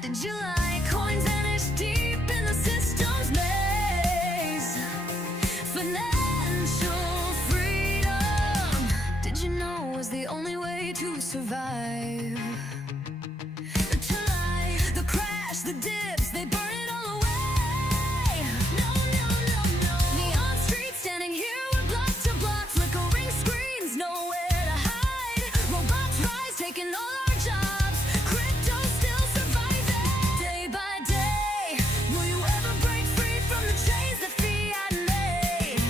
Did you like coins vanished deep in the system's maze? Financial freedom, did you know, was the only way to survive? To lie, the crash, the dips, they burn it all away. No, no, no, no. Neon streets standing here with block to block, flickering screens, nowhere to hide. Robots rise, taking all our jobs. Crypto still surviving day by day. Will you ever break free from the chains that fiat made?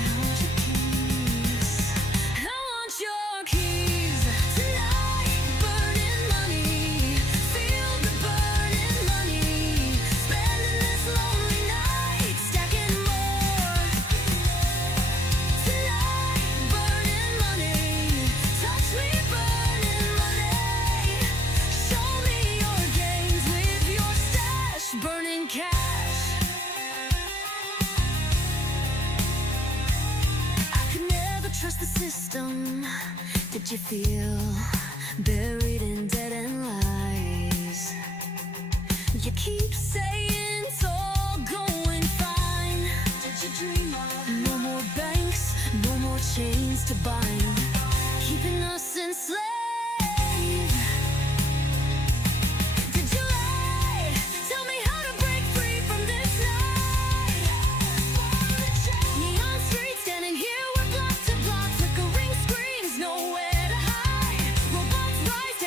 I want your keys tonight. Burning money, feel the burning money. Spending this lonely night, stacking more. Tonight, burning money, touch me, burning money. Show me your gains with your stash, burning cash. I could never trust the system. Did you feel buried in dead-end lies? You keep saying it's all going fine. Did you dream of no more banks, no more chains to bind, keeping us enslaved? Did you lie? Tell me how to break free from this night. Neon streets standing here, we're block to block, flickering screens, nowhere to hide. Robots rise,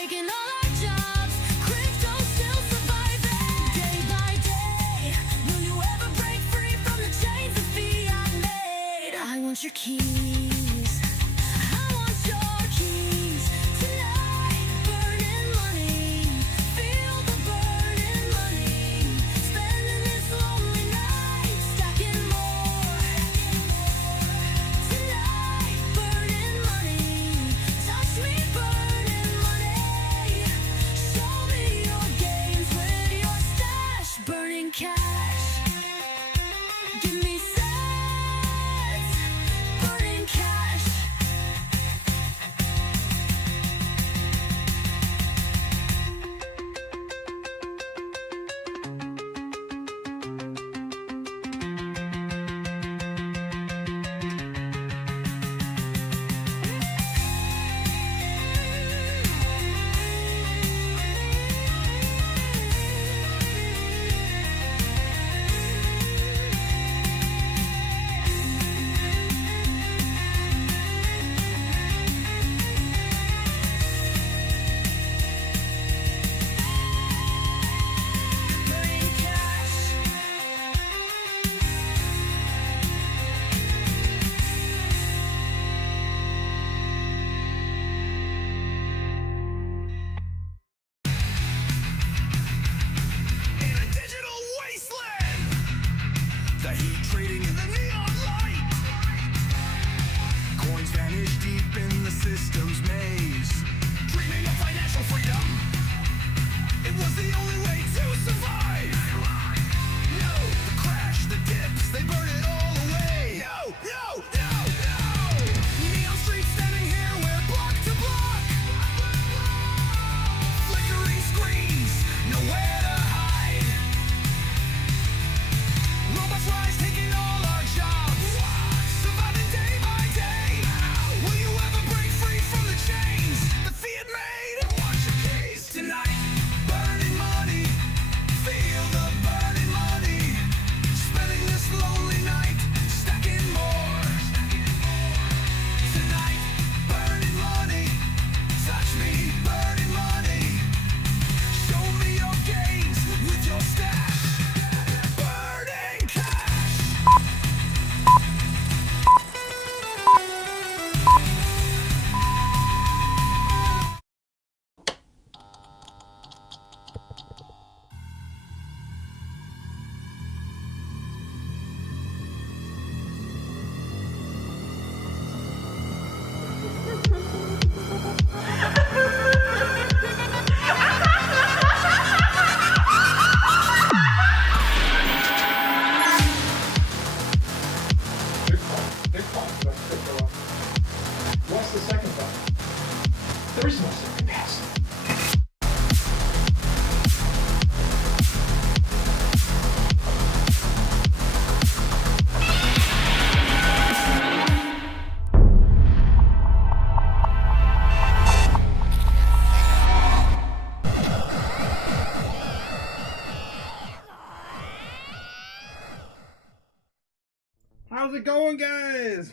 How's it going, guys?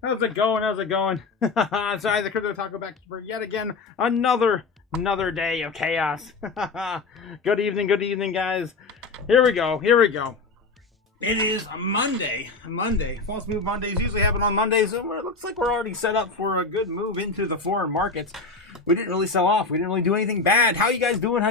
How's it going? How's it going? Sorry, the Crypto Otaku back for yet again another day of chaos. Good evening, guys. Here we go. It is a Monday. False move Mondays usually happen on Mondays. And it looks like we're already set up for a good move into the foreign markets. We didn't really sell off. We didn't really do anything bad. How you guys doing?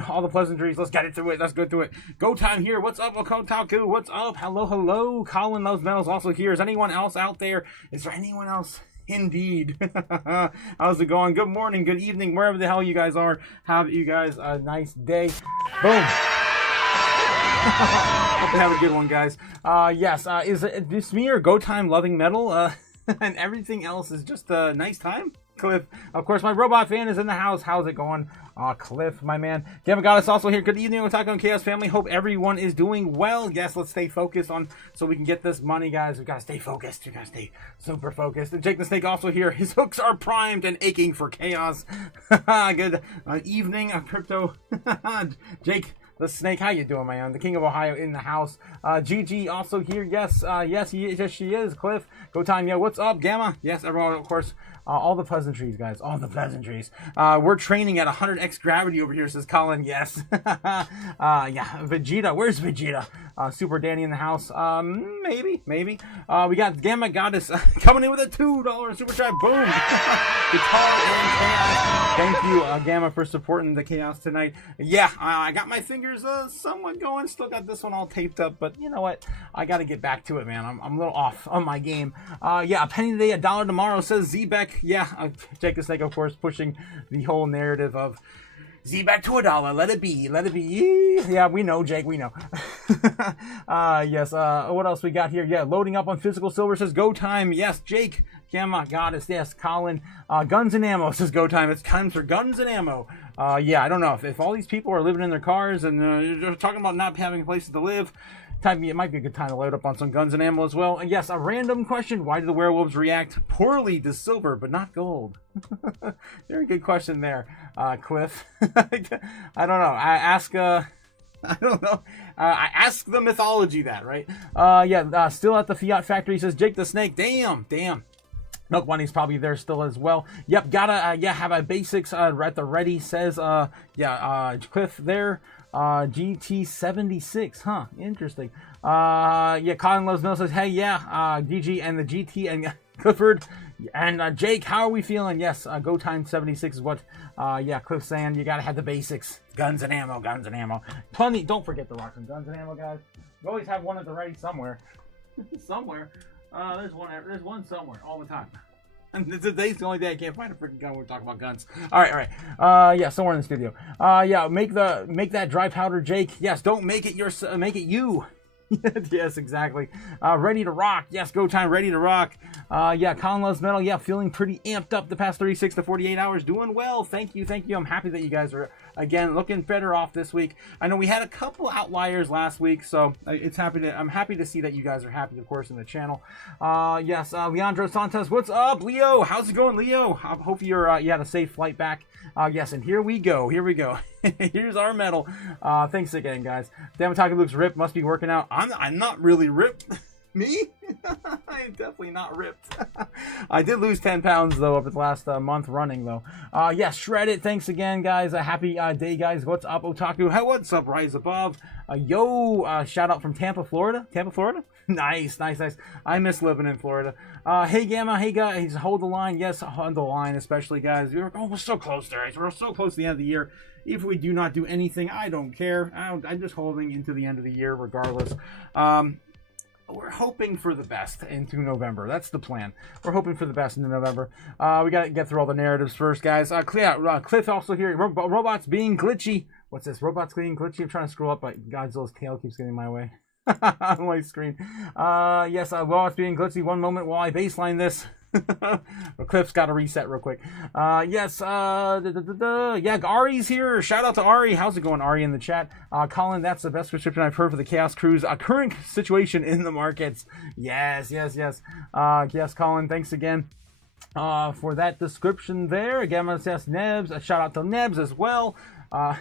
All the pleasantries. Let's get into it. Let's go through it. Go time here. What's up, Otaku? What's up? Hello. Colin Loves Metals also here. Is anyone else out there? Is there anyone else? Indeed. How's it going? Good morning, good evening, wherever the hell you guys are. Have you guys a nice day. Boom. Hope you have a good one, guys. Yes, is it this me or Go Time loving metal? And everything else is just a nice time? Cliff, of course, my robot fan is in the house. How's it going? Cliff, my man. Gamma Goddess also here. Good evening, Otaku and Chaos family. Hope everyone is doing well. Yes, let's stay focused on so we can get this money, guys. We gotta stay focused. We gotta stay super focused. And Jake the Snake also here. His hooks are primed and aching for chaos. Good evening, Crypto. Jake the Snake, how you doing, man? The King of Ohio in the house. Gigi also here. Yes, yes, she is. Cliff, Go Time. Yeah, what's up, Gamma? Yes, everyone, of course. All the pleasantries, guys. All the pleasantries. We're training at 100x gravity over here, says Colin. Yes. Yeah, Vegeta. Where's Vegeta? Super Danny in the house. Maybe. We got Gamma Goddess coming in with a $2 super chat. Boom. Guitar and chaos. Thank you, Gamma, for supporting the chaos tonight. Yeah, I got my fingers somewhat going. Still got this one all taped up, but you know what? I got to get back to it, man. I'm a little off on my game. Yeah, a penny today, $1 tomorrow, says Z-Beck. Yeah, Jake the Snake, of course, pushing the whole narrative of Z back to $1. Let it be. Yeah, we know, Jake. We know. Yes. What else we got here? Yeah, loading up on physical silver, says Go Time. Yes, Jake. Gamma Goddess. Yes, Colin. Guns and ammo, says Go Time. It's time for guns and ammo. Yeah, I don't know if all these people are living in their cars and you're talking about not having places to live. It might be a good time to load up on some guns and ammo as well. And yes, a random question. Why do the werewolves react poorly to silver but not gold? Very good question there, Cliff. I don't know. I don't know. I ask the mythology that, right? Yeah, still at the Fiat factory, says Jake the Snake. Damn. Milk Bunny's probably there still as well. Yep, gotta, have a basics at the ready, says, Cliff there. GT76, huh? Interesting. Yeah, Colin Loves Mill says, hey, yeah, DG and the GT and Clifford and Jake, how are we feeling? Yes, Go Time 76 is what, Cliff's saying. You gotta have the basics. Guns and ammo. Plenty, don't forget the rocks and guns and ammo, guys. You always have one at the ready somewhere. There's one somewhere all the time. And today's the only day I can't find a freaking gun when we're talking about guns. All right. Yeah, somewhere in the studio. Yeah, make that dry powder, Jake. Yes, don't make it make it you. Yes, exactly. Ready to rock. Yes, Go Time, ready to rock. Yeah, Colin Loves Metal. Yeah, feeling pretty amped up the past 36 to 48 hours. Doing well. Thank you. I'm happy that you guys are, again, looking better off this week. I know we had a couple outliers last week, so I'm happy to see that you guys are happy, of course, in the channel. Yes, Leandro Santos. What's up, Leo? How's it going, Leo? I hope you had a safe flight back. Yes, and here we go. Here's our medal. Thanks again, guys. Damn, Otaku looks ripped. Must be working out. I'm not really ripped. Me? I'm definitely not ripped. I did lose 10 pounds, though, over the last month running, though. Yeah, shred it. Thanks again, guys. A happy day, guys. What's up, Otaku? Hey, what's up, Rise Above? Yo, shout out from Tampa, Florida. Nice. I miss living in Florida. Hey, Gamma. Hey, guys. Hold the line. Yes, hold the line, especially, guys. We're so close, guys. We're so close to the end of the year. If we do not do anything, I don't care. I'm just holding into the end of the year, regardless. We're hoping for the best into November. That's the plan. We're hoping for the best into November. We got to get through all the narratives first, guys. Cliff also here. Robots being glitchy. What's this? Robots being glitchy. I'm trying to scroll up, but Godzilla's tail keeps getting in my way on my screen. Yes, robots being glitchy. One moment while I baseline this. But Cliff's got to reset real quick. Yes, yeah, Ari's here. Shout out to Ari. How's it going, Ari, in the chat? Colin, that's the best prescription I've heard for the Chaos Crew's current situation in the markets. Yes. Yes, Colin, thanks again. for that description there. Again, I'm going to say Nebs. A shout out to Nebs as well.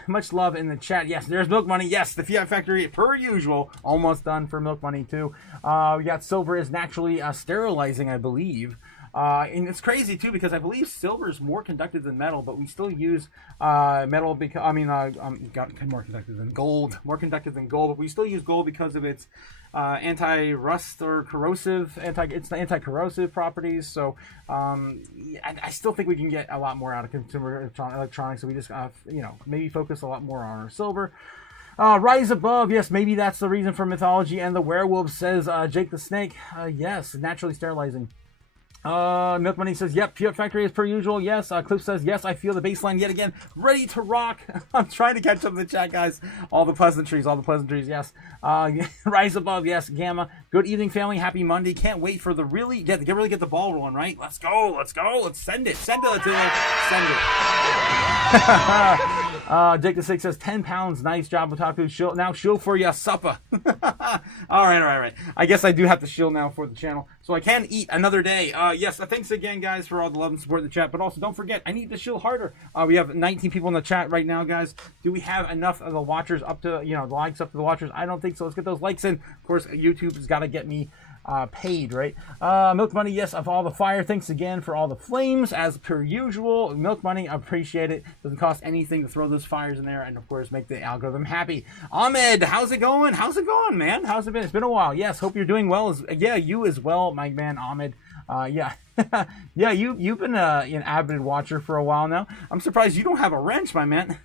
Much love in the chat. Yes, there's Milk Money. Yes, the Fiat Factory, per usual. Almost done for Milk Money, too. We got silver is naturally sterilizing, I believe. And it's crazy, too, because I believe silver is more conductive than metal, but we still use metal because, more conductive than gold. More conductive than gold, but we still use gold because of its anti-rust or corrosive, anti-corrosive properties. So I still think we can get a lot more out of consumer electronics. So we just, maybe focus a lot more on our silver. Rise Above, yes, maybe that's the reason for mythology and the werewolf, says Jake the Snake. Yes, naturally sterilizing. Milk Money says, yep, Fiat Factory as per usual. Yes. Cliff says, yes, I feel the baseline yet again. Ready to rock. I'm trying to catch up in the chat, guys. All the pleasantries, yes. Rise Above, yes. Gamma. Good evening, family. Happy Monday. Can't wait for the really get the ball rolling, right? Let's go. Let's send it. Send it. Jake the Six says 10 pounds. Nice job, Otaku. Now shill for ya supper. All right. I guess I do have to shill now for the channel, so I can eat another day. Yes, thanks again, guys, for all the love and support in the chat. But also, don't forget, I need to shill harder. We have 19 people in the chat right now, guys. Do we have enough of the watchers up to, the likes up to the watchers? I don't think so. Let's get those likes in. Of course, YouTube has got to get me paid, right? Milk Money, yes, of all the fire. Thanks again for all the flames, as per usual. Milk Money, I appreciate it. Doesn't cost anything to throw those fires in there, and of course, make the algorithm happy. Ahmed, how's it going? Man? How's it been? It's been a while. Yes, hope you're doing well. Yeah, you as well, my man Ahmed. Yeah, you've been an avid watcher for a while now. I'm surprised you don't have a wrench, my man.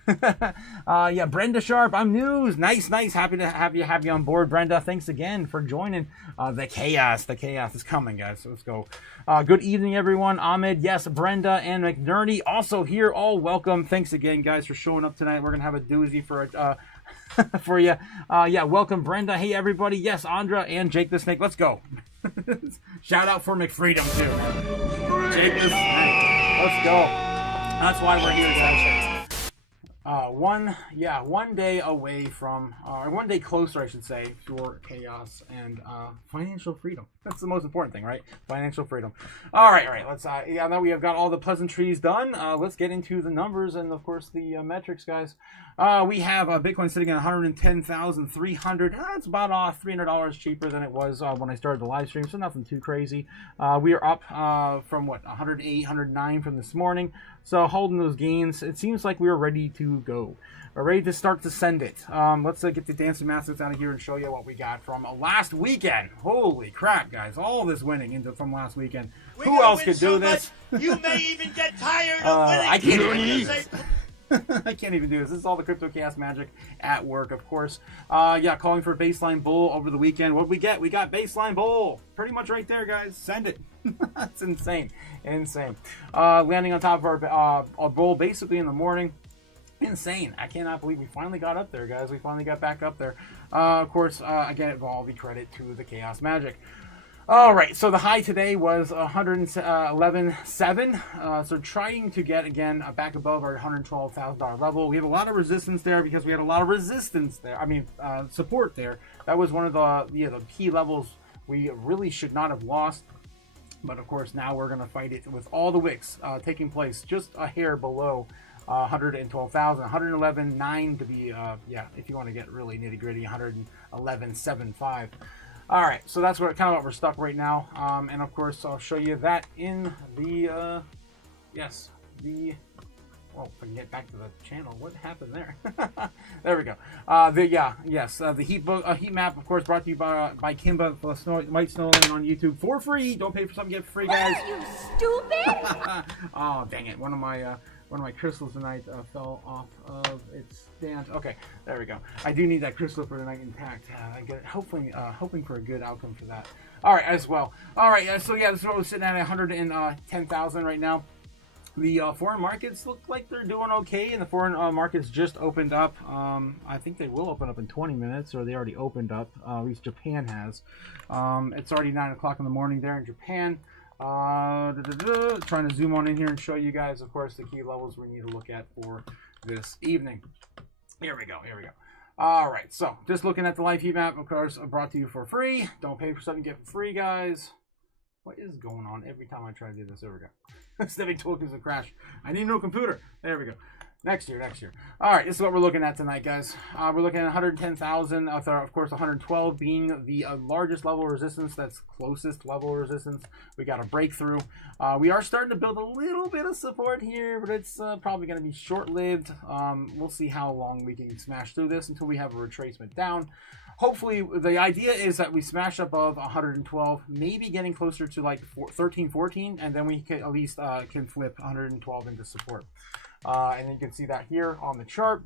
Yeah, Brenda Sharp, I'm news. Nice. Happy to have you on board, Brenda. Thanks again for joining. The chaos is coming, guys. So let's go. Good evening, everyone. Ahmed, yes, Brenda and McNerney also here. All welcome. Thanks again, guys, for showing up tonight. We're gonna have a doozy for for you. Yeah, welcome, Brenda. Hey, everybody. Yes, Andra and Jake the Snake. Let's go. Shout out for McFreedom too. Jake the Snake. Let's go. That's why we're here, guys. One day away from, or one day closer, I should say, for chaos and financial freedom. That's the most important thing, right? Financial freedom. All right. Let's. Now we have got all the pleasantries done. Let's get into the numbers and, of course, the metrics, guys. We have Bitcoin sitting at 110,300. That's about $300 cheaper than it was when I started the live stream, so nothing too crazy. We are up from 108, 109 from this morning. So holding those gains, it seems like we are ready to go. We're ready to start to send it. Let's get the dancing mascots out of here and show you what we got from last weekend. Holy crap, guys! All this winning from last weekend. Who else could do this? You may even get tired of winning. I can't even do this. I can't even do this. This is all the Crypto Chaos magic at work, of course. Calling for a baseline bull over the weekend. What we get? We got baseline bull. Pretty much right there, guys. Send it. That's insane. Landing on top of our bull basically in the morning. Insane. I cannot believe we finally got up there, guys. We finally got back up there. Of course, again, all the credit to the Chaos magic. All right, so the high today was 111.7. So trying to get, again, back above our $112,000 level. We have a lot of resistance there because we had a lot of support there. That was one of the key levels we really should not have lost. But, of course, now we're going to fight it with all the wicks taking place just a hair below 112,000. 111.9 to be, if you want to get really nitty-gritty, 111.75. All right, so that's kind of what we're stuck right now, and of course I'll show you that in the well, if I can get back to the channel, what happened there? There we go. The heat map, of course, brought to you by Kimba White Snowland on YouTube for free. Don't pay for something, get for free, guys. What are you, stupid? Oh, dang it! One of my crystals tonight fell off of its stand. Okay, there we go. I do need that crystal for tonight intact. I get hoping for a good outcome for that. All right, as well. All right, this is what we're sitting at 110,000 right now. The foreign markets look like they're doing okay, and the foreign markets just opened up. I think they will open up in 20 minutes, or they already opened up. At least Japan has. It's already 9 o'clock in the morning there in Japan. Trying to zoom on in here and show you guys, of course, the key levels we need to look at for this evening. Here we go. All right, so just looking at the live heat map, of course, brought to you for free. Don't pay for something, get for free, guys. What is going on every time I try to do this? There we go. Stepping tokens and crash. I need a new computer. There we go. Next year. All right, this is what we're looking at tonight, guys. We're looking at 110,000, of course 112 being the largest level of resistance. That's closest level of resistance. We got a breakthrough. We are starting to build a little bit of support here, but it's probably going to be short-lived. We'll see how long we can smash through this until we have a retracement down. Hopefully, the idea is that we smash above 112, maybe getting closer to like 13, 14, and then we can at least can flip 112 into support. And then you can see that here on the chart,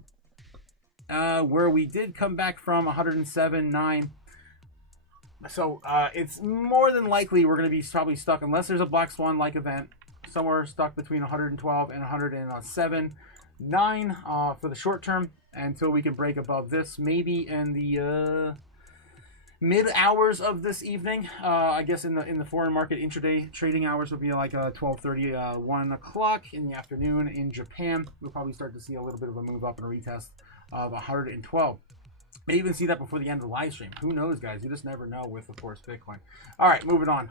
where we did come back from 107.9. So it's more than likely we're going to be probably stuck, unless there's a black swan-like event, somewhere stuck between 112 and 107.9 for the short term, until we can break above this, maybe in the mid hours of this evening. I guess in the foreign market intraday trading hours would be like 12:30, 1 o'clock in the afternoon in Japan. We'll probably start to see a little bit of a move up and a retest of 112. May even see that before the end of the live stream. Who knows, guys? You just never know with, of course, Bitcoin. All right, moving on.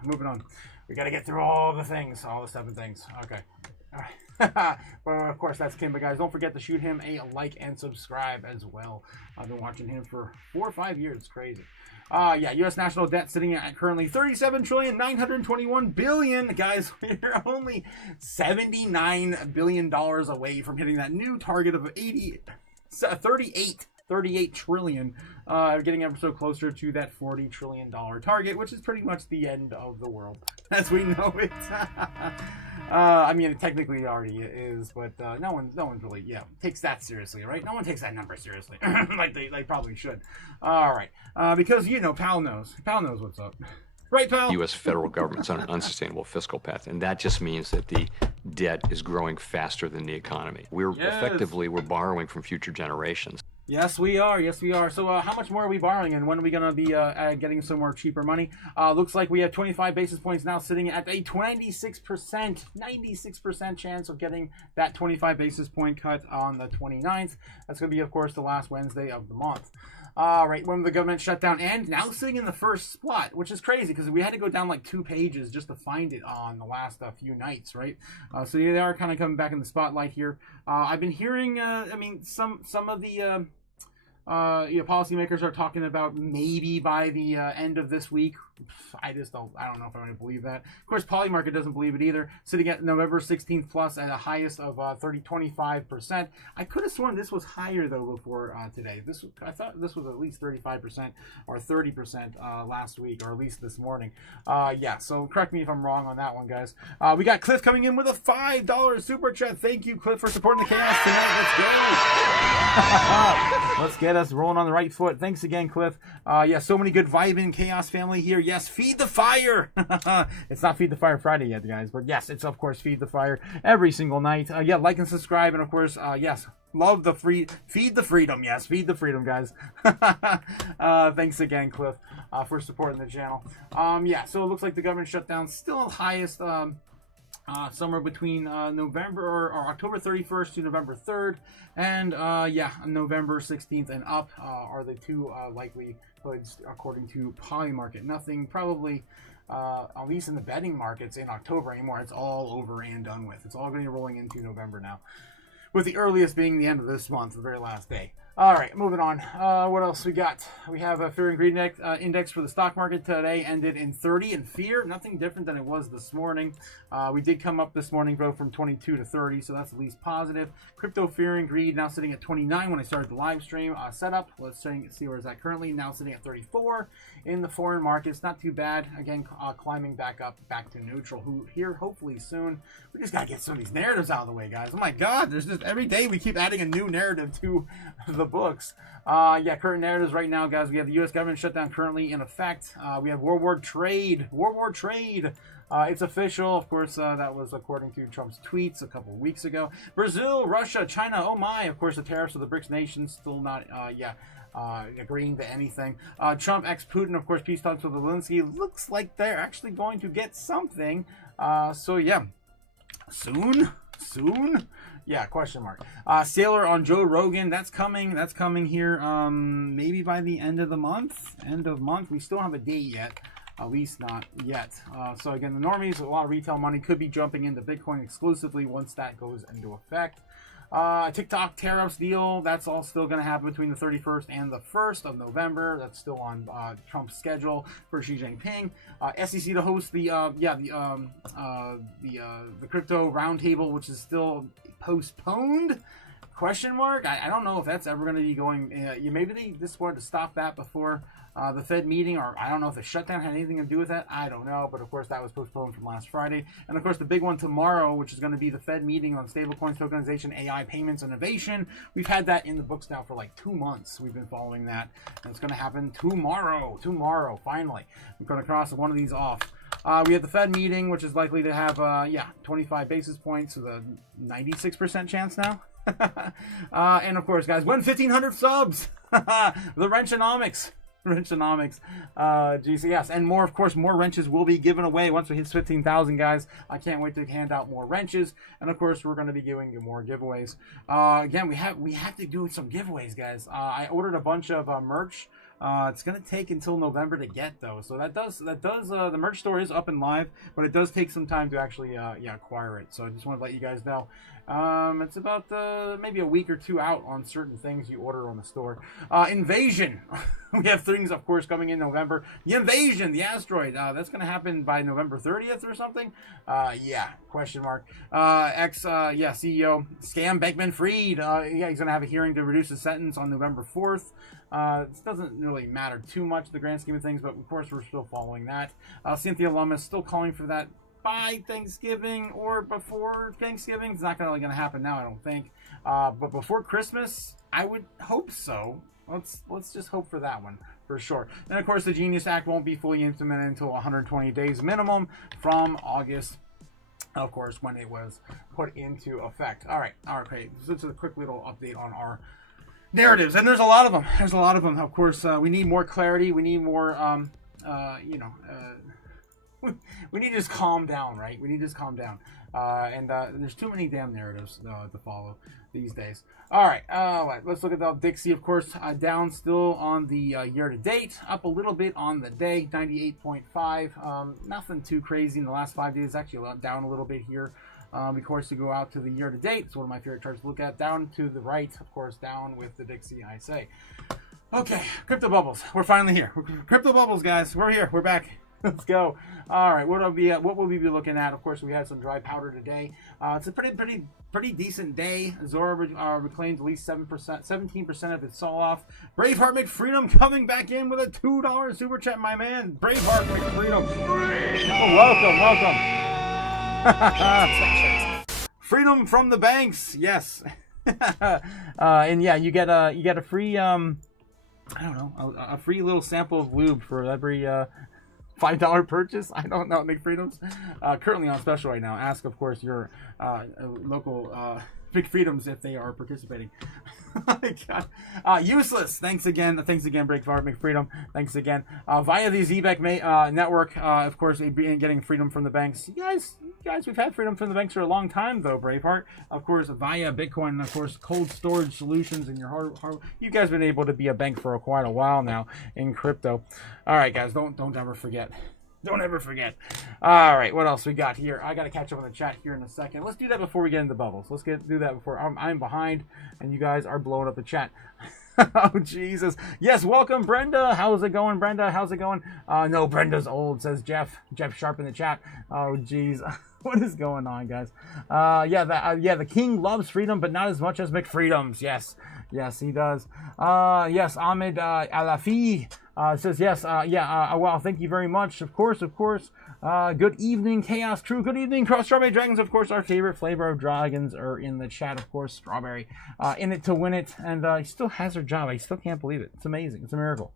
We got to get through all the things, all the 7 things. Okay. All right. Well, of course, that's Kimba, guys. Don't forget to shoot him a like and subscribe as well. I've been watching him for 4 or 5 years. Crazy. Yeah, U.S. national debt sitting at currently $37.921 trillion. Guys, we're only $79 billion away from hitting that new target of 38 trillion, getting ever so closer to that $40 trillion target, which is pretty much the end of the world as we know it. I mean, it technically already is, but no one's really takes that seriously, right? No one takes that number seriously, like they probably should. All right, because Pal knows what's up. Right, pal? The U.S. federal government's on an unsustainable fiscal path, and that just means that the debt is growing faster than the economy. We're borrowing from future generations. Yes, we are. So how much more are we borrowing, and when are we going to be getting some more cheaper money? Looks like we have 25 basis points now sitting at a 96% chance of getting that 25 basis point cut on the 29th. That's going to be, of course, the last Wednesday of the month. Right, when the government shut down, and now sitting in the first spot, which is crazy because we had to go down like 2 pages just to find it on the last few nights, right? So they are kind of coming back in the spotlight here. I've been hearing, some of the policymakers are talking about maybe by the end of this week. I don't know if I'm going to believe that. Of course, Polymarket doesn't believe it either, sitting at November 16th plus at a highest of 25%. I could have sworn this was higher though before today. I thought this was at least 35% or 30% last week, or at least this morning. So correct me if I'm wrong on that one, guys. We got Cliff coming in with a $5 super chat. Thank you, Cliff, for supporting the chaos tonight. Let's go. Let's get us rolling on the right foot. Thanks again, Cliff. So many good vibing chaos family here. Yes, feed the fire. It's not Feed the Fire Friday yet, guys, but yes, it's of course Feed the Fire every single night. Like and subscribe, and of course, love the feed the freedom. Yes, feed the freedom, guys. Thanks again, Cliff, for supporting the channel. So it looks like the government shutdown still highest. Somewhere between November or October 31st to November 3rd, and November 16th and up are the 2 likelihoods according to Polymarket. Nothing probably, at least in the betting markets, in October anymore. It's all over and done with. It's all going to be rolling into November now, with the earliest being the end of this month, the very last day. All right, moving on. What else we got? We have a fear and greed index for the stock market today ended in 30 in fear. Nothing different than it was this morning. We did come up this morning, though, from 22 to 30, so that's at least positive. Crypto fear and greed now sitting at 29 when I started the live stream setup. Let's see where it's at currently. Now sitting at 34 in the foreign markets. Not too bad. Again, climbing back up, back to neutral. Here, hopefully soon. We just got to get some of these narratives out of the way, guys. Oh my God, there's just every day we keep adding a new narrative to the books. Current narratives right now, guys. We have the U.S. government shutdown currently in effect. We have World War Trade. It's official. Of course, that was according to Trump's tweets a couple of weeks ago. Brazil, Russia, China, oh my. Of course, the tariffs of the BRICS nations still not, agreeing to anything. Trump ex-Putin, of course, peace talks with Zelensky. Looks like they're actually going to get something. Soon? Yeah, question mark. Sailor on Joe Rogan. That's coming here. Maybe by the end of the month. We still don't have a date yet. at least not yet. So again, the normies, a lot of retail money could be jumping into Bitcoin exclusively once that goes into effect. TikTok tariffs deal, that's all still going to happen between the 31st and the 1st of November. That's still on Trump's schedule for Xi Jinping. SEC to host the crypto roundtable, which is still postponed. Question mark? I don't know if that's ever going to be going. Maybe they just wanted to stop that before the Fed meeting, or I don't know if the shutdown had anything to do with that. I don't know, but of course that was postponed from last Friday. And of course the big one tomorrow, which is going to be the Fed meeting on stablecoins, tokenization, AI, payments, innovation. We've had that in the books now for like 2 months. We've been following that, and it's going to happen tomorrow. Tomorrow, finally, we're going to cross one of these off. We have the Fed meeting, which is likely to have 25 basis points with a 96% chance now. And of course, guys, win 1,500 subs. The Wrenchonomics. GCS, and more, of course, more wrenches will be given away once we hit 15,000, guys. I can't wait to hand out more wrenches, and of course we're going to be giving you more giveaways. Again, we have to do some giveaways, guys. I ordered a bunch of merch. It's going to take until November to get, though, so that does the merch store is up and live, but it does take some time to actually acquire it. So I just want to let you guys know. It's about maybe a week or two out on certain things you order on the store. Invasion. We have things, of course, coming in November. The Invasion, the asteroid. That's going to happen by November 30th or something. Question mark. CEO Scam Bankman-Fried. He's going to have a hearing to reduce his sentence on November 4th. This doesn't really matter too much in the grand scheme of things, but of course we're still following that. Cynthia Lummis still calling for that by Thanksgiving or before Thanksgiving. It's not really going to happen now, I don't think. But before Christmas, I would hope so. Let's just hope for that one for sure. And of course, the Genius Act won't be fully implemented until 120 days minimum from August, of course, when it was put into effect. All right. Okay. So this is a quick little update on our narratives, and there's a lot of them. Of course, we need more clarity. We need more, we need to just calm down, right? We need to just calm down. And there's too many damn narratives to follow these days. All right, let's look at the Dixie, of course, down still on the year to date, up a little bit on the day, 98.5. Nothing too crazy in the last 5 days, actually down a little bit here. Of course, to go out to the year to date, it's one of my favorite charts to look at. Down to the right, of course, down with the Dixie, I say. Okay, crypto bubbles. We're finally here. Crypto bubbles, guys. We're here. We're back. Let's go. All right, what will we be looking at? Of course, we had some dry powder today. It's a pretty decent day. Zora reclaimed at least 17% of its sell-off. Braveheart McFreedom coming back in with a $2 super chat, my man. Braveheart McFreedom. Oh, welcome. Freedom from the banks. Yes. And yeah, you get a free I don't know, a free little sample of lube for every $5 purchase. I don't know, McFreedoms. Currently on special right now. Ask, of course, your local McFreedoms if they are participating. Oh my God. Useless. Thanks again, Breakfast McFreedom. Thanks again. Via the ZBEC network, of course, getting freedom from the banks. You guys, we've had freedom from the banks for a long time, though, Braveheart. Of course, via Bitcoin, of course, cold storage solutions in your hard. You guys have been able to be a bank for quite a while now in crypto. All right, guys, don't ever forget. Don't ever forget. All right, what else we got here? I got to catch up on the chat here in a second. Let's do that before we get into bubbles. Do that before I'm behind and you guys are blowing up the chat. Oh, Jesus. Yes, welcome, Brenda. How's it going, Brenda? How's it going? No, Brenda's old, says Jeff. Jeff Sharp in the chat. Oh, jeez. What is going on, guys? The king loves freedom, but not as much as McFreedoms. Yes, he does. Yes, Ahmed Alafi says yes. Well, thank you very much. Of course. Good evening, Chaos Crew. Good evening, Strawberry Dragons. Of course, our favorite flavor of dragons are in the chat. Of course, strawberry. In it to win it, and he still has her job. I still can't believe it. It's amazing. It's a miracle.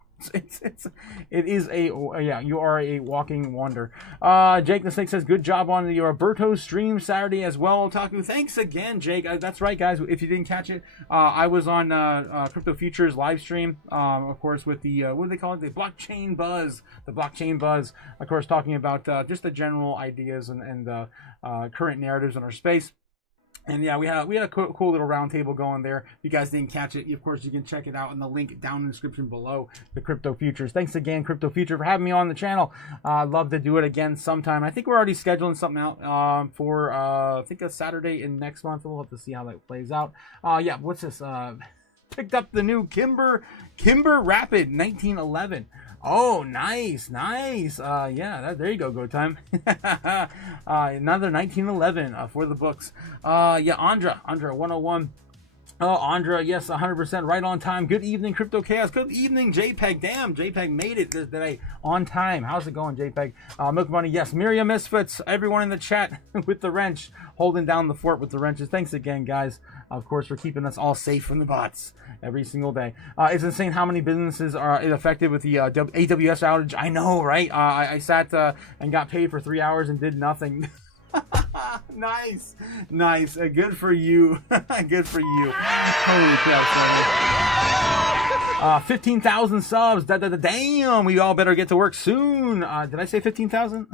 You are a walking wonder. Jake the Snake says, good job on your Berto stream Saturday as well, Otaku. Thanks again, Jake. That's right, guys. If you didn't catch it, I was on Crypto Futures live stream, of course, with the, what do they call it? The blockchain buzz. Of course, talking about just the general ideas and current narratives in our space. And yeah, we had a cool little round table going there. If you guys didn't catch it, of course, you can check it out in the link down in the description below, the Crypto Futures. Thanks again, Crypto Future, for having me on the channel. I'd love to do it again sometime. I think we're already scheduling something out for, I think a Saturday in next month. We'll have to see how that plays out. Yeah, what's this? Picked up the new Kimber Rapid 1911. Oh, nice. Yeah, there you go time. Another 1911 for the books. Yeah, Andra 101. Oh, Andra, yes, 100% right on time. Good evening, Crypto Chaos. Good evening, JPEG. Damn, JPEG made it today on time. How's it going, JPEG? Milk Money, yes. Miriam Misfits, everyone in the chat with the wrench, holding down the fort with the wrenches. Thanks again, guys, of course, for keeping us all safe from the bots every single day. It's insane how many businesses are affected with the AWS outage. I know, right? I sat and got paid for 3 hours and did nothing. Nice. Good for you. Good for you. Holy cow, 15,000 subs. Damn, we all better get to work soon. Did I say 15,000?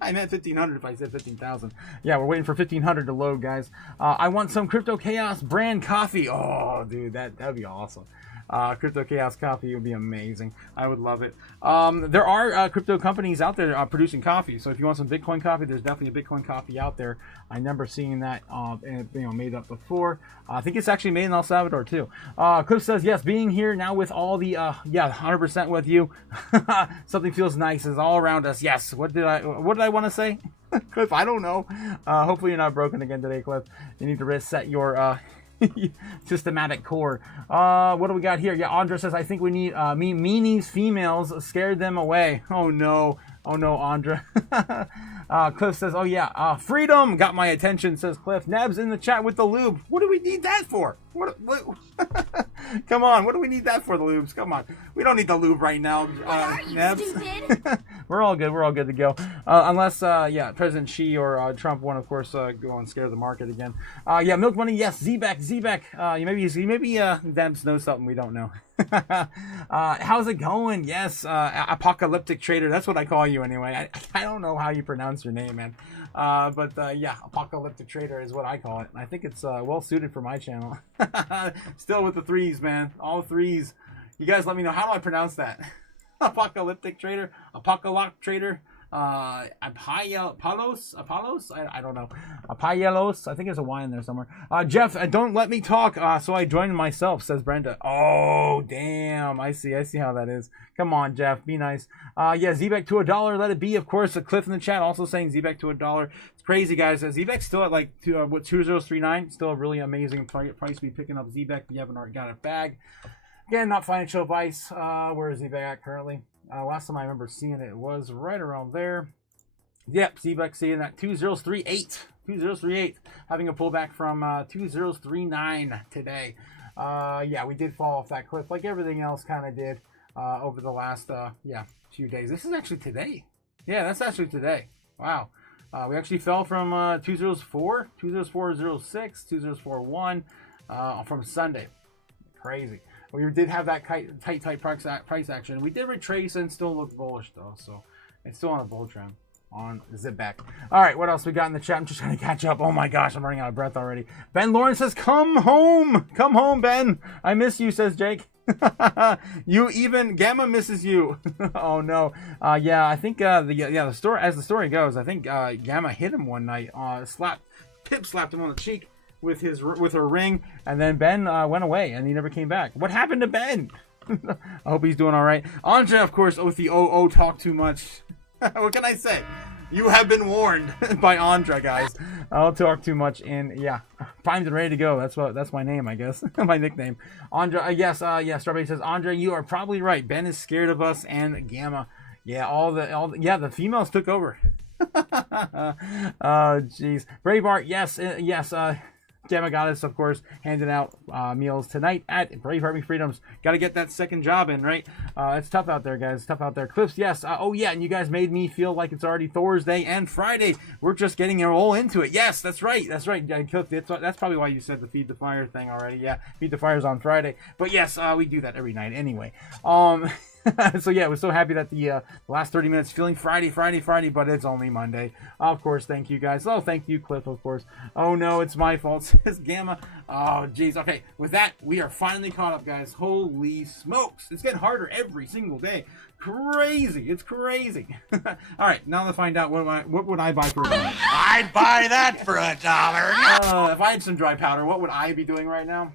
I meant 1,500 if I said 15,000. Yeah, we're waiting for 1,500 to load, guys. I want some Crypto Chaos brand coffee. Oh, dude, that'd be awesome. Crypto Chaos coffee would be amazing. I would love it. There are crypto companies out there producing coffee. So if you want some Bitcoin coffee, there's definitely a Bitcoin coffee out there. I remember seeing that made up before. I think it's actually made in El Salvador too. Cliff says, yes, being here now with all the, yeah, 100% with you. Something feels nice is all around us. Yes. What did I want to say? Cliff, I don't know. Hopefully you're not broken again today, Cliff. You need to reset your, systematic core. What do we got here? Yeah, Andra says, I think we need meanies females, scared them away. Oh no, Andra. Cliff says, oh yeah, freedom got my attention, says Cliff. Neb's in the chat with the lube. What do we need that for? What Come on, what do we need that for, the lubes? Come on, we don't need the lube right now, Nebs. We're all good to go, unless yeah, President Xi or Trump want, of course, go and scare the market again. Yeah, Milk Money, yes. Zebek, maybe Nebs knows something we don't know. How's it going? Yes, Apocalyptic Trader, that's what I call you anyway. I don't know how you pronounce your name, man. But yeah, Apocalyptic Trader is what I call it. I think it's well suited for my channel. Still with the threes, man. All threes. You guys let me know, how do I pronounce that? Apocalyptic Trader, Apocalyptic Trader, Apollos, I don't know, Apollos, I think there's a Y in there somewhere. Jeff, don't let me talk, so I joined myself, says Brenda. Oh, damn, I see how that is. Come on, Jeff, be nice. Yeah, Zebek to $1, let it be, of course. A Cliff in the chat also saying Zebek to $1. It's crazy, guys. Zebek's still at like 2039, still a really amazing price to be picking up Zebek if you haven't already got a bag. Again, not financial advice. Where is Zebek at currently? Last time I remember seeing it was right around there. Yep, Zebek seeing that 2038. Having a pullback from 2039 today. Yeah, we did fall off that cliff like everything else kind of did over the last few days. This is actually today. Yeah, that's actually today. Wow. We actually fell from 204, 204.06, 204.1 from Sunday. Crazy. We did have that tight price action. We did retrace and still look bullish though, so it's still on a bull trend on Zebek. All right, what else we got in the chat? I'm just trying to catch up. Oh my gosh, I'm running out of breath already. Ben Lawrence says, "Come home, Ben. I miss you," says Jake. Even Gamma misses you. Oh no. Yeah, I think the story, as the story goes, I think Gamma hit him one night. Pip slapped him on the cheek with her ring, and then Ben went away and he never came back. What happened to Ben? I hope he's doing all right. Anja, of course, with the talk too much. What can I say? You have been warned by Andra, guys. I'll talk too much, and yeah, primed and ready to go. That's my name, I guess. My nickname. Andra, yes, Strawberry says, Andra, you are probably right. Ben is scared of us and Gamma. Yeah, the females took over. Oh, jeez. Braveheart, yes. Gamma Goddess, of course, handing out meals tonight at Brave Army Freedoms. Got to get that second job in, right? It's tough out there, guys. It's tough out there. Cliffs, yes. Oh, yeah, and you guys made me feel like it's already Thursday and Friday. We're just getting all into it. Yes, that's right. That's right. Cliff, that's probably why you said the Feed the Fire thing already. Yeah, Feed the Fire's on Friday. But yes, we do that every night anyway. So yeah, I was so happy that the last 30 minutes feeling Friday, but it's only Monday. Of course, thank you guys. Oh, thank you, Cliff, of course. Oh no, it's my fault, says Gamma. Oh, jeez. Okay, with that, we are finally caught up, guys. Holy smokes. It's getting harder every single day. Crazy. It's crazy. All right, now to find out what would I buy for $1. I'd buy that for $1. If I had some dry powder, what would I be doing right now?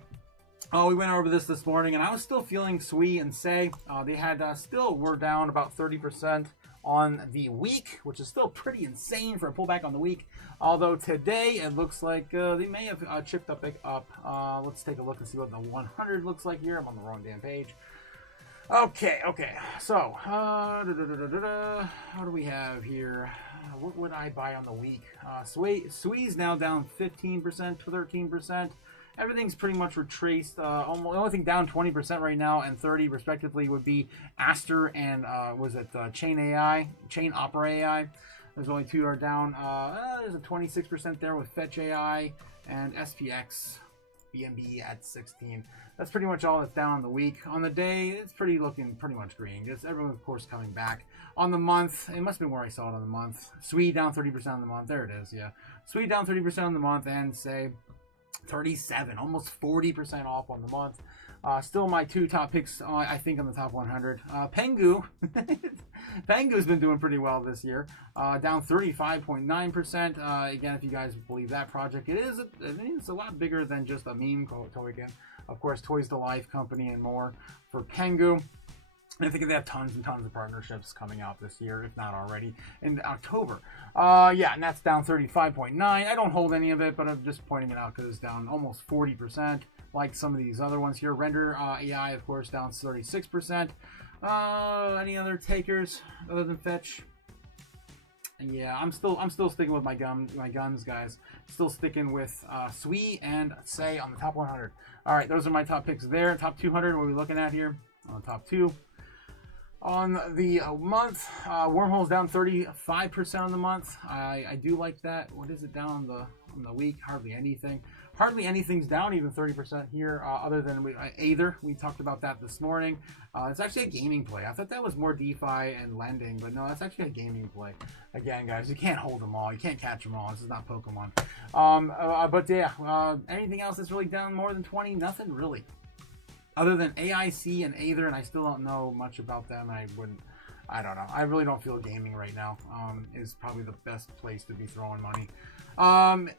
Oh, we went over this morning, and I was still feeling Sui and Say. They had were down about 30% on the week, which is still pretty insane for a pullback on the week. Although today it looks like they may have chipped up. Let's take a look and see what the 100 looks like here. I'm on the wrong damn page. Okay. So, what do we have here? What would I buy on the week? Sui's now down 15% to 13%. Everything's pretty much retraced. The only thing down 20% right now and 30% respectively would be Aster and Chain Opera AI. There's only two are down. There's a 26% there with Fetch AI and SPX BNB at 16. That's pretty much all that's down on the week. On the day, it's looking pretty much green. Everyone, of course, coming back. On the month, it must have been where I saw it on the month. Sui down 30% on the month. There it is, yeah. Sui down 30% on the month and Say 37, almost 40% off on the month. Still my two top picks, I think, on the top 100. Pengu. Pengu's been doing pretty well this year. Down 35.9%. Again, if you guys believe that project, it's a lot bigger than just a meme token. Of course, Toys to Life company and more for Pengu. I think they have tons and tons of partnerships coming out this year, if not already, in October. And that's down 35.9. I don't hold any of it, but I'm just pointing it out because it's down almost 40%, like some of these other ones here. Render AI, of course, down 36%. Any other takers other than Fetch? Yeah, I'm still sticking with my guns, guys. Still sticking with Sui and Say on the top 100. All right, those are my top picks there. Top 200, what are we looking at here? On the top two. On the month, Wormhole's down 35% on the month. I do like that. What is it down on the week? Hardly anything. Hardly anything's down, even 30% here, other than Aether. We talked about that this morning. It's actually a gaming play. I thought that was more DeFi and lending, but no, that's actually a gaming play. Again, guys, you can't hold them all. You can't catch them all. This is not Pokemon. But yeah, anything else that's really down more than 20? Nothing really. Other than AIC and Aether, and I still don't know much about them. I don't know. I really don't feel gaming right now is probably the best place to be throwing money.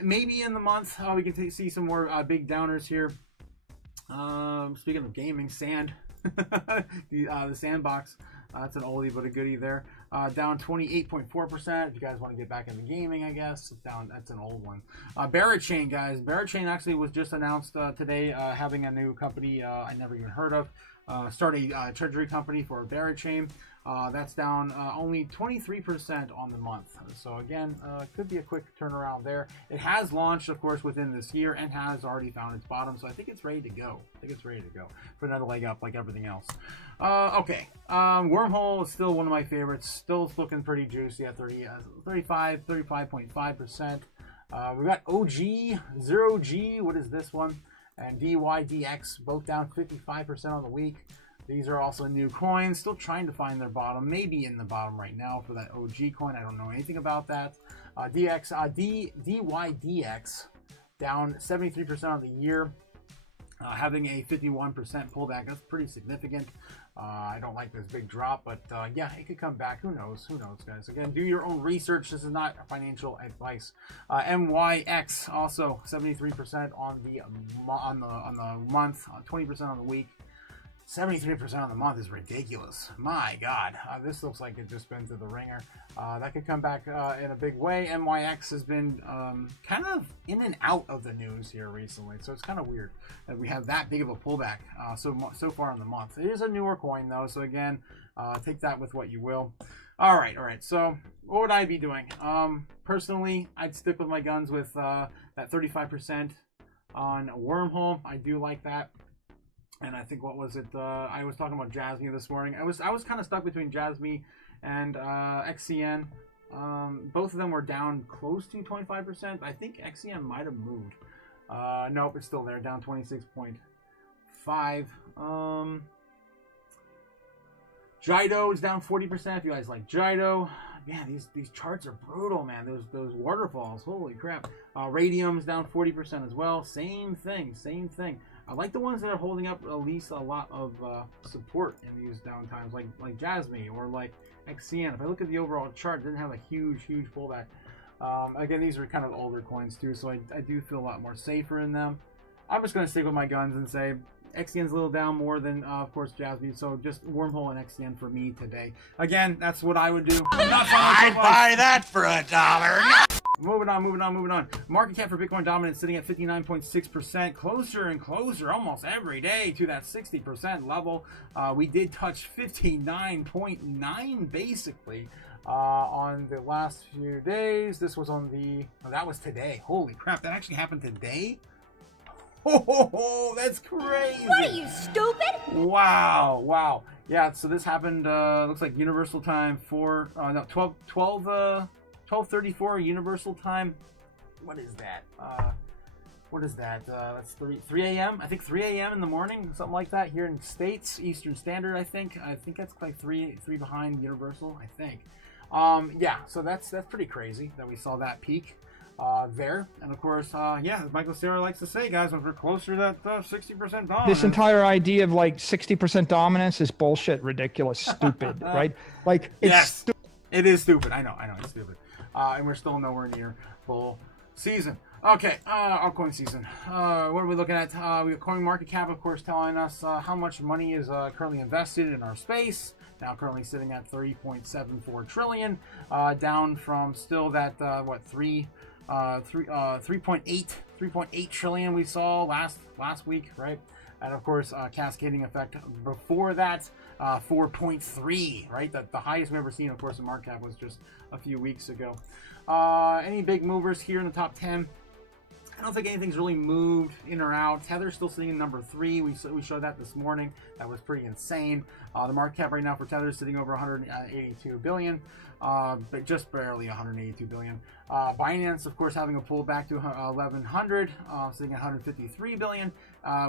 Maybe in the month we can see some more big downers here. Speaking of gaming, Sand, the Sandbox. That's an oldie but a goodie there. Down 28.4%. If you guys want to get back into gaming, I guess down. That's an old one. Barachain, guys. Barachain actually was just announced today, having a new company I never even heard of. Start a treasury company for Barachain. That's down only 23% on the month. So again, could be a quick turnaround there. It has launched, of course, within this year and has already found its bottom. So I think it's ready to go. For another leg up like everything else. Okay. Wormhole is still one of my favorites. Still looking pretty juicy at 35.5%. We got OG, 0G. What is this one? And DYDX, both down 55% on the week. These are also new coins. Still trying to find their bottom. Maybe in the bottom right now for that OG coin. I don't know anything about that. DYDX down 73% on the year. Having a 51% pullback. That's pretty significant. I don't like this big drop, but yeah, it could come back. Who knows, guys? Again, do your own research. This is not financial advice. MYX also 73% on the month, 20% on the week. 73% on the month is ridiculous. My God, this looks like it just been through the ringer. That could come back in a big way. MYX has been kind of in and out of the news here recently, so it's kind of weird that we have that big of a pullback so far in the month. It is a newer coin though, so again, take that with what you will. All right. So what would I be doing? Personally, I'd stick with my guns with that 35% on Wormhole. I do like that. And I think, what was it? I was talking about Jasmine this morning. I was kind of stuck between Jasmine and XCN. Both of them were down close to 25%. I think XCN might have moved. Nope, it's still there, down 26.5. Jido is down 40%. If you guys like Jido, man, these charts are brutal, man. Those waterfalls, holy crap. Radium's down 40% as well. Same thing. I like the ones that are holding up at least a lot of support in these down times, like Jasmine or like XCN. If I look at the overall chart, it didn't have a huge pullback. Again, these are kind of older coins too, so I do feel a lot more safer in them. I'm just going to stick with my guns and say XCN's a little down more than, of course, Jasmine. So just Wormhole and XCN for me today. Again, that's what I would do. I'd buy that for $1. Moving on. Market cap for Bitcoin dominance sitting at 59.6%. Closer and closer almost every day to that 60% level. We did touch 59.9 basically on the last few days. This was on the... Oh, that was today. Holy crap, that actually happened today? Oh, that's crazy. What are you, stupid? Wow. Yeah, so this happened, looks like Universal Time 12:34 Universal Time. What is that? That's 3 a.m. I think 3 a.m. in the morning, something like that here in the States, Eastern Standard, I think that's like three behind Universal, I think. Yeah, so that's pretty crazy that we saw that peak there. And of course, yeah, as Michael Cera likes to say, guys, when we're closer to that 60% dominance. This entire idea of like 60% dominance is bullshit, ridiculous, stupid, right? Like, it's yes, it is stupid. I know, it's stupid. And we're still nowhere near bull season. Okay, altcoin season. What are we looking at? We got CoinMarketCap, of course, telling us how much money is currently invested in our space. Now currently sitting at 3.74 trillion, down from still that 3.8 trillion we saw last week, right? And of course, cascading effect before that, 4.3, right? The highest we've ever seen, of course, in market cap was just a few weeks ago. Any big movers here in the top 10? I don't think anything's really moved in or out. Tether's still sitting in number 3. We showed that this morning. That was pretty insane. The market cap right now for Tether is sitting over 182 billion, but just barely 182 billion. Binance, of course, having a pullback to 1100, sitting at 153 billion,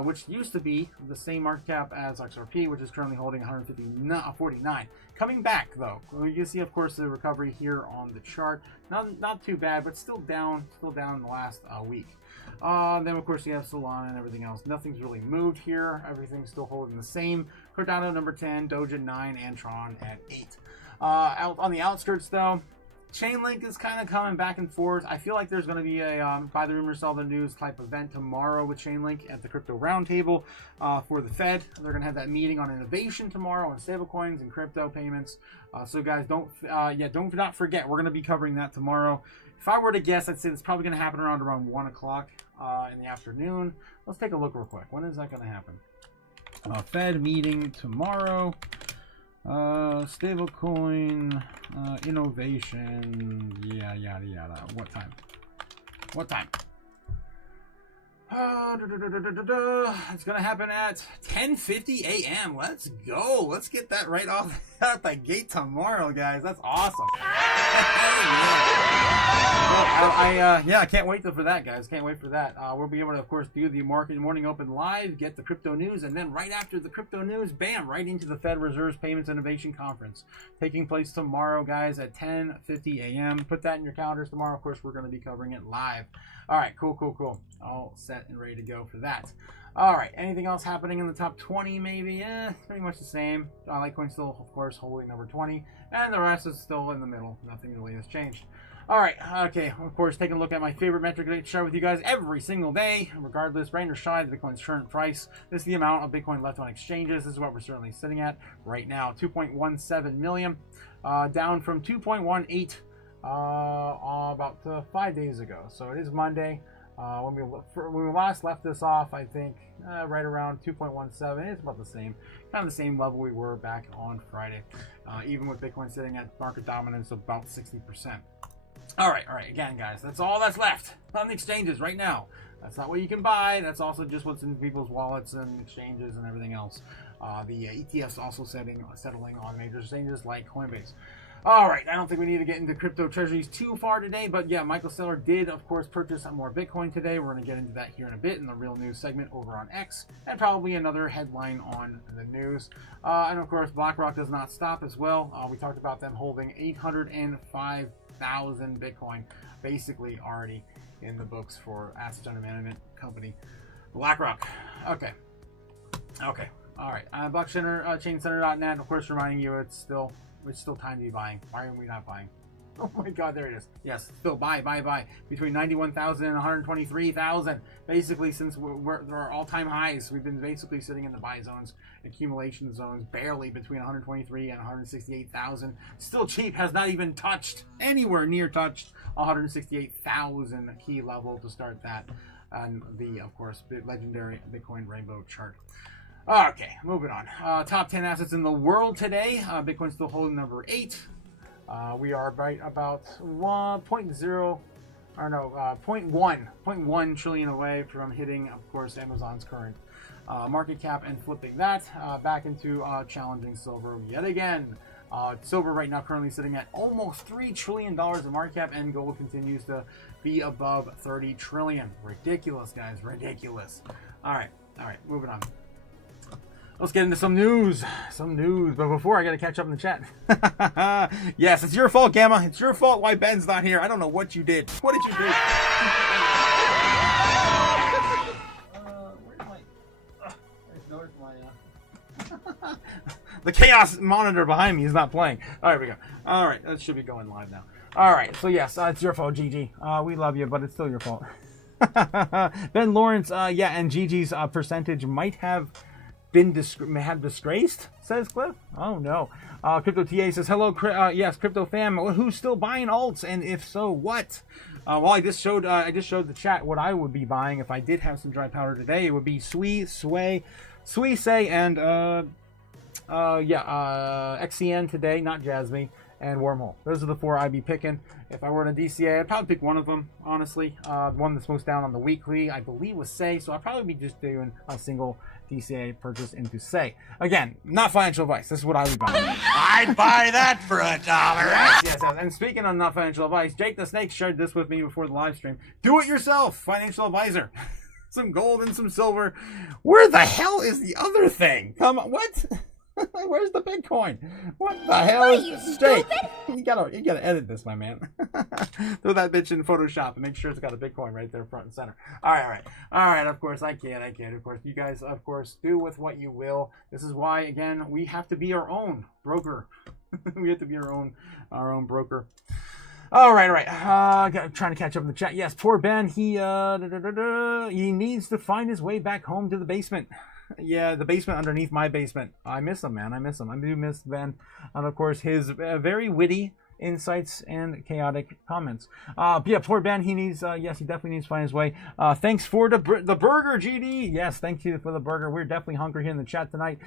which used to be the same market cap as XRP, which is currently holding 149. Coming back though, you can see, of course, the recovery here on the chart. Not too bad, but still down in the last week. Then of course you have Solana and everything else. Nothing's really moved here. Everything's still holding the same. Cardano number 10, Doge at 9, and Tron at 8. Out on the outskirts though, Chainlink is kind of coming back and forth. I feel like there's going to be a buy the rumor, sell the news type event tomorrow with Chainlink at the Crypto Roundtable for the Fed. They're going to have that meeting on innovation tomorrow on stablecoins and crypto payments. So guys, don't not forget, we're going to be covering that tomorrow. If I were to guess, I'd say it's probably going to happen around 1 o'clock in the afternoon. Let's take a look real quick. When is that going to happen? Fed meeting tomorrow. Stablecoin, innovation, yada yada. What time? It's gonna happen at 10:50 a.m. Let's go. Let's get that right off out the gate tomorrow, guys. That's awesome. I can't wait for that, guys. Can't wait for that. We'll be able to, of course, do the market morning open live, get the crypto news, and then right after the crypto news, bam, right into the Fed Reserve's Payments Innovation Conference, taking place tomorrow, guys, at 10:50 a.m. Put that in your calendars tomorrow. Of course, we're going to be covering it live. All right, cool. All set and ready to go for that. All right, anything else happening in the top 20 maybe? Pretty much the same. Litecoin still, of course, holding number 20, and the rest is still in the middle. Nothing really has changed. All right, okay, of course, taking a look at my favorite metric to share with you guys every single day, regardless, rain or shine, Bitcoin's current price. This is the amount of Bitcoin left on exchanges. This is what we're certainly sitting at right now, 2.17 million, down from 2.18 about 5 days ago. So it is Monday. When we last left this off, I think right around 2.17. It's about the same, kind of the same level we were back on Friday, even with Bitcoin sitting at market dominance of about 60%. All right, again, guys, that's all that's left on the exchanges right now. That's not what you can buy. That's also just what's in people's wallets and exchanges and everything else. The ETFs also settling on major exchanges like Coinbase. All right, I don't think we need to get into crypto treasuries too far today, but yeah, Michael Saylor did, of course, purchase some more Bitcoin today. We're going to get into that here in a bit in the real news segment over on X, and probably another headline on the news. And of course, BlackRock does not stop as well. We talked about them holding 805,000 Bitcoin, basically already in the books for assets under management company BlackRock. Okay. All right. Blockchaincenter.net, of course, reminding you it's still time to be buying. Why are we not buying? Oh my God, there it is. Yes, still buy. Between 91,000 and 123,000. Basically, since we're our all-time highs, we've been basically sitting in the buy zones, accumulation zones, barely between 123 and 168,000. Still cheap, has not even anywhere near touched 168,000 key level to start that. And the, of course, legendary Bitcoin rainbow chart. Okay, moving on. Top 10 assets in the world today. Bitcoin's still holding number 8. We are right about 0.1 trillion away from hitting, of course, Amazon's current market cap and flipping that back into challenging silver yet again. Silver right now currently sitting at almost $3 trillion in market cap, and gold continues to be above 30 trillion. Ridiculous, guys, ridiculous. All right, moving on. Let's get into some news. But before, I got to catch up in the chat. Yes, it's your fault, Gamma. It's your fault why Ben's not here. I don't know what you did. What did you do? Where's my... I just noticed my... The chaos monitor behind me is not playing. All right, we go. All right, that should be going live now. All right, so yes, it's your fault, GG. We love you, but it's still your fault. Ben Lawrence, yeah, and Gigi's percentage might have been disgraced, says Cliff. Oh no. Crypto TA says hello. Yes, crypto fam. Who's still buying alts, and if so, what? Well, I just showed the chat what I would be buying if I did have some dry powder today. It would be Sway, and XCN today, not Jasmine, and Wormhole. Those are the 4 I'd be picking. If I were in a DCA, I'd probably pick one of them, honestly. The one that's most down on the weekly, I believe, was Say, so I'd probably be just doing a single DCA purchase into Say. Again, not financial advice. This is what I would buy. I'd buy that for $1. Yes. And speaking of not financial advice, Jake the Snake shared this with me before the live stream. Do it yourself, financial advisor. Some gold and some silver. Where the hell is the other thing? Come on, what? Where's the Bitcoin? What the hell is Jake? You gotta edit this, my man. Throw that bitch in Photoshop and make sure it's got a Bitcoin right there front and center. All right. Of course, I can. Of course, you guys, of course, do with what you will. This is why, again, we have to be our own broker. We have to be our own broker. All right. Trying to catch up in the chat. Yes, poor Ben. He needs to find his way back home to the basement. Yeah, the basement underneath my basement. I miss him, man. I do miss Ben. And of course, his very witty insights and chaotic comments. Yeah, poor Ben. He needs, yes, he definitely needs to find his way. Thanks for the burger, GD. Yes, thank you for the burger. We're definitely hungry here in the chat tonight.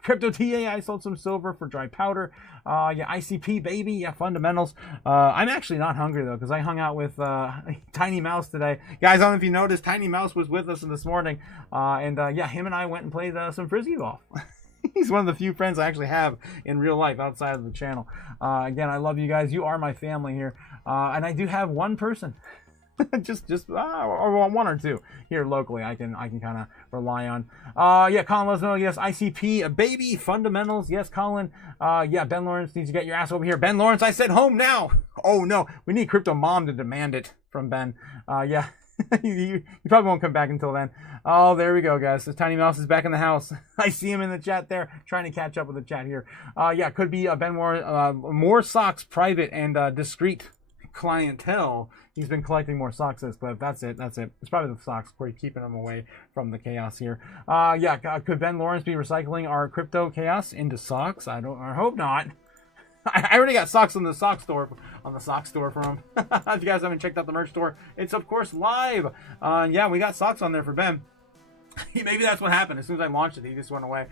Crypto TA, I sold some silver for dry powder. Yeah, ICP, baby. Yeah, fundamentals. I'm actually not hungry, though, because I hung out with Tiny Mouse today. Guys, I don't know if you noticed, Tiny Mouse was with us this morning. Yeah, him and I went and played some frisbee golf. He's one of the few friends I actually have in real life outside of the channel. Again, I love you guys. You are my family here. And I do have one person. or one or two here locally I can kind of rely on. Yeah, Colin Lesno, yes, ICP, baby, fundamentals, yes, Colin. Yeah, Ben Lawrence needs to get your ass over here. Ben Lawrence, I said home now. Oh no, we need Crypto Mom to demand it from Ben. Yeah. you probably won't come back until then. Oh, there we go, guys. This Tiny Mouse is back in the house. I see him in the chat there, trying to catch up with the chat here. Yeah, could be Ben more socks, private and discreet clientele. He's been collecting more socks this clip. That's it. It's probably the socks. We're keeping them away from the chaos here. Yeah, could Ben Lawrence be recycling our crypto chaos into socks? I hope not. I already got socks on the sock store from him. If you guys haven't checked out the merch store, it's of course live. Yeah, we got socks on there for Ben. Maybe that's what happened. As soon as I launched it, he just went away.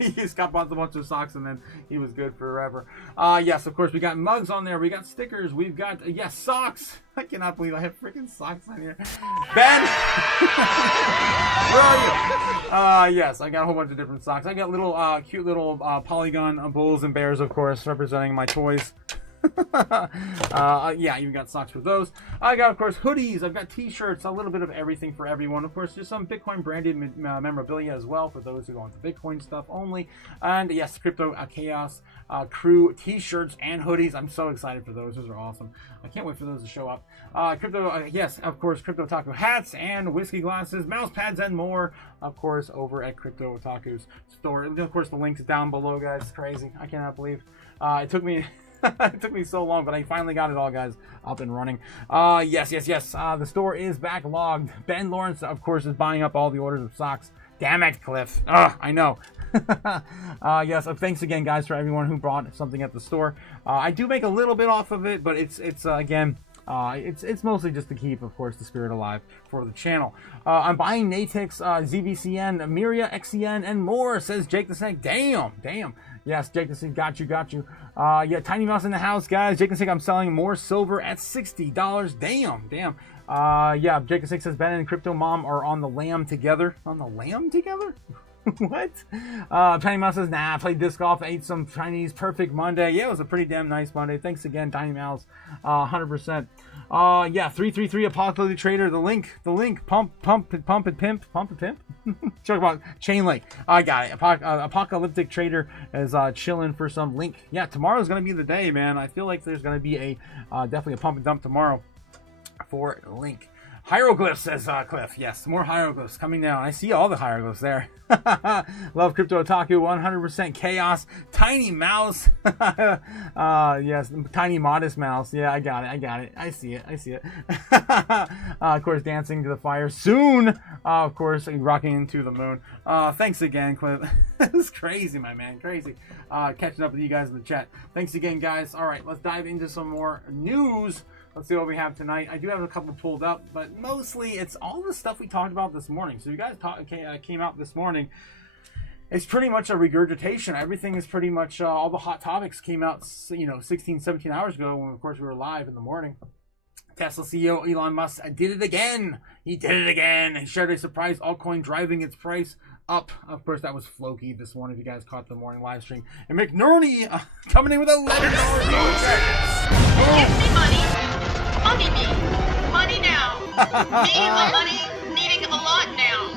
He just got bought a bunch of socks and then he was good forever. Yes, of course, we got mugs on there. We got stickers. We've got, yes, socks. I cannot believe I have freaking socks on here. Ben! Where are you? Yes, I got a whole bunch of different socks. I got little, cute little polygon bulls and bears, of course, representing my toys. Yeah, even got socks for those. I got, of course, hoodies. I've got t-shirts, a little bit of everything for everyone. Of course, just some Bitcoin branded memorabilia as well for those who go into Bitcoin stuff only. And yes, Crypto Chaos crew t-shirts and hoodies. I'm so excited for those. Those are awesome. I can't wait for those to show up. Yes, of course, Crypto Otaku hats and whiskey glasses, mouse pads, and more. Of course, over at Crypto Otaku's store. And of course, the link is down below, guys. It's crazy. I cannot believe it took me. It took me so long, but I finally got it all, guys, up and running. Yes. The store is backlogged. Ben Lawrence, of course, is buying up all the orders of socks. Damn it, Cliff. I know. Yes, thanks again, guys, for everyone who brought something at the store. I do make a little bit off of it, but it's mostly just to keep, of course, the spirit alive for the channel. I'm buying Natix, ZVCN, Miria, XCN, and more, says Jake the Snake. Damn. Yes, Jake the Snake, got you. Yeah, Tiny Mouse in the house, guys. Jake the Snake, I'm selling more silver at $60. Damn. Yeah, Jake the Snake says Ben and Crypto Mom are on the lam together. On the lam together? What? Tiny Mouse says, nah, I played disc golf, ate some Chinese, perfect Monday. Yeah, it was a pretty damn nice Monday. Thanks again, Tiny Mouse. 100%. Yeah, 333 Apocalyptic Trader, the link, pump and pimp. Talk about chain link. I got it. Apocalyptic Trader is chilling for some link. Yeah, tomorrow's gonna be the day, man. I feel like there's gonna be a definitely a pump and dump tomorrow for link. Hieroglyphs, says Cliff. Yes, more hieroglyphs coming down. I see all the hieroglyphs there. Love Crypto Otaku, 100% chaos. Tiny Mouse. Yes, tiny modest mouse. Yeah, I got it. I see it. Of course, dancing to the fire soon. Of course, rocking into the moon. Thanks again, Cliff. This is crazy, my man. Crazy. Catching up with you guys in the chat. Thanks again, guys. All right, let's dive into some more news. Let's see what we have tonight. I do have a couple pulled up, but mostly it's all the stuff we talked about this morning. So you guys came out this morning. It's pretty much a regurgitation. Everything is pretty much, all the hot topics came out, 16, 17 hours ago when, of course, we were live in the morning. Tesla CEO Elon Musk did it again. He did it again. He shared a surprise altcoin driving its price up. Of course, that was Floki this morning, if you guys caught the morning live stream. And McNerney coming in with $11. Give me money. Money me. Money now. Needing the money. Needing a lot now.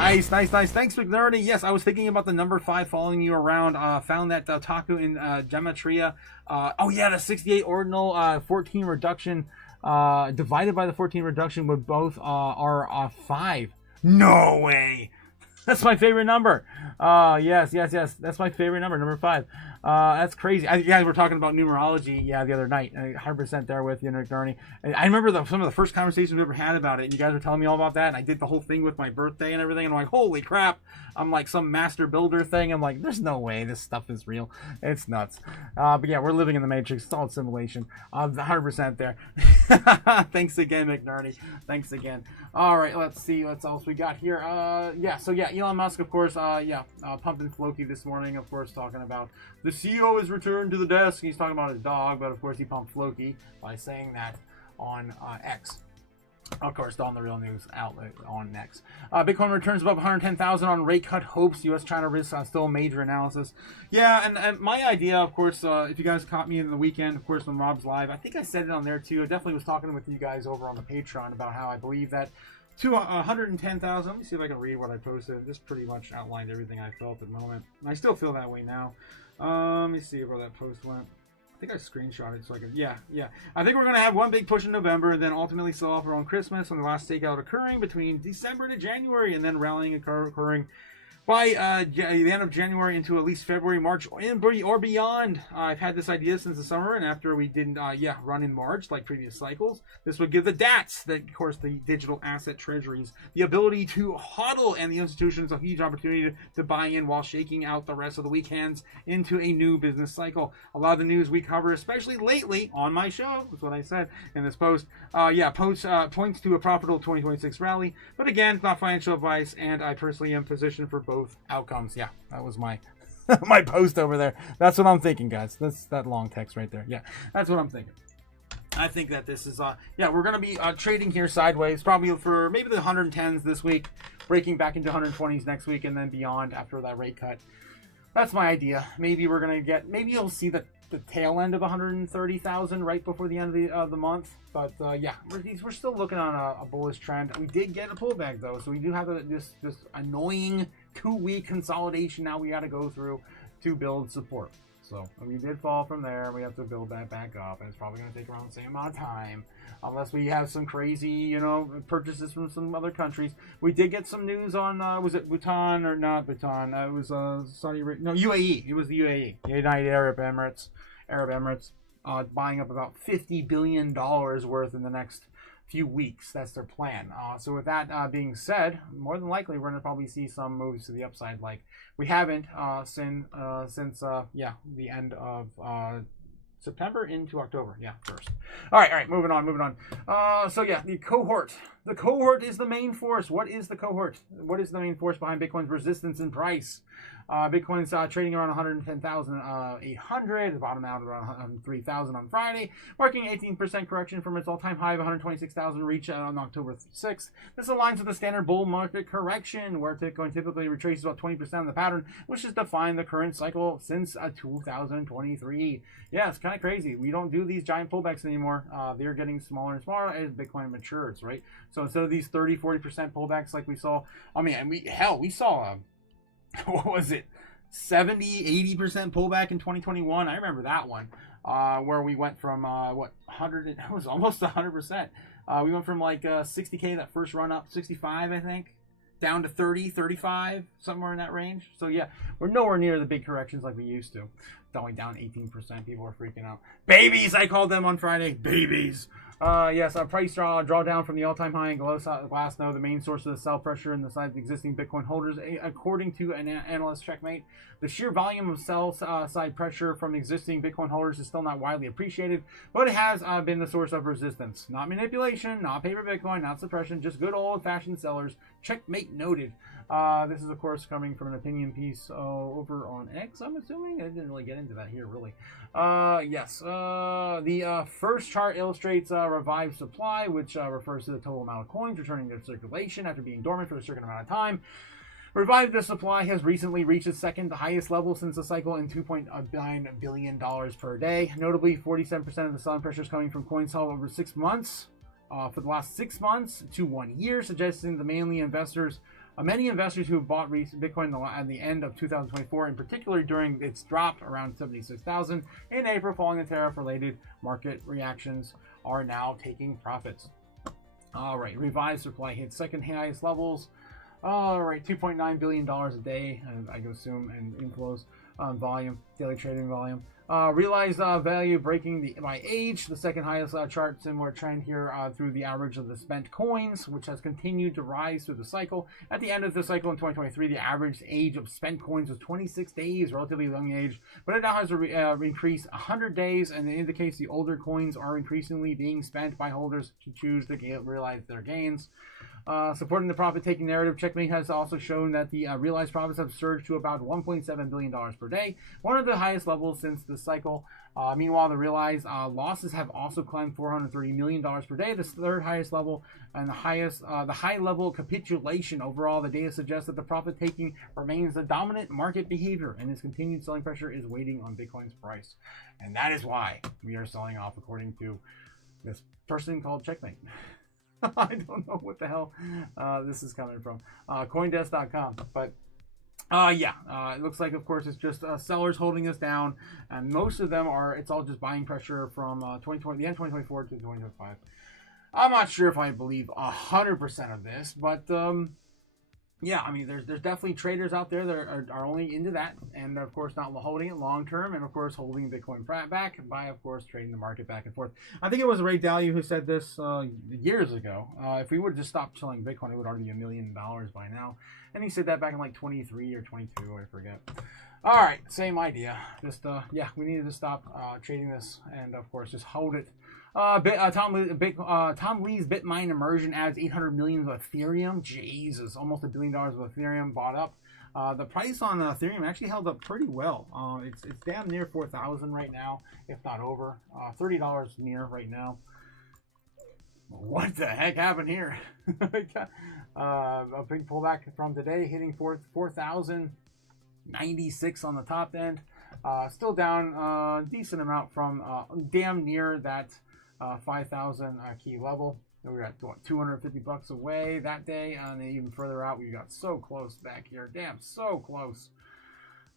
Nice. Thanks, McNerney. Yes, I was thinking about the number 5 following you around. Found that Otaku in Gematria. The 68 ordinal 14 reduction divided by the 14 reduction would both are 5. No way. That's my favorite number. Yes. That's my favorite number 5. That's crazy. You guys were talking about numerology, the other night. 100% there with you, Nick Darney. I remember some of the first conversations we ever had about it, and you guys were telling me all about that, and I did the whole thing with my birthday and everything, and I'm like, holy crap. I'm like some master builder thing. I'm like, there's no way this stuff is real. It's nuts. But yeah, we're living in the Matrix. It's all simulation. 100% there. Thanks again, McNerney. Thanks again. All right, let's see what else we got here. Elon Musk, of course, pumping Floki this morning, of course, talking about the CEO has returned to the desk. He's talking about his dog, but of course he pumped Floki by saying that on X. Of course, on the real news outlet on next. Bitcoin returns above 110,000 on rate cut hopes. U.S.-China risks still major analysis. Yeah, and my idea, of course, if you guys caught me in the weekend, of course, when Rob's live, I think I said it on there too. I definitely was talking with you guys over on the Patreon about how I believe that to 110,000. Let me see if I can read what I posted. This pretty much outlined everything I felt at the moment. And I still feel that way now. Let me see where that post went. I think I screenshot it so I can, yeah. I think we're going to have one big push in November, and then ultimately sell off around Christmas, and the last stakeout occurring between December to January, and then rallying occurring by the end of January into at least February, March, or beyond. I've had this idea since the summer, and after we didn't run in March like previous cycles, this would give the DATs, of course the digital asset treasuries, the ability to hodl, and the institutions a huge opportunity to buy in while shaking out the rest of the weak hands into a new business cycle. A lot of the news we cover, especially lately on my show, that's what I said in this post, points to a profitable 2026 rally, but again, it's not financial advice, and I personally am positioned for both both outcomes. Yeah, that was my my post over there. That's what I'm thinking, guys. That's that long text right there. Yeah, that's what I'm thinking. I think that this is, we're going to be trading here sideways, probably for maybe the 110s this week, breaking back into 120s next week, and then beyond after that rate cut. That's my idea. Maybe we're going to get, maybe you'll see the tail end of 130,000 right before the end of the month. But yeah, we're still looking on a bullish trend. We did get a pullback though, so we do have this annoying 2-week consolidation now we got to go through to build support. So we did fall from there. We have to build that back up, and it's probably going to take around the same amount of time, unless we have some crazy, purchases from some other countries. We did get some news on was it Bhutan or not Bhutan? It was Saudi Arabia. No, UAE. It was the UAE, United Arab Emirates, buying up about $50 billion worth in the next few weeks. That's their plan. So with that being said, more than likely we're going to probably see some moves to the upside, like we haven't since the end of September into October. Yeah, first. All right, moving on. So yeah, the cohort. The cohort is the main force. What is the cohort? What is the main force behind Bitcoin's resistance in price? Bitcoin's trading around 110,800, the bottom out around 103,000 on Friday, marking 18% correction from its all-time high of 126,000 reached on October 6th. This aligns with the standard bull market correction, where Bitcoin typically retraces about 20% of the pattern, which has defined the current cycle since 2023. Yeah, it's kind of crazy. We don't do these giant pullbacks anymore. They're getting smaller and smaller as Bitcoin matures, right? So instead of these 30-40% pullbacks like we saw, we saw what was it, 70-80% pullback in 2021. I remember that one, where we went from 100, it was almost 100%. We went from like 60k that first run up, 65 I think, down to 30, 35, somewhere in that range. So yeah, we're nowhere near the big corrections like we used to. Going down 18%, people are freaking out. Babies, I called them on Friday, babies. Yes, price drawdown from the all-time high in Glassnode, the main source of the sell pressure in the side of the existing Bitcoin holders, according to an analyst checkmate. The sheer volume of sell side pressure from existing Bitcoin holders is still not widely appreciated, but it has been the source of resistance. Not manipulation, not paper Bitcoin, not suppression, just good old-fashioned sellers. Checkmate noted. This is, of course, coming from an opinion piece over on X, I'm assuming. I didn't really get into that here, really. Yes. The first chart illustrates revived supply, which refers to the total amount of coins returning to circulation after being dormant for a certain amount of time. Revived supply has recently reached its second highest level since the cycle in $2.9 billion per day. Notably, 47% of the selling pressure is coming from coins held over 6 months. For the last 6 months to 1 year, suggesting the many investors who have bought Bitcoin at the end of 2024, in particular during its drop around 76,000 in April following the tariff-related market reactions, are now taking profits. All right, revived supply hits second highest levels. All right, $2.9 billion a day, I assume, and inflows volume, daily trading volume. Realized value breaking by age, the second highest chart, similar trend here through the average of the spent coins, which has continued to rise through the cycle. At the end of the cycle in 2023, the average age of spent coins was 26 days, relatively young age, but it now has increased 100 days, and it indicates the older coins are increasingly being spent by holders to choose to realize their gains. Supporting the profit-taking narrative, Checkmate has also shown that the realized profits have surged to about $1.7 billion per day, one of the highest levels since the cycle. Meanwhile, the realized losses have also climbed $430 million per day, the third highest level, and the high-level capitulation. Overall, the data suggests that the profit-taking remains the dominant market behavior, and this continued selling pressure is weighing on Bitcoin's price. And that is why we are selling off, according to this person called Checkmate. I don't know what the hell this is coming from. Coindesk.com. But it looks like, of course, it's just sellers holding us down. And most of them it's all just buying pressure from the end of 2024 to 2025. I'm not sure if I believe 100% of this, but yeah, I mean, there's definitely traders out there that are only into that, and of course not holding it long term, and of course holding Bitcoin back by, of course, trading the market back and forth. I think it was Ray Dalio who said this years ago. If we would just stop selling Bitcoin, it would already be $1 million by now. And he said that back in like 23 or 22, I forget. All right, same idea. Just we needed to stop trading this, and of course just hold it. Tom Lee's Bitmine immersion adds 800 million of Ethereum. Jesus, almost $1 billion of Ethereum bought up. The price on Ethereum actually held up pretty well. It's damn near 4,000 right now, if not over. $30 near right now. What the heck happened here? A big pullback from today, hitting 4,096 on the top end. Still down a decent amount from damn near that 5,000 key level. We got what, $250 away that day, and then even further out, we got so close back here. Damn, so close.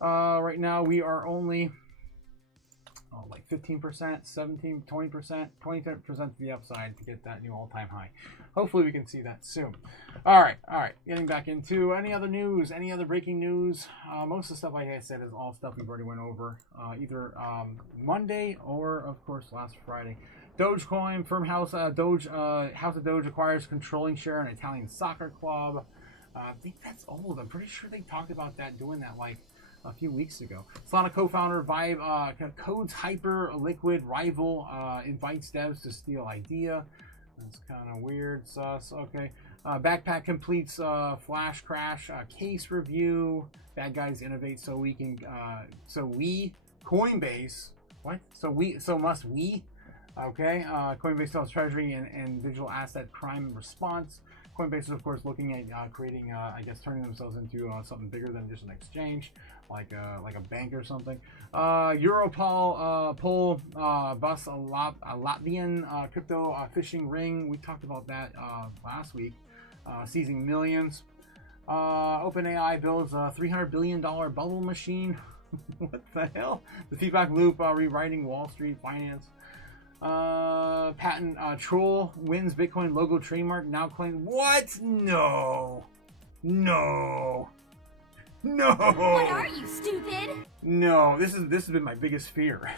Right now, we are only like 15%, 17, 20%, 20% to the upside to get that new all-time high. Hopefully, we can see that soon. All right. Getting back into any other news, any other breaking news. Most of the stuff, like I said, is all stuff we've already went over, either Monday or, of course, last Friday. Dogecoin firm House of Doge acquires controlling share in Italian soccer club. I think that's old. I'm pretty sure they talked about that, doing that like a few weeks ago. Solana co-founder Vibe codes hyper liquid rival invites devs to steal idea. That's kind of weird. Sus. Okay. Backpack completes flash crash case review. Bad guys innovate so we can Coinbase. What? So must we? Okay, Coinbase sells treasury and digital asset crime response. Coinbase is, of course, looking at creating, I guess, turning themselves into something bigger than just an exchange, like a bank or something. Europol pull busts a Latvian crypto phishing ring. We talked about that last week, seizing millions. OpenAI builds a $300 billion bubble machine. What the hell? The feedback loop rewriting Wall Street finance. Patent troll wins Bitcoin logo trademark, now claimed. What? No. What are you, stupid? No, this has been my biggest fear.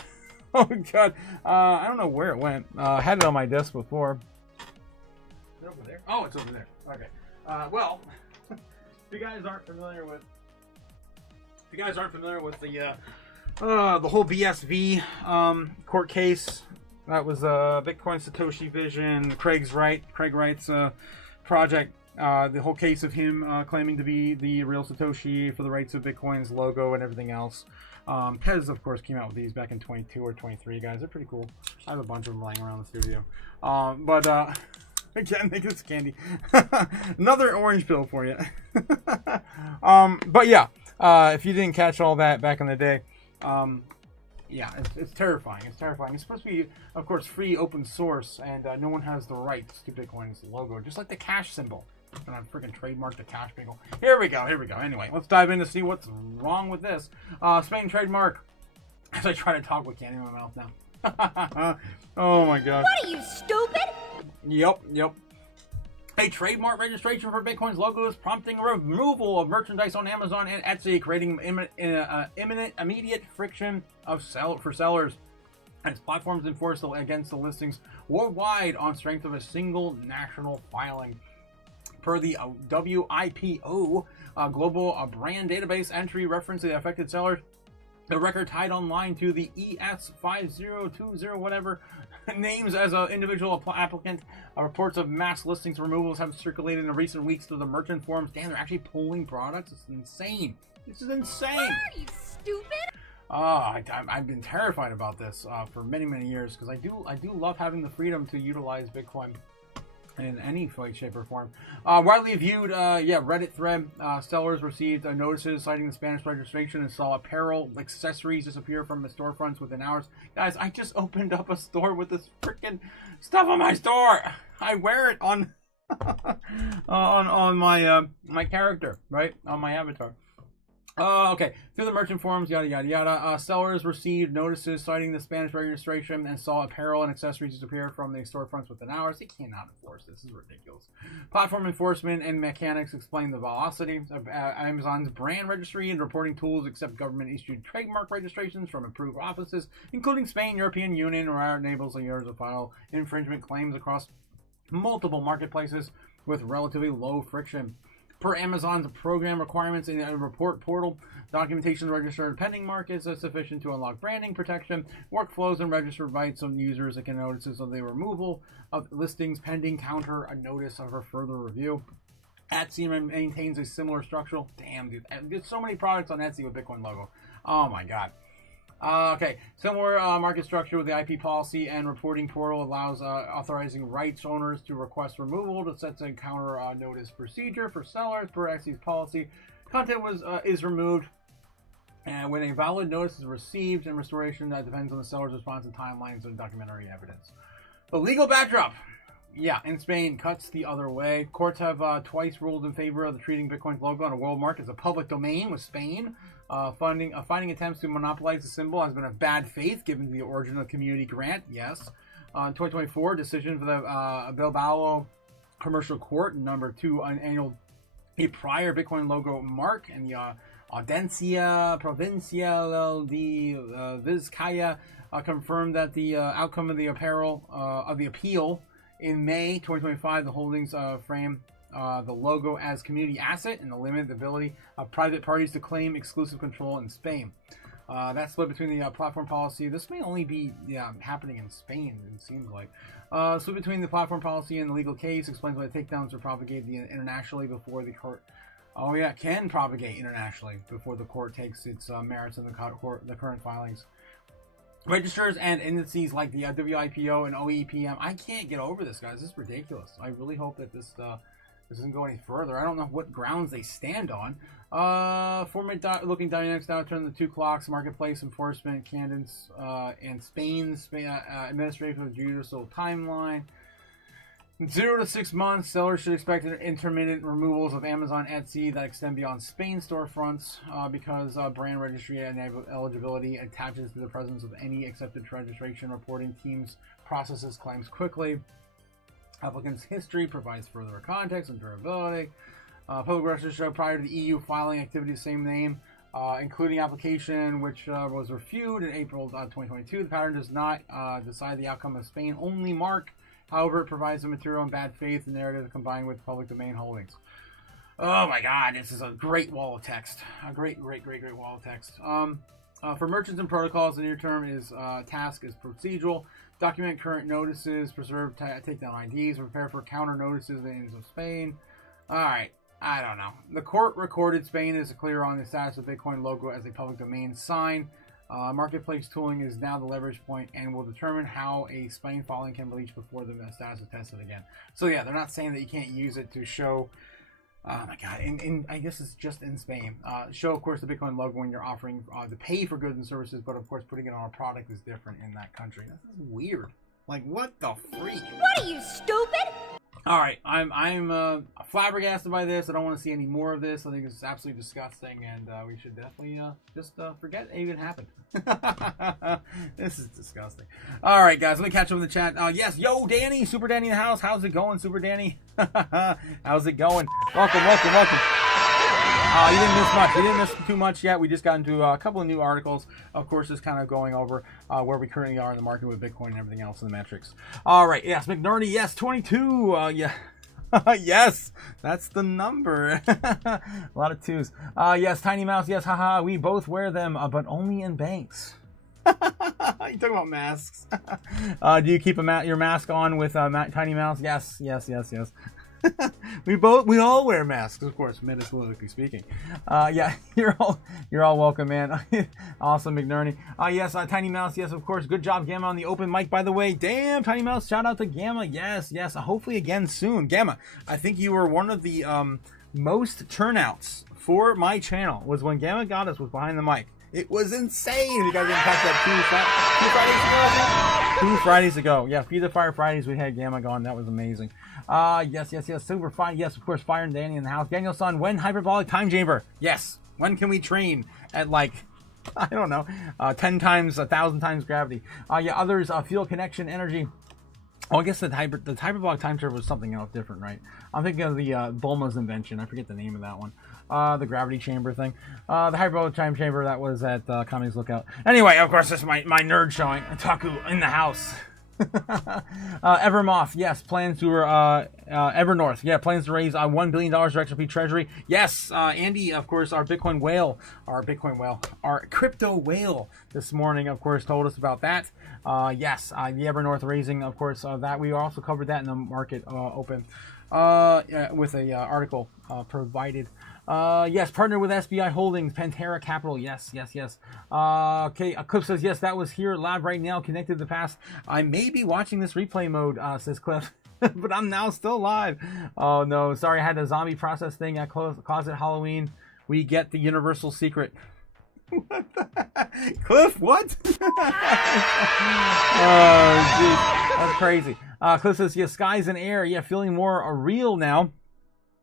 Oh god. I don't know where it went. I had it on my desk before. Is it over there? Oh, it's over there. Okay. Well, if you guys aren't familiar with the whole BSV court case. That was Bitcoin Satoshi Vision, Craig Wright's project. The whole case of him claiming to be the real Satoshi for the rights of Bitcoin's logo and everything else. Pez, of course, came out with these back in 22 or 23, guys. They're pretty cool. I have a bunch of them lying around the studio. Again, make this candy. Another orange pill for you. But yeah, if you didn't catch all that back in the day, yeah, it's terrifying. It's terrifying. It's supposed to be, of course, free, open source, and no one has the rights to Bitcoin's logo, just like the cash symbol. And I freaking trademarked the cash symbol. Here we go. Anyway, let's dive in to see what's wrong with this. Spain trademark. As I try to talk with candy in my mouth now. Oh my god. What are you, stupid? Yep. A trademark registration for Bitcoin's logo is prompting removal of merchandise on Amazon and Etsy, creating immediate friction for sellers. As platforms enforce against the listings worldwide on strength of a single national filing. Per the WIPO global brand database entry reference to the affected sellers, the record tied online to the ES5020 whatever names as an individual applicant. Reports of mass listings removals have circulated in recent weeks through the merchant forums. Damn, they're actually pulling products. It's insane. This is insane. What are you, stupid? I've been terrified about this for many years because I do love having the freedom to utilize Bitcoin in any way, shape, or form. Widely viewed, Reddit thread. Sellers received notices citing the Spanish registration and saw apparel accessories disappear from the storefronts within hours. Guys, I just opened up a store with this freaking stuff on my store. I wear it on on my character, right, on my avatar. Okay. Through the merchant forums, yada yada yada. Sellers received notices citing the Spanish registration and saw apparel and accessories disappear from the storefronts within hours. They cannot enforce this. This is ridiculous. Platform enforcement and mechanics explain the velocity of Amazon's brand registry and reporting tools accept government-issued trademark registrations from approved offices, including Spain, European Union, or enables users to file infringement claims across multiple marketplaces with relatively low friction. Per Amazon's program requirements in a report portal, documentation registered pending markets is sufficient to unlock branding protection, workflows, and register rights on users that can notices of the removal of listings pending counter a notice of a further review. Etsy maintains a similar structural. Damn, dude. There's so many products on Etsy with Bitcoin logo. Oh, my God. Okay, similar market structure with the IP policy and reporting portal allows authorizing rights owners to request removal to set a counter notice procedure for sellers per Etsy's policy. Content is removed, and when a valid notice is received, and restoration depends on the seller's response and timelines and documentary evidence. The legal backdrop. Yeah, in Spain, cuts the other way. Courts have twice ruled in favor of the treating Bitcoin's logo on a world market as a public domain, with Spain finding attempts to monopolize the symbol has been of bad faith given the origin of the community grant. Yes. 2024, decision for the Bilbao Commercial Court, number 2 annual a prior Bitcoin logo mark, and the Audiencia Provincial de Vizcaya confirmed that the outcome of the appeal in May 2025, the holdings frame the logo as community asset and the limit the ability of private parties to claim exclusive control in Spain. That split between the platform policy. This may only be happening in Spain, it seems like. Split between the platform policy and the legal case explains why the takedowns are propagated internationally before the court. Oh yeah, can propagate internationally before the court takes its merits in the current filings. Registers and indices like the WIPO and OEPM. I can't get over this, guys. This is ridiculous. I really hope that this doesn't go any further. I don't know what grounds they stand on. Looking dynamics now turn the 2 clocks, marketplace enforcement, cadence, and Spain's administrative judicial timeline. 0 to 6 months. Sellers should expect intermittent removals of Amazon, Etsy that extend beyond Spain storefronts because brand registry and eligibility attaches to the presence of any accepted registration. Reporting teams processes claims quickly. Applicant's history provides further context and durability. Public records show prior to the EU filing activity of the same name, including application which was reviewed in April 2022. The pattern does not decide the outcome of Spain only mark. However, it provides the material in bad faith and narrative combined with public domain holdings. Oh my God, this is a great wall of text. A great wall of text. For merchants and protocols, the near term task is procedural. Document current notices, preserve takedown IDs, prepare for counter notices in the names of Spain. Alright, I don't know. The court recorded Spain is clear on the status of Bitcoin logo as a public domain sign. Marketplace tooling is now the leverage point and will determine how a Spain filing can be reached before the status is tested again. So yeah, they're not saying that you can't use it to show, oh my God, I guess it's just in Spain. Show, of course, the Bitcoin logo when you're offering to pay for goods and services, but of course putting it on a product is different in that country. This is weird. Like, what the freak? What are you, stupid? All right, I'm flabbergasted by this. I don't want to see any more of this. I think it's absolutely disgusting, and we should definitely just forget it even happened. This is disgusting. All right, guys, let me catch up in the chat. Yes, yo, Danny, Super Danny in the house. How's it going, Super Danny? How's it going? Welcome. You didn't miss much. You didn't miss too much yet. We just got into a couple of new articles. Of course, just kind of going over where we currently are in the market with Bitcoin and everything else in the metrics. All right. Yes, McNerney. Yes, 22. Yeah. Yes, that's the number. A lot of twos. Yes, Tiny Mouse. Yes, haha. We both wear them, but only in banks. You talking about masks? Do you keep your mask on with Tiny Mouse? Yes. We all wear masks, of course, metaphorically speaking. Yeah, you're all welcome, man. Awesome, McNerney. Yes, Tiny Mouse. Yes, of course. Good job, Gamma, on the open mic, by the way. Damn, Tiny Mouse. Shout out to Gamma. Yes. Hopefully again soon. Gamma, I think you were one of the most turnouts for my channel. Was when Gamma got us was behind the mic. It was insane. You guys didn't catch that 2 Fridays ago. Yeah, Feed the Fire Fridays. We had Gamma gone. That was amazing. Yes. Super fine. Yes, of course. Fire and Danny in the house. Daniel Son, when hyperbolic time chamber? Yes. When can we train at I don't know, 10 times, 1,000 times gravity? Yeah. Others, fuel connection energy. Oh, I guess the hyperbolic time chamber was something else different, right? I'm thinking of the Bulma's invention. I forget the name of that one. The gravity chamber thing. The hyperbolic time chamber, that was at Communist Lookout. Anyway, of course, this is my nerd showing. Otaku in the house. Evermoth, yes, plans to Evernorth, yeah, plans to raise $1 billion for XRP Treasury. Yes, Andy, of course, our crypto whale this morning, of course, told us about that. Yes, the Evernorth raising, of course, that we also covered that in the market open with a article provided. Yes, partner with SBI Holdings, Pantera Capital. Yes. Okay, Cliff says, yes, that was here live right now, connected to the past. I may be watching this replay mode, says Cliff. But I'm now still live. Oh no, sorry, I had a zombie process thing at Closet Halloween. We get the universal secret. What Cliff, what? Oh, geez. That's crazy. Cliff says, yes, skies and air. Yeah, feeling more real now.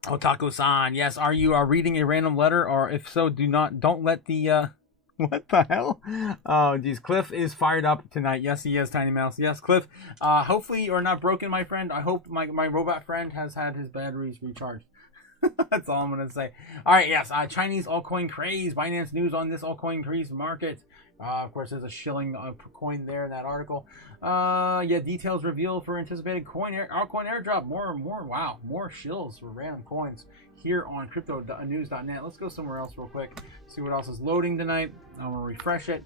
Otaku-san, yes, are you reading a random letter? Or if so, don't let the... What the hell? Oh, geez. Cliff is fired up tonight. Yes, he is, Tiny Mouse. Yes, Cliff. Hopefully you're not broken, my friend. I hope my robot friend has had his batteries recharged. That's all I'm going to say. All right, yes. Chinese altcoin craze. Binance news on this altcoin craze market. Of course, there's a shilling per coin there in that article. Yeah, details revealed for anticipated altcoin airdrop. Wow, more shills for random coins here on cryptonews.net. Let's go somewhere else real quick. See what else is loading tonight. I'm gonna refresh it.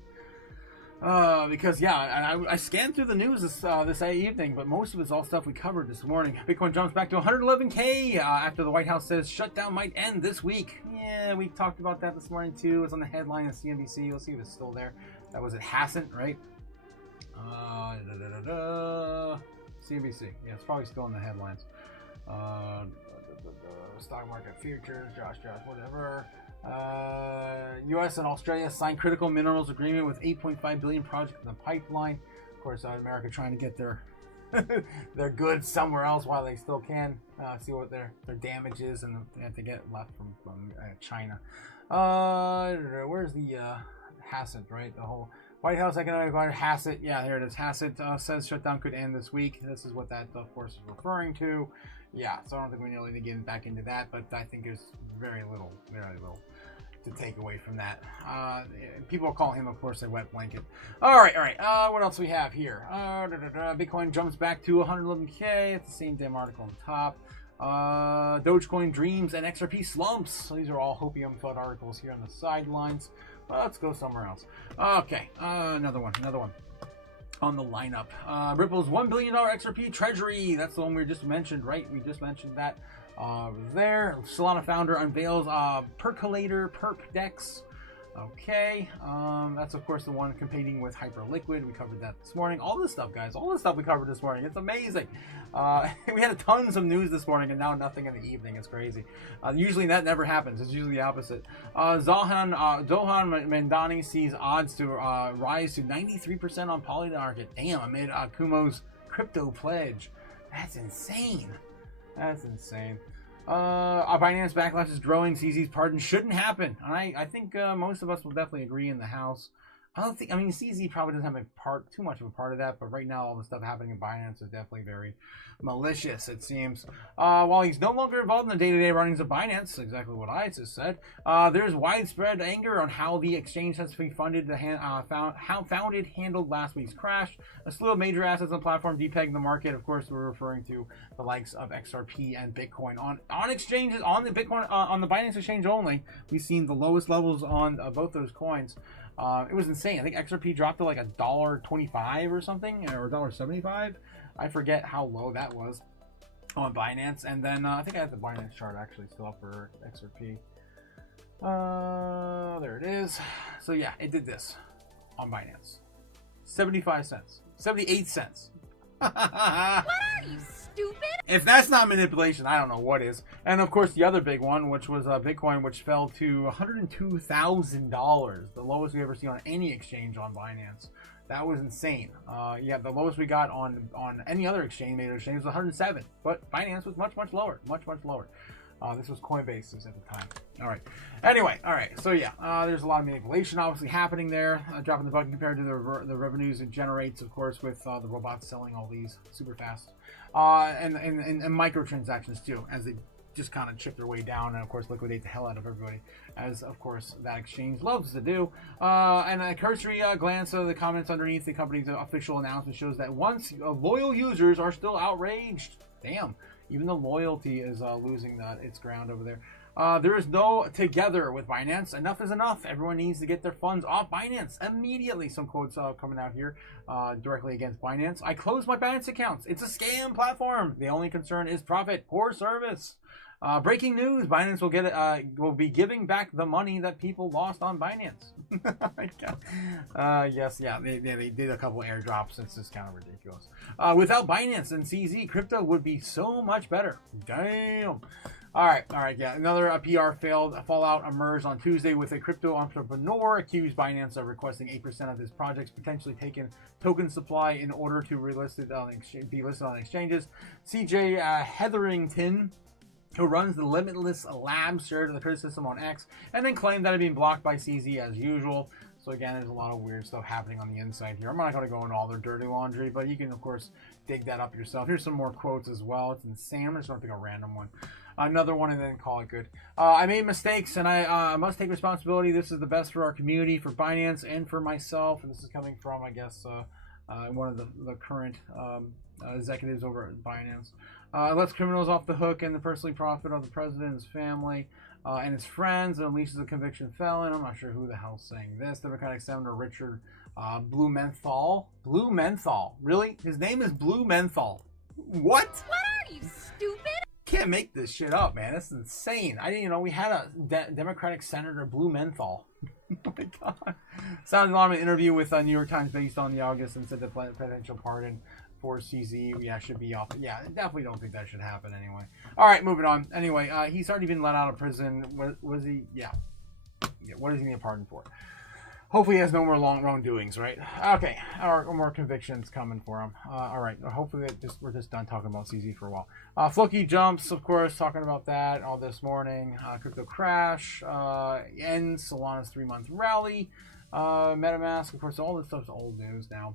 Because yeah, I scanned through the news this evening, but most of it's all stuff we covered this morning. Bitcoin jumps back to 111K after the White House says shutdown might end this week. Yeah, we talked about that this morning too. It's on the headline of CNBC. You'll see if it's still there. That was it, Hasn't, right? CNBC. Yeah, it's probably still in the headlines. Stock market futures, Josh, whatever. U.S. and Australia signed critical minerals agreement with 8.5 billion project in the pipeline. Of course, America trying to get their their goods somewhere else while they still can. See what their damage is, and they have to get left from China. Where's the Hassett, right? The whole White House Economic Advisor Hassett. Yeah, here it is. Hassett says shutdown could end this week. This is what that, of course, is referring to. Yeah, so I don't think we really need to get back into that, but I think there's very little to take away from that. People call him, of course, a wet blanket. All right. What else we have here? Bitcoin jumps back to 111K. It's the same damn article on the top. Dogecoin dreams and XRP slumps. So these are all hopium FUD articles here on the sidelines. Let's go somewhere else. Okay, another one. On the lineup, Ripple's $1 billion XRP Treasury. That's the one we just mentioned, right? We just mentioned that. There. Solana founder unveils Percolator Perp Dex. Okay. That's of course the one competing with Hyperliquid. We covered that this morning. All this stuff, guys. All this stuff we covered this morning. It's amazing. We had tons of news this morning, and now nothing in the evening. It's crazy. Usually that never happens. It's usually the opposite. Zohan Mandani sees odds to rise to 93% on Polymarket. Damn, amid Kumo's crypto pledge. That's insane. Binance backlash is growing. CZ's pardon shouldn't happen. And I think most of us will definitely agree in the House. CZ probably doesn't have too much of a part of that, but right now all the stuff happening in Binance is definitely very malicious, it seems. While he's no longer involved in the day-to-day runnings of Binance, exactly what I just said, there's widespread anger on how the exchange has been funded, how Founded handled last week's crash. A slew of major assets on the platform depegged the market. Of course, we're referring to the likes of XRP and Bitcoin. On exchanges, on the Bitcoin, on the Binance exchange only, we've seen the lowest levels on both those coins. It was insane. I think XRP dropped to like $1.25 or something, or $1.75. I forget how low that was on Binance. And then I think I have the Binance chart actually still up for XRP. There it is. So yeah, it did this on Binance. 75 cents. 78 cents. What are you, stupid? If that's not manipulation, I don't know what is. And of course, the other big one, which was Bitcoin, which fell to $102,000, the lowest we ever seen on any exchange on Binance. That was insane. Yeah, the lowest we got on any other exchange, major exchange, was 107. But Binance was much lower, much lower. This was Coinbase's at the time. All right. Anyway, all right. So yeah, there's a lot of manipulation obviously happening there. Dropping the bucket compared to the revenues it generates, of course, with the robots selling all these super fast. And microtransactions too, as they just kind of chip their way down and of course liquidate the hell out of everybody, as of course that exchange loves to do. And a cursory glance of the comments underneath the company's official announcement shows that once loyal users are still outraged. Damn. Even the loyalty is losing its ground over there. There is no together with Binance. Enough is enough. Everyone needs to get their funds off Binance immediately. Some quotes coming out here directly against Binance. I closed my Binance accounts. It's a scam platform. The only concern is profit, poor service. Breaking news: Binance will be giving back the money that people lost on Binance. Yes, yeah, they did a couple airdrops. It's just kind of ridiculous. Without Binance and CZ, crypto would be so much better. Damn. All right, yeah. Another PR fallout emerged on Tuesday with a crypto entrepreneur accused Binance of requesting 8% of his project's potentially taken token supply in order to be listed on exchanges. CJ Hetherington, who runs the Limitless Labs, shared the criticism on X and then claimed that it had been blocked by CZ as usual. So again, there's a lot of weird stuff happening on the inside here. I'm not going to go into all their dirty laundry, but you can, of course, dig that up yourself. Here's some more quotes as well. It's insane. I'm just going to pick a random one. Another one and then call it good. I made mistakes and I must take responsibility. This is the best for our community, for Binance, and for myself. And this is coming from, I guess, one of the current executives over at Binance. Lets criminals off the hook and the personally profit of the president and his family and his friends, and unleashes a conviction felon. I'm not sure who the hell's saying this. Democratic Senator Richard Blumenthal. Blumenthal. Really? His name is Blumenthal. What? What are you, stupid? Can't make this shit up, man. That's insane. I didn't even know we had a Democratic Senator Blumenthal. Oh my god. Sounded on an interview with New York Times based on the August and said the potential pardon for CZ, should be off. Yeah, definitely don't think that should happen anyway. All right, moving on. Anyway, he's already been let out of prison. What was he? Yeah. What is he getting a pardon for? Hopefully he has no more wrongdoings, right? Okay, or more convictions coming for him. All right, hopefully we're just done talking about CZ for a while. Floki jumps, of course, talking about that all this morning. Crypto crash ends. Solana's 3-month rally. MetaMask, of course, all this stuff's old news now.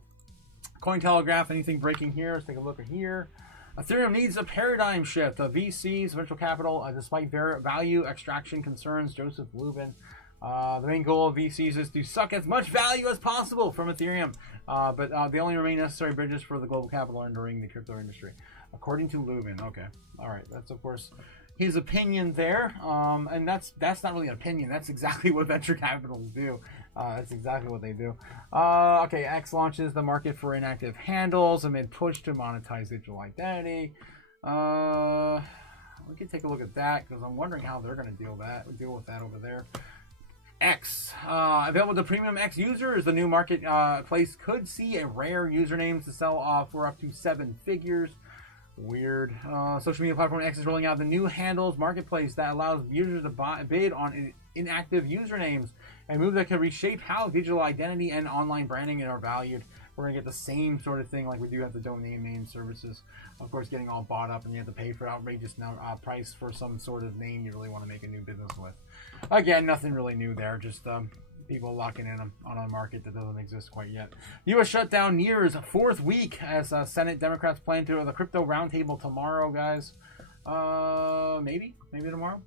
Cointelegraph, anything breaking here? Let's take a look at here. Ethereum needs a paradigm shift. VCs, venture capital, despite value extraction concerns. Joseph Lubin. The main goal of VCs is to suck as much value as possible from Ethereum, but they only remain necessary bridges for the global capital entering the crypto industry, according to Lubin. Okay, all right, that's of course his opinion there, and that's not really an opinion. That's exactly what venture capitals do. That's exactly what they do. Okay, X launches the market for inactive handles amid push to monetize digital identity. We can take a look at that because I'm wondering how they're going to deal with that over there. X available to premium X users. The new marketplace could see a rare usernames to sell for up to 7 figures. Weird. Social media platform X is rolling out the new handles marketplace that allows users to bid on inactive usernames, a move that could reshape how digital identity and online branding are valued. We're going to get the same sort of thing like we do at the domain name services. Of course, getting all bought up and you have to pay for outrageous price for some sort of name you really want to make a new business with. Again, nothing really new there. Just people locking in on a market that doesn't exist quite yet. U.S. shutdown nears 4th week as Senate Democrats plan to the crypto roundtable tomorrow, guys. Maybe tomorrow.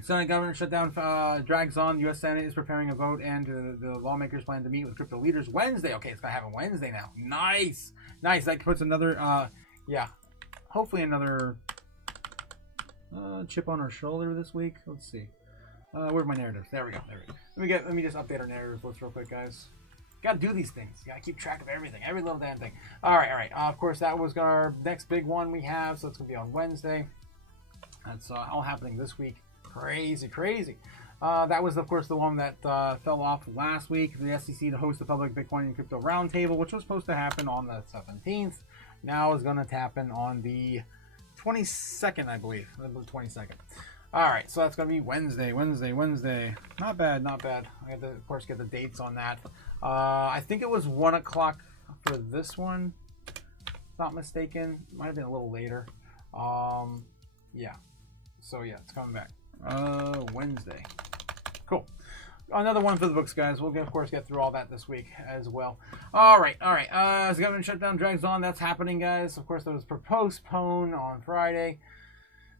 Senate government shutdown drags on. U.S. Senate is preparing a vote, and the lawmakers plan to meet with crypto leaders Wednesday. Okay, it's going to happen Wednesday now. Nice. That puts another, hopefully another chip on our shoulder this week. Let's see. Where's my narratives? There we go. Let me just update our narratives real quick, guys. Gotta do these things. Gotta keep track of everything, every little damn thing. All right. Of course, that was our next big one we have, so it's gonna be on Wednesday. That's all happening this week. Crazy. That was, of course, the one that fell off last week. The SEC to host the public Bitcoin and crypto roundtable, which was supposed to happen on the 17th. Now is gonna happen on the 22nd, I believe. The 22nd. All right, so that's going to be Wednesday. Not bad. I have to, of course, get the dates on that. I think it was 1 o'clock for this one, if not mistaken. Might have been a little later. Yeah. So, yeah, it's coming back. Wednesday. Cool. Another one for the books, guys. We'll, of course, get through all that this week as well. All right. As the government shutdown drags on, that's happening, guys. Of course, that was postponed on Friday.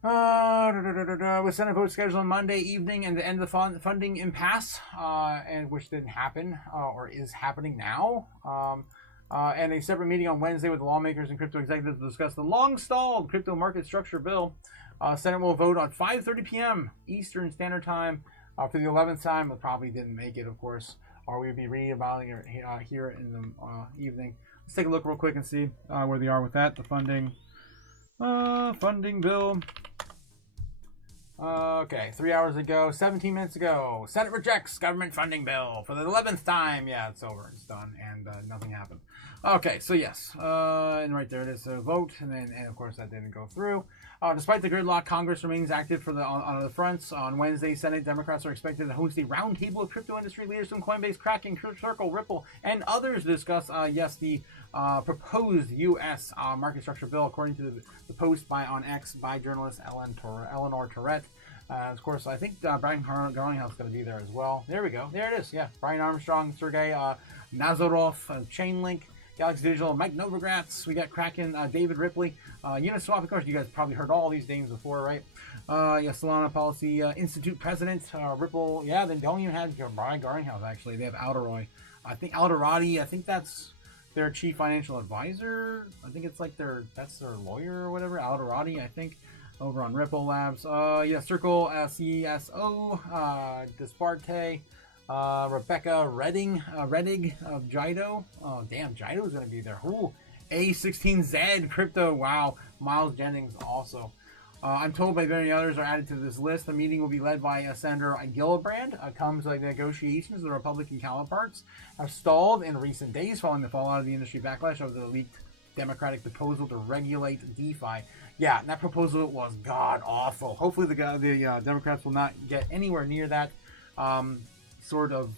With Senate vote scheduled on Monday evening and the end of the funding impasse, and which didn't happen or is happening now. And a separate meeting on Wednesday with the lawmakers and crypto executives to discuss the long-stalled crypto market structure bill. Senate will vote on 5:30 p.m. Eastern Standard Time for the 11th time. It probably didn't make it, of course, or we'd be reading about it here in the evening. Let's take a look real quick and see where they are with that. The funding bill. Okay, 3 hours ago, 17 minutes ago, Senate rejects government funding bill for the 11th time. Yeah, it's over. It's done, and nothing happened. Okay, so yes, and right there it is, a vote, and of course that didn't go through. Despite the gridlock, Congress remains active on other fronts. On Wednesday, Senate Democrats are expected to host a roundtable of crypto industry leaders from Coinbase, Kraken, Circle, Ripple, and others to discuss, the proposed U.S. Market structure bill, according to the post on X by journalist Eleanor Tourette. Of course, I think Brian Garlinghouse is going to be there as well. There we go. There it is. Yeah, Brian Armstrong, Sergey Nazarov, Chainlink, Galaxy Digital, Mike Novogratz. We got Kraken, David Ripley, Uniswap. Of course, you guys probably heard all these names before, right? Solana Policy Institute President, Ripple. Yeah, they don't even have Brian Garlinghouse, actually. They have Alderoy. I think Alderati, I think that's their chief financial advisor. I think it's like that's their lawyer or whatever. Alderati, I think, over on Ripple Labs. Circle, CSO, Disparte. Rebecca Reddig of Jido. Oh, damn, Jido's going to be there. Ooh, A16Z Crypto. Wow. Miles Jennings also. I'm told by many others are added to this list. The meeting will be led by Senator Gillibrand. Comes like negotiations. The Republican counterparts have stalled in recent days following the fallout of the industry backlash over the leaked Democratic proposal to regulate DeFi. Yeah, that proposal was god awful. Hopefully the Democrats will not get anywhere near that sort of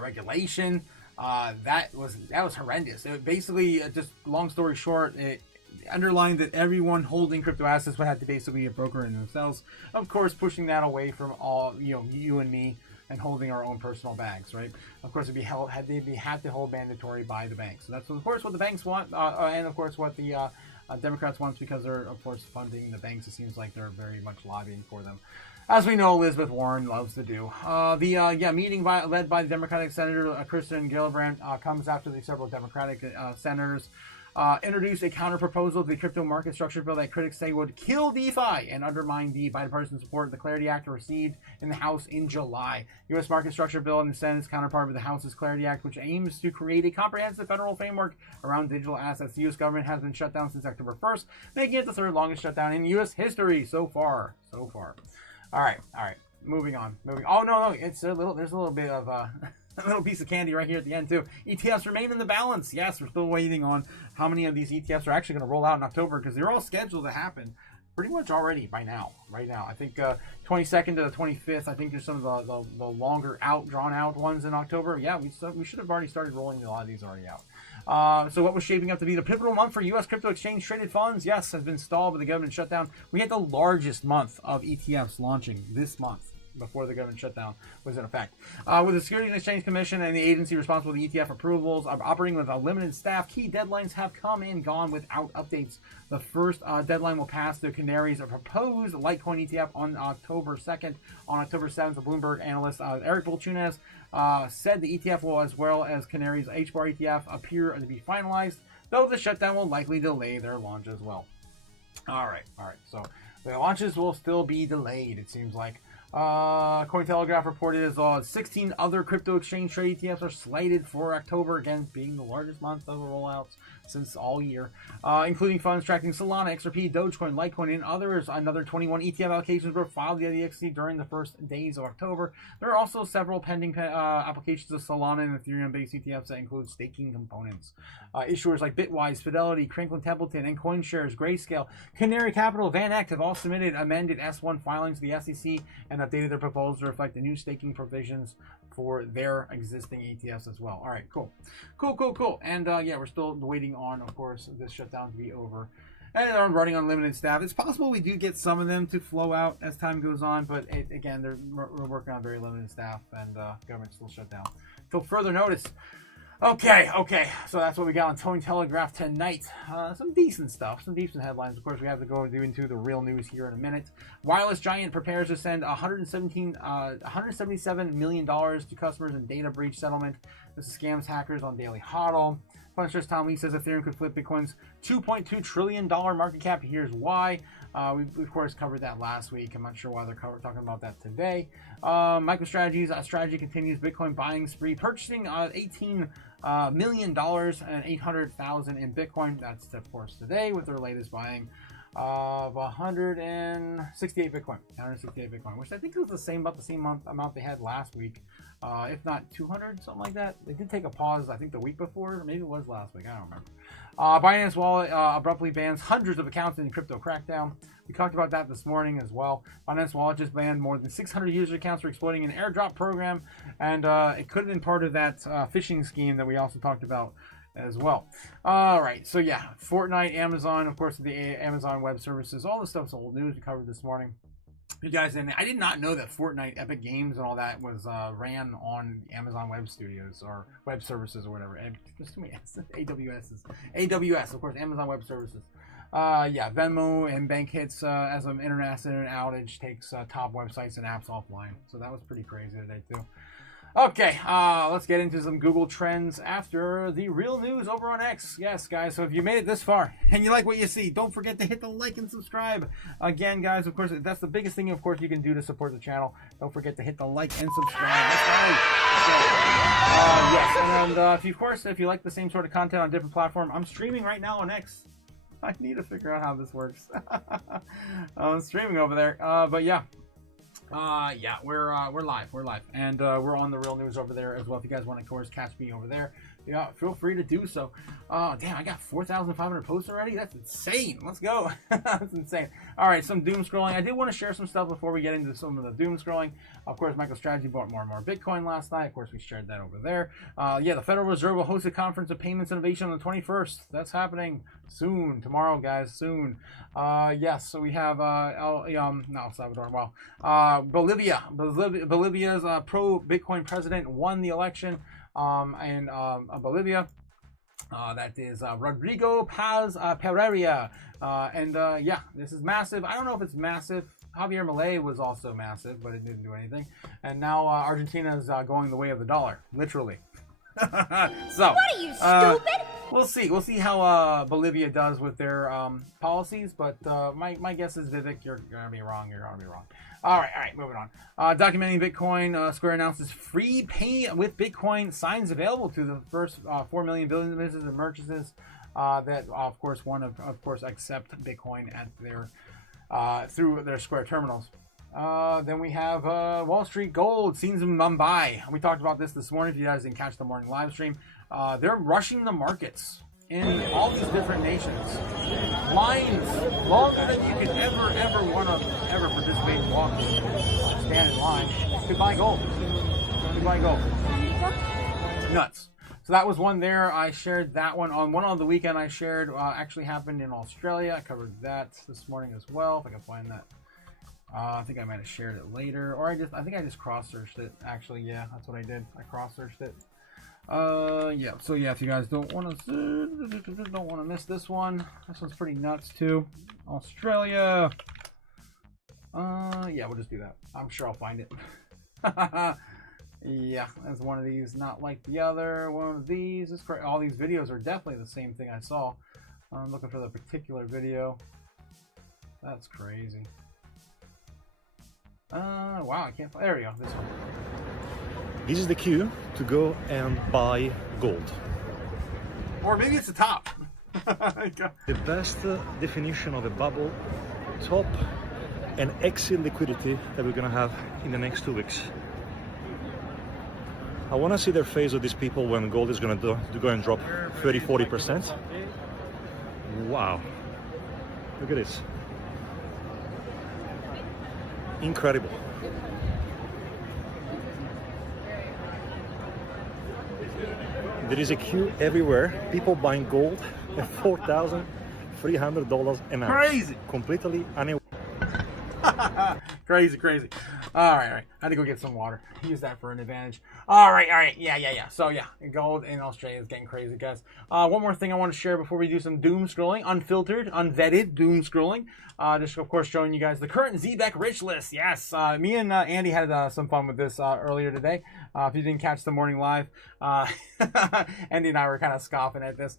regulation. That was horrendous. It basically, just long story short, it underlined that everyone holding crypto assets would have to basically be a broker in themselves. Of course, pushing that away from all you and me, and holding our own personal bags, right? Of course, they'd have to hold mandatory by the banks. So that's of course what the banks want, and of course what the Democrats want, because they're of course funding the banks. It seems like they're very much lobbying for them, as we know Elizabeth Warren loves to do. Meeting led by the Democratic Senator Kristen Gillibrand comes after the several Democratic senators introduced a counter-proposal to the crypto market structure bill that critics say would kill DeFi and undermine the bipartisan support the Clarity Act received in the House in July. U.S. market structure bill in the Senate's counterpart of the House's Clarity Act, which aims to create a comprehensive federal framework around digital assets. The U.S. government has been shut down since October 1st, making it the third longest shutdown in U.S. history so far. All right. Moving on. Oh no, there's a little bit of a little piece of candy right here at the end too. ETFs remain in the balance. Yes, we're still waiting on how many of these ETFs are actually going to roll out in October, because they're all scheduled to happen pretty much already right now. I think 22nd to the 25th. I think there's some of the longer drawn out ones in October. Yeah, we should have already started rolling a lot of these already out. So what was shaping up to be the pivotal month for U.S. crypto exchange traded funds, yes, has been stalled by the government shutdown. We had the largest month of ETFs launching this month before the government shutdown was in effect. With the Securities and Exchange Commission and the agency responsible for the ETF approvals operating with a limited staff, key deadlines have come and gone without updates. The first deadline will pass the Canaries, a proposed Litecoin ETF, on October 2nd. On October 7th, the Bloomberg analyst Eric Bolchunas said the ETF will, as well as Canaries HBAR ETF, appear to be finalized, though the shutdown will likely delay their launch as well. All right. So the launches will still be delayed, it seems like. Cointelegraph reported as well as 16 other crypto exchange trade ETFs are slated for October, again being the largest month of rollouts since all year, including funds tracking Solana, XRP, Dogecoin, Litecoin, and others. Another 21 ETF allocations were filed via the XC during the first days of October. There are also several pending applications of Solana and Ethereum-based ETFs that include staking components. Issuers like Bitwise, Fidelity, Franklin Templeton, and CoinShares, Grayscale, Canary Capital, Van Eck have all submitted amended S1 filings to the SEC and updated their proposals to reflect the new staking provisions for their existing ETFs as well. All right, cool. And we're still waiting on, of course, this shutdown to be over. And they're running on limited staff. It's possible we do get some of them to flow out as time goes on, but again, we're working on very limited staff, and government's still shut down until further notice. Okay. So that's what we got on Cointelegraph tonight. Some decent stuff, some decent headlines. Of course, we have to go into the real news here in a minute. Wireless giant prepares to send $177 million to customers in data breach settlement. This scams hackers on Daily Hodl. Puncher's Tom Lee says Ethereum could flip Bitcoin's $2.2 trillion market cap. Here's why. We of course covered that last week. I'm not sure why they're talking about that today. MicroStrategy's strategy continues Bitcoin buying spree, purchasing $18 million and 800,000 in Bitcoin. That's of course today with their latest buying of 168 Bitcoin. 168 Bitcoin, which I think was about the same amount they had last week. If not 200, something like that. They did take a pause, I think, the week before, or maybe it was last week. I don't remember. Binance Wallet abruptly bans hundreds of accounts in the crypto crackdown. We talked about that this morning as well. Binance Wallet just banned more than 600 user accounts for exploiting an airdrop program, and it could have been part of that phishing scheme that we also talked about as well. All right, so yeah, Fortnite, Amazon, of course, the Amazon Web Services, all this stuff's old news we covered this morning. You guys, and I did not know that Fortnite, Epic Games, and all that was ran on Amazon Web Studios or Web Services or whatever. And just too many AWS, of course, Amazon Web Services. Yeah, Venmo and bank hits as an internet outage takes top websites and apps offline. So that was pretty crazy today too. Okay, let's get into some Google Trends after the real news over on X. Yes, guys, so if you made it this far and you like what you see, don't forget to hit the like and subscribe. Again, guys, of course, that's the biggest thing, of course, you can do to support the channel. Don't forget to hit the like and subscribe. That's right. Yes, and if you like the same sort of content on a different platform, I'm streaming right now on X. I need to figure out how this works. I'm streaming over there, but yeah. Yeah, we're live, and we're on the real news over there as well. If you guys want to, of course, catch me over there, yeah, feel free to do so. Damn, I got 4,500 posts already. That's insane. Let's go. That's insane. All right, some doom scrolling. I did want to share some stuff before we get into some of the doom scrolling. Of course, MicroStrategy bought more and more Bitcoin last night. Of course, we shared that over there. Yeah, the Federal Reserve will host a conference of payments innovation on the 21st. That's happening soon, tomorrow, guys, soon. Yes, so we have El Salvador. Well, Bolivia's pro-Bitcoin president won the election. And Bolivia, that is Rodrigo Paz Pereira, and yeah, this is massive. I don't know if it's massive. Javier Milei was also massive, but it didn't do anything. And now Argentina is going the way of the dollar, literally. So What are you, stupid? We'll see. We'll see how Bolivia does with their policies. But my guess is, Vivek, you're gonna be wrong. You're gonna be wrong. All right, moving on. Documenting Bitcoin, Square announces free pay with Bitcoin signs available to the first 4 million businesses and merchants that, of course, accept Bitcoin at their through their Square terminals. Then we have Wall Street Gold, scenes in Mumbai. We talked about this morning. If you guys didn't catch the morning live stream, they're rushing the markets in all these different nations. Lines longer than you could ever want to ever participate in walking. Stand in line to buy gold. Nuts. So that was one there. I shared that one on the weekend. I shared actually happened in Australia. I covered that this morning as well. If I can find that. I think I might have shared it later, or I think I just cross-searched it. Actually, yeah, that's what I did. I cross-searched it. Yeah. So yeah, if you guys don't want to miss this one's pretty nuts too. Australia. Yeah, we'll just do that. I'm sure I'll find it. Yeah, that's one of these, not like the other. One of these is correct. All these videos are definitely the same thing I saw. I'm looking for the particular video. That's crazy. Wow, I can't find. There we go. This one. This is the queue to go and buy gold. Or maybe it's the top. The best definition of a bubble, top and exit liquidity that we're gonna have in the next 2 weeks. I wanna see their face of these people when gold is gonna go and drop 30-40%. Wow, look at this. Incredible. There is a queue everywhere. People buying gold at $4,300 an ounce. Crazy. Completely unaware. Crazy, crazy. All right. I had to go get some water. Use that for an advantage. All right. Yeah. So, yeah, gold in Australia is getting crazy, guys. One more thing I want to share before we do some doom scrolling. Unfiltered, unvetted doom scrolling. Just, of course, showing you guys the current Zbeck rich list. Yes, me and Andy had some fun with this earlier today. If you didn't catch the morning live, Andy and I were kind of scoffing at this.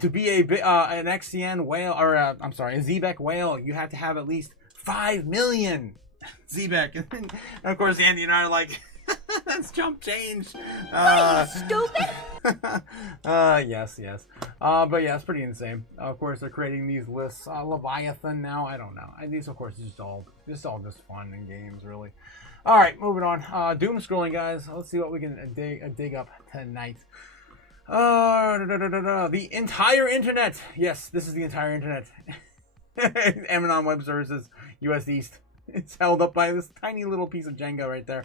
To be an XCN whale, or I'm sorry, a Zbeck whale, you have to have at least 5 million Zbeck. And of course, Andy and I are like, that's chump change. Stupid. Yes. But yeah, it's pretty insane. Of course, they're creating these lists. Leviathan now, I don't know. These, of course, is just all fun and games, really. All right, moving on. Doom scrolling, guys. Let's see what we can dig up tonight. The entire internet. Yes, this is the entire internet. Amazon Web Services, US East. It's held up by this tiny little piece of Jenga right there.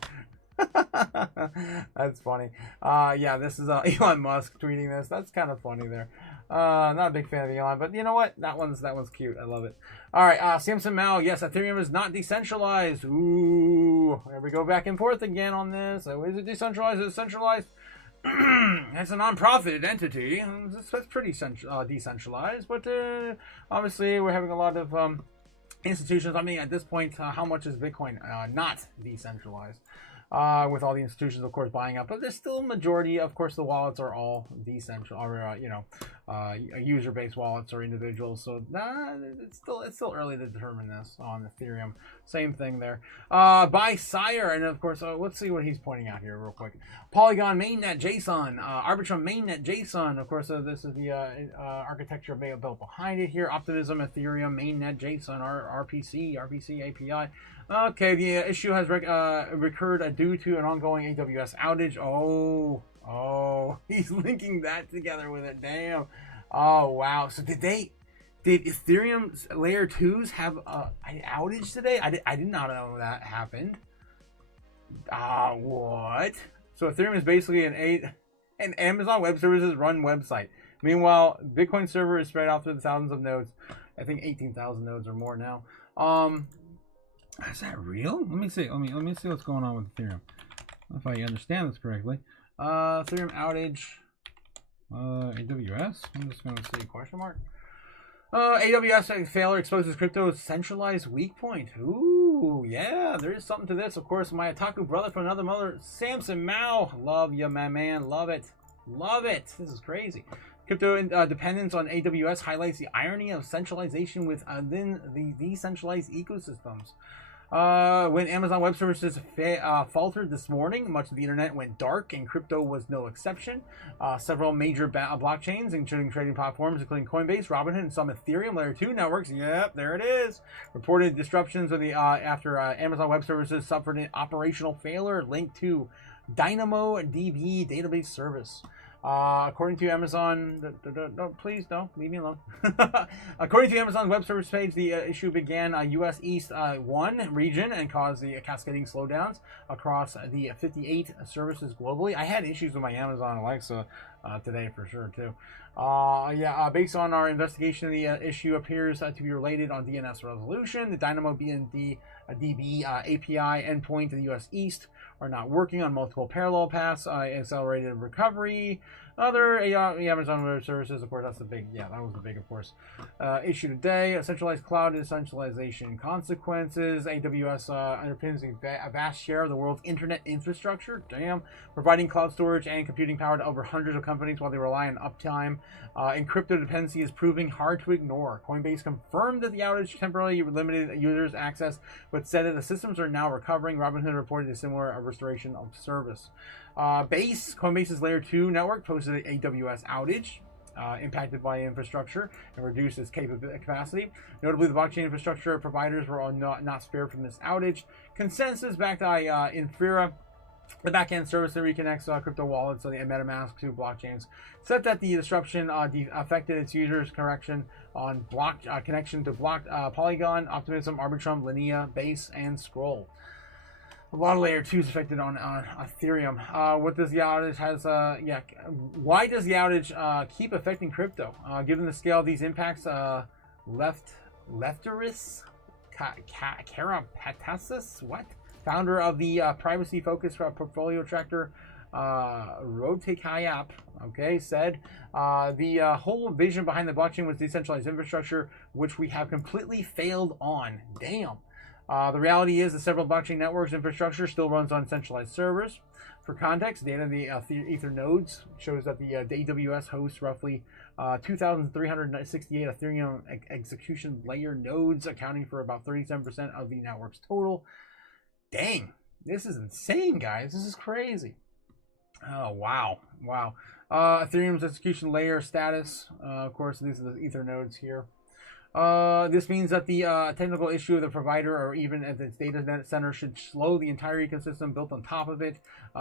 That's funny. Yeah, this is Elon Musk tweeting this. That's kind of funny there. Not a big fan of Elon, but you know what? That one's cute. I love it. All right, Samson Mao. Yes, Ethereum is not decentralized. Ooh, there we go back and forth again on this. Is it decentralized? Is it centralized? It's a non-profit entity. That's pretty decentralized, but obviously we're having a lot of institutions. I mean, at this point, how much is Bitcoin not decentralized? With all the institutions, of course, buying up, but there's still a majority. Of course, the wallets are all decentral, or user-based wallets or individuals. So it's still early to determine this on Ethereum. Same thing there. By Sire, and of course, let's see what he's pointing out here real quick. Polygon mainnet JSON, Arbitrum mainnet JSON. Of course, this is the architecture built behind it here. Optimism Ethereum mainnet JSON RPC API. Okay, the issue has recurred due to an ongoing AWS outage. Oh, he's linking that together with it. Damn. Oh, wow. So did Ethereum's layer 2s have an outage today? I did not know that happened. What? So Ethereum is basically an Amazon Web Services run website. Meanwhile, Bitcoin server is spread out through the thousands of nodes. I think 18,000 nodes or more now. Is that real? Let me see. Let me see what's going on with Ethereum. If I understand this correctly. Ethereum outage. AWS. I'm just going to see question mark. AWS failure exposes crypto's centralized weak point. Ooh, yeah, there is something to this. Of course, my Otaku brother from another mother, Samson Mao. Love you, my man. Love it. This is crazy. Crypto dependence on AWS highlights the irony of centralization within the decentralized ecosystems. When Amazon Web Services faltered this morning, much of the internet went dark, and crypto was no exception. Several major blockchains, including trading platforms, including Coinbase, Robinhood, and some Ethereum Layer 2 networks, yep, there it is, reported disruptions after Amazon Web Services suffered an operational failure linked to DynamoDB database service. According to Amazon, no, please don't leave me alone. According to Amazon Web Service page, the issue began US East 1 region and caused the cascading slowdowns across the 58 services globally. I had issues with my Amazon Alexa today for sure too. Based on our investigation, the issue appears to be related on DNS resolution. The DynamoDB API endpoint to the US East are not working on multiple parallel paths. Accelerated recovery. Other Amazon Web Services, of course, that was the big, of course, issue today. Centralized cloud decentralization consequences. AWS underpins a vast share of the world's internet infrastructure. Damn. Providing cloud storage and computing power to over hundreds of companies while they rely on uptime. And crypto dependency is proving hard to ignore. Coinbase confirmed that the outage temporarily limited users' access, but said that the systems are now recovering. Robinhood reported a similar restoration of service. Coinbase's Layer 2 network posted an AWS outage impacted by infrastructure and reduced its capacity. Notably, the blockchain infrastructure providers were not spared from this outage. Consensus backed by Infura, the backend service that reconnects crypto wallets and MetaMask to blockchains, said that the disruption affected its users' connection to Polygon, Optimism, Arbitrum, Linea, Base, and Scroll. A lot of layer 2s affected on Ethereum. What does the outage why does the outage keep affecting crypto? Given the scale of these impacts, lefterists CRPYPTO, what? Founder of the privacy-focused portfolio tracker Rotekayap, okay, said the whole vision behind the blockchain was decentralized infrastructure, which we have completely failed on. Damn. The reality is that several blockchain networks infrastructure still runs on centralized servers. For context, data in the Ether nodes shows that the AWS hosts roughly 2,368 Ethereum execution layer nodes, accounting for about 37% of the network's total. Dang, this is insane, guys. This is crazy. Oh, wow. Wow. Ethereum's execution layer status. Of course, these are the Ether nodes here. This means that the technical issue of the provider or even at its data center should slow the entire ecosystem built on top of it.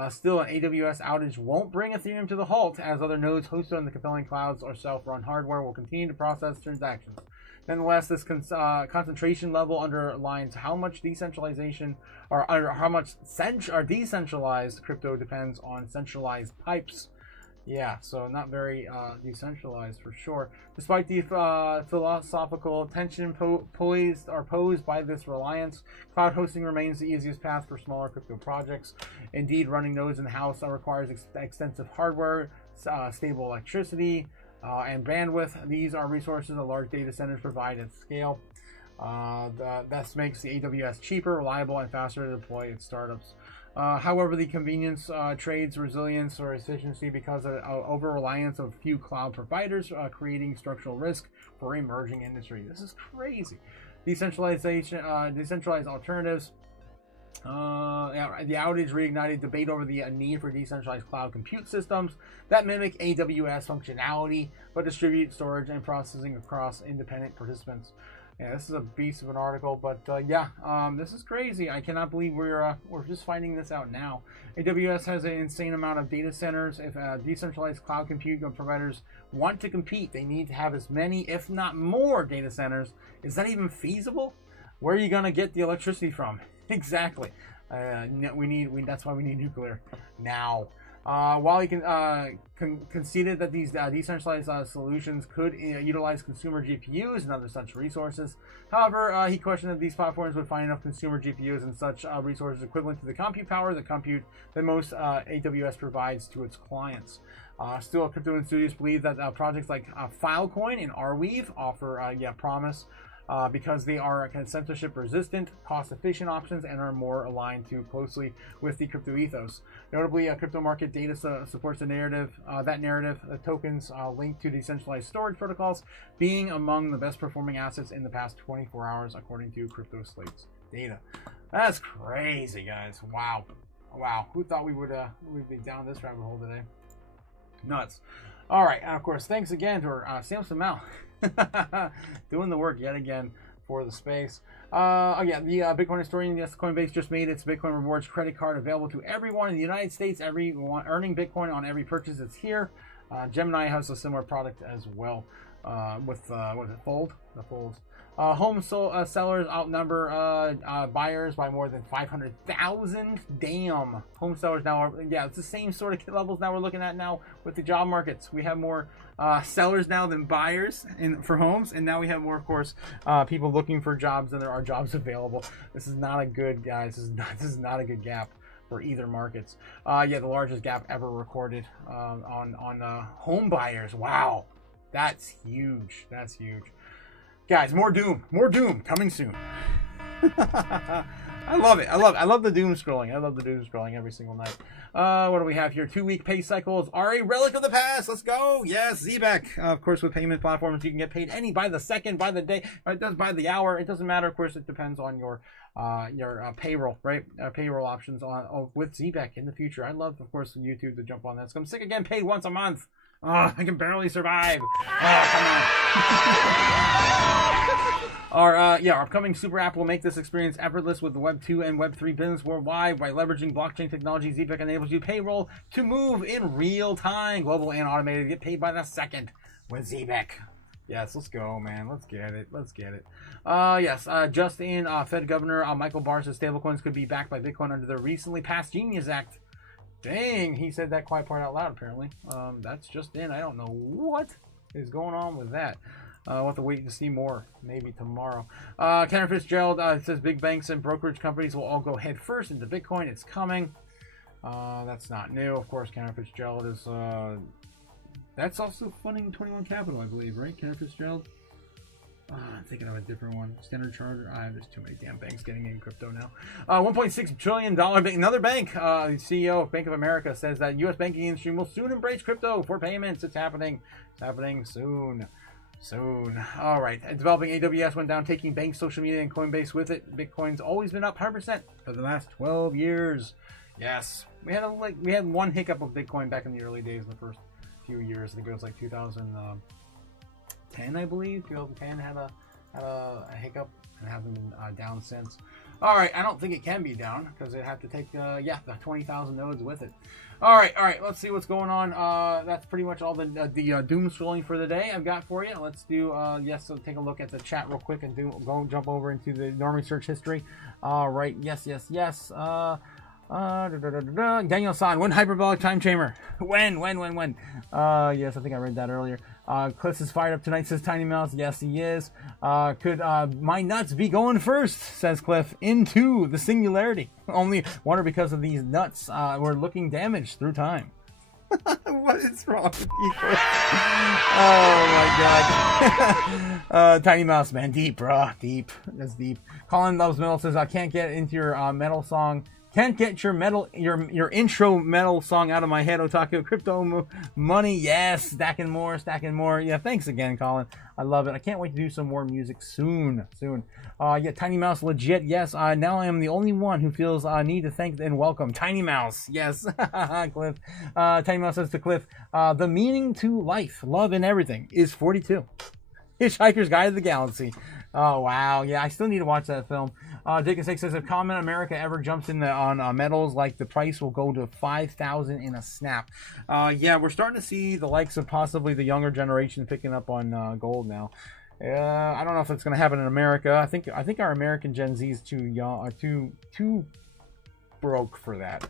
Still, an AWS outage won't bring Ethereum to the halt, as other nodes hosted on the compelling clouds or self-run hardware will continue to process transactions. Nonetheless, this concentration level underlines how much decentralization or how much decentralized crypto depends on centralized pipes. Yeah, so not very decentralized for sure. Despite the philosophical tension posed by this reliance, cloud hosting remains the easiest path for smaller crypto projects. Indeed, running nodes in-house requires extensive hardware, stable electricity, and bandwidth. These are resources that large data centers provide at scale. This makes the AWS cheaper, reliable, and faster to deploy its startups. However, the convenience trades resilience or efficiency because of over-reliance of few cloud providers, creating structural risk for emerging industry. This is crazy. Decentralized alternatives. The outage reignited debate over the need for decentralized cloud compute systems that mimic AWS functionality, but distribute storage and processing across independent participants. Yeah, this is a beast of an article, but this is crazy. I cannot believe we're just finding this out now. AWS has an insane amount of data centers. If decentralized cloud compute providers want to compete, they need to have as many, if not more, data centers. Is that even feasible? Where are you gonna get the electricity from? Exactly. That's why we need nuclear now. While he conceded that these decentralized solutions could utilize consumer GPUs and other such resources, however, he questioned that these platforms would find enough consumer GPUs and such resources equivalent to the compute power that most AWS provides to its clients. Still, crypto enthusiasts believe that projects like Filecoin and Arweave offer promise. Because they are censorship resistant, cost efficient options and are more aligned too closely with the crypto ethos. Notably, crypto market data supports the narrative, the tokens linked to decentralized storage protocols being among the best performing assets in the past 24 hours, according to Crypto Slate's data. That's crazy, guys. Wow. Wow. Who thought we'd be down this rabbit hole today? Nuts. All right. And of course, thanks again to our Samson Mal. Doing the work yet again for the space. The Bitcoin historian, yes, Coinbase just made its Bitcoin rewards credit card available to everyone in the United States. Everyone earning Bitcoin on every purchase that's here. Gemini has a similar product as well. With what is it, Fold? The Folds. Home sellers outnumber buyers by more than 500,000. Damn. Home sellers now are, it's the same sort of levels now we're looking at now with the job markets. We have more sellers now than buyers for homes, and now we have more, of course, people looking for jobs than there are jobs available. This is not a good, guys. This is not a good gap for either markets. The largest gap ever recorded on home buyers. Wow. That's huge. That's huge. Guys, more doom coming soon. I love it. I love the doom scrolling. I love the doom scrolling every single night. What do we have here? 2-week pay cycles are a relic of the past. Let's go. Yes, Zbeck. Of course, with payment platforms, you can get paid by the second, by the day, it does by the hour. It doesn't matter. Of course, it depends on your payroll, right? Payroll options with Zbeck in the future. I'd love, of course, YouTube to jump on this. I'm sick of getting paid once a month. I can barely survive. Come on. Our upcoming super app will make this experience effortless with the Web 2 and Web 3 business worldwide. By leveraging blockchain technology, Zbeck enables you payroll to move in real time, global and automated. Get paid by the second with Zbeck. Yes, let's go, man. Let's get it. Just in, Fed Governor Michael Barr says stablecoins could be backed by Bitcoin under the recently passed Genius Act. Dang, he said that quiet part out loud, apparently. That's just in. I don't know what is going on with that. We'll have to wait to see more, maybe tomorrow. Kenneth Fitzgerald says big banks and brokerage companies will all go head first into Bitcoin. It's coming. That's not new. Of course, Kenneth Fitzgerald is... that's also funding 21 Capital, I believe, right? Kenneth Fitzgerald? I'm thinking of a different one. Standard Chartered. There's too many damn banks getting in crypto now. $1.6 trillion bank. Another bank. The CEO of Bank of America says that U.S. banking industry will soon embrace crypto for payments. It's happening. It's happening soon. Soon. All right. Developing AWS went down, taking banks, social media, and Coinbase with it. Bitcoin's always been up 100% for the last 12 years. Yes. We had one hiccup of Bitcoin back in the early days, in the first few years. I think it was like 2010, I believe. 2010 had a hiccup and hasn't been down since. All right. I don't think it can be down because it'd have to take the 20,000 nodes with it. All right, let's see what's going on. That's pretty much all the doom scrolling for the day I've got for you. Let's do, so take a look at the chat real quick and jump over into the normie search history. All right, yes. Daniel-san, when hyperbolic time chamber? When? Yes, I think I read that earlier. Cliff is fired up tonight, says Tiny Mouse. Yes, he is. Could my nuts be going first, says Cliff, into the singularity? Only wonder because of these nuts we're looking damaged through time. What is wrong with you? Oh my god. Tiny Mouse, man, deep, bro. Deep. That's deep. Colin Loves Metal says, I can't get into your metal song. Can't get your your intro metal song out of my head, Otaku. Crypto money, yes. Stacking more. Yeah, thanks again, Colin. I love it. I can't wait to do some more music soon. Tiny Mouse, legit, yes. Now I am the only one who feels need to thank and welcome Tiny Mouse. Yes, Cliff. Tiny Mouse says to Cliff, the meaning to life, love, and everything is 42. Hitchhiker's Guide to the Galaxy. Oh, wow. Yeah, I still need to watch that film. Dick and Six says, if Common America ever jumps in on metals, like the price will go to 5,000 in a snap. We're starting to see the likes of possibly the younger generation picking up on gold now. I don't know if it's going to happen in America. I think our American Gen Z is too young, too broke for that.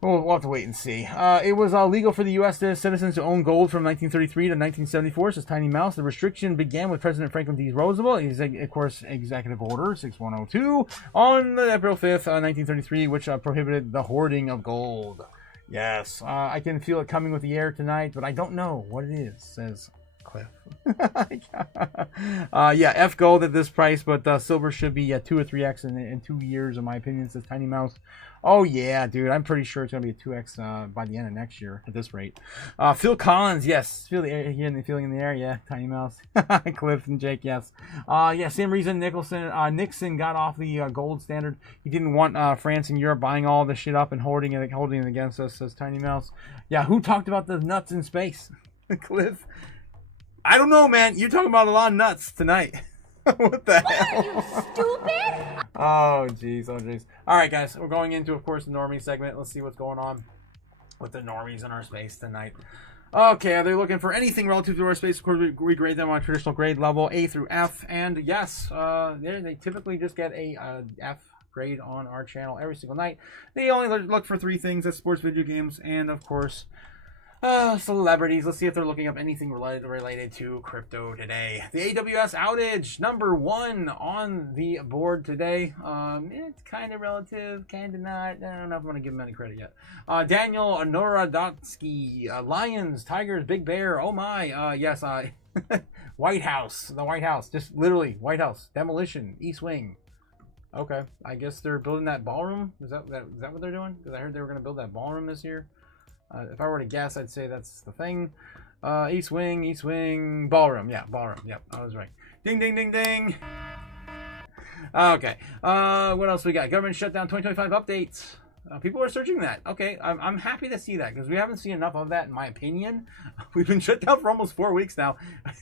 We'll have to wait and see. It was legal for the U.S. citizens to own gold from 1933 to 1974, says Tiny Mouse. The restriction began with President Franklin D. Roosevelt. He's, of course, Executive Order 6102 on April 5th, 1933, which prohibited the hoarding of gold. Yes, I can feel it coming with the air tonight, but I don't know what it is, says Cliff. F gold at this price, but silver should be 2 or 3x in 2 years, in my opinion, says Tiny Mouse. Oh yeah, dude, I'm pretty sure it's gonna be a 2x by the end of next year at this rate. Phil Collins, yes, feel the air here and the feeling in the air, yeah. Tiny Mouse, Cliff and Jake, yes. Same reason Nixon got off the gold standard. He didn't want France and Europe buying all this shit up and holding it against us, says Tiny Mouse. Yeah, who talked about the nuts in space? Cliff. I don't know, man. You're talking about a lot of nuts tonight. What the hell? Are you stupid? Oh, jeez. All right, guys. We're going into, of course, the normie segment. Let's see what's going on with the normies in our space tonight. Okay, are they looking for anything relative to our space? Of course, we grade them on traditional grade level, A through F. And yes, they typically just get a F grade on our channel every single night. They only look for 3 things. That's sports, video games, and, of course, celebrities. Let's see if they're looking up anything related to crypto today. The AWS outage, number 1 on the board today. It's kind of relative, kind of not. I don't know if I'm going to give him any credit yet. Daniel Noradotsky, Lions, Tigers, Big Bear. Oh my. Yes. White House. The White House. Just literally White House. Demolition. East Wing. Okay. I guess they're building that ballroom. Is that what they're doing? Because I heard they were going to build that ballroom this year. If I were to guess, I'd say that's the thing. East Wing, ballroom. Yeah, ballroom. Yep, I was right. Ding, ding, ding, ding. Okay. What else we got? Government shutdown 2025 updates. People are searching that. Okay, I'm happy to see that because we haven't seen enough of that, in my opinion. We've been shut down for almost 4 weeks now.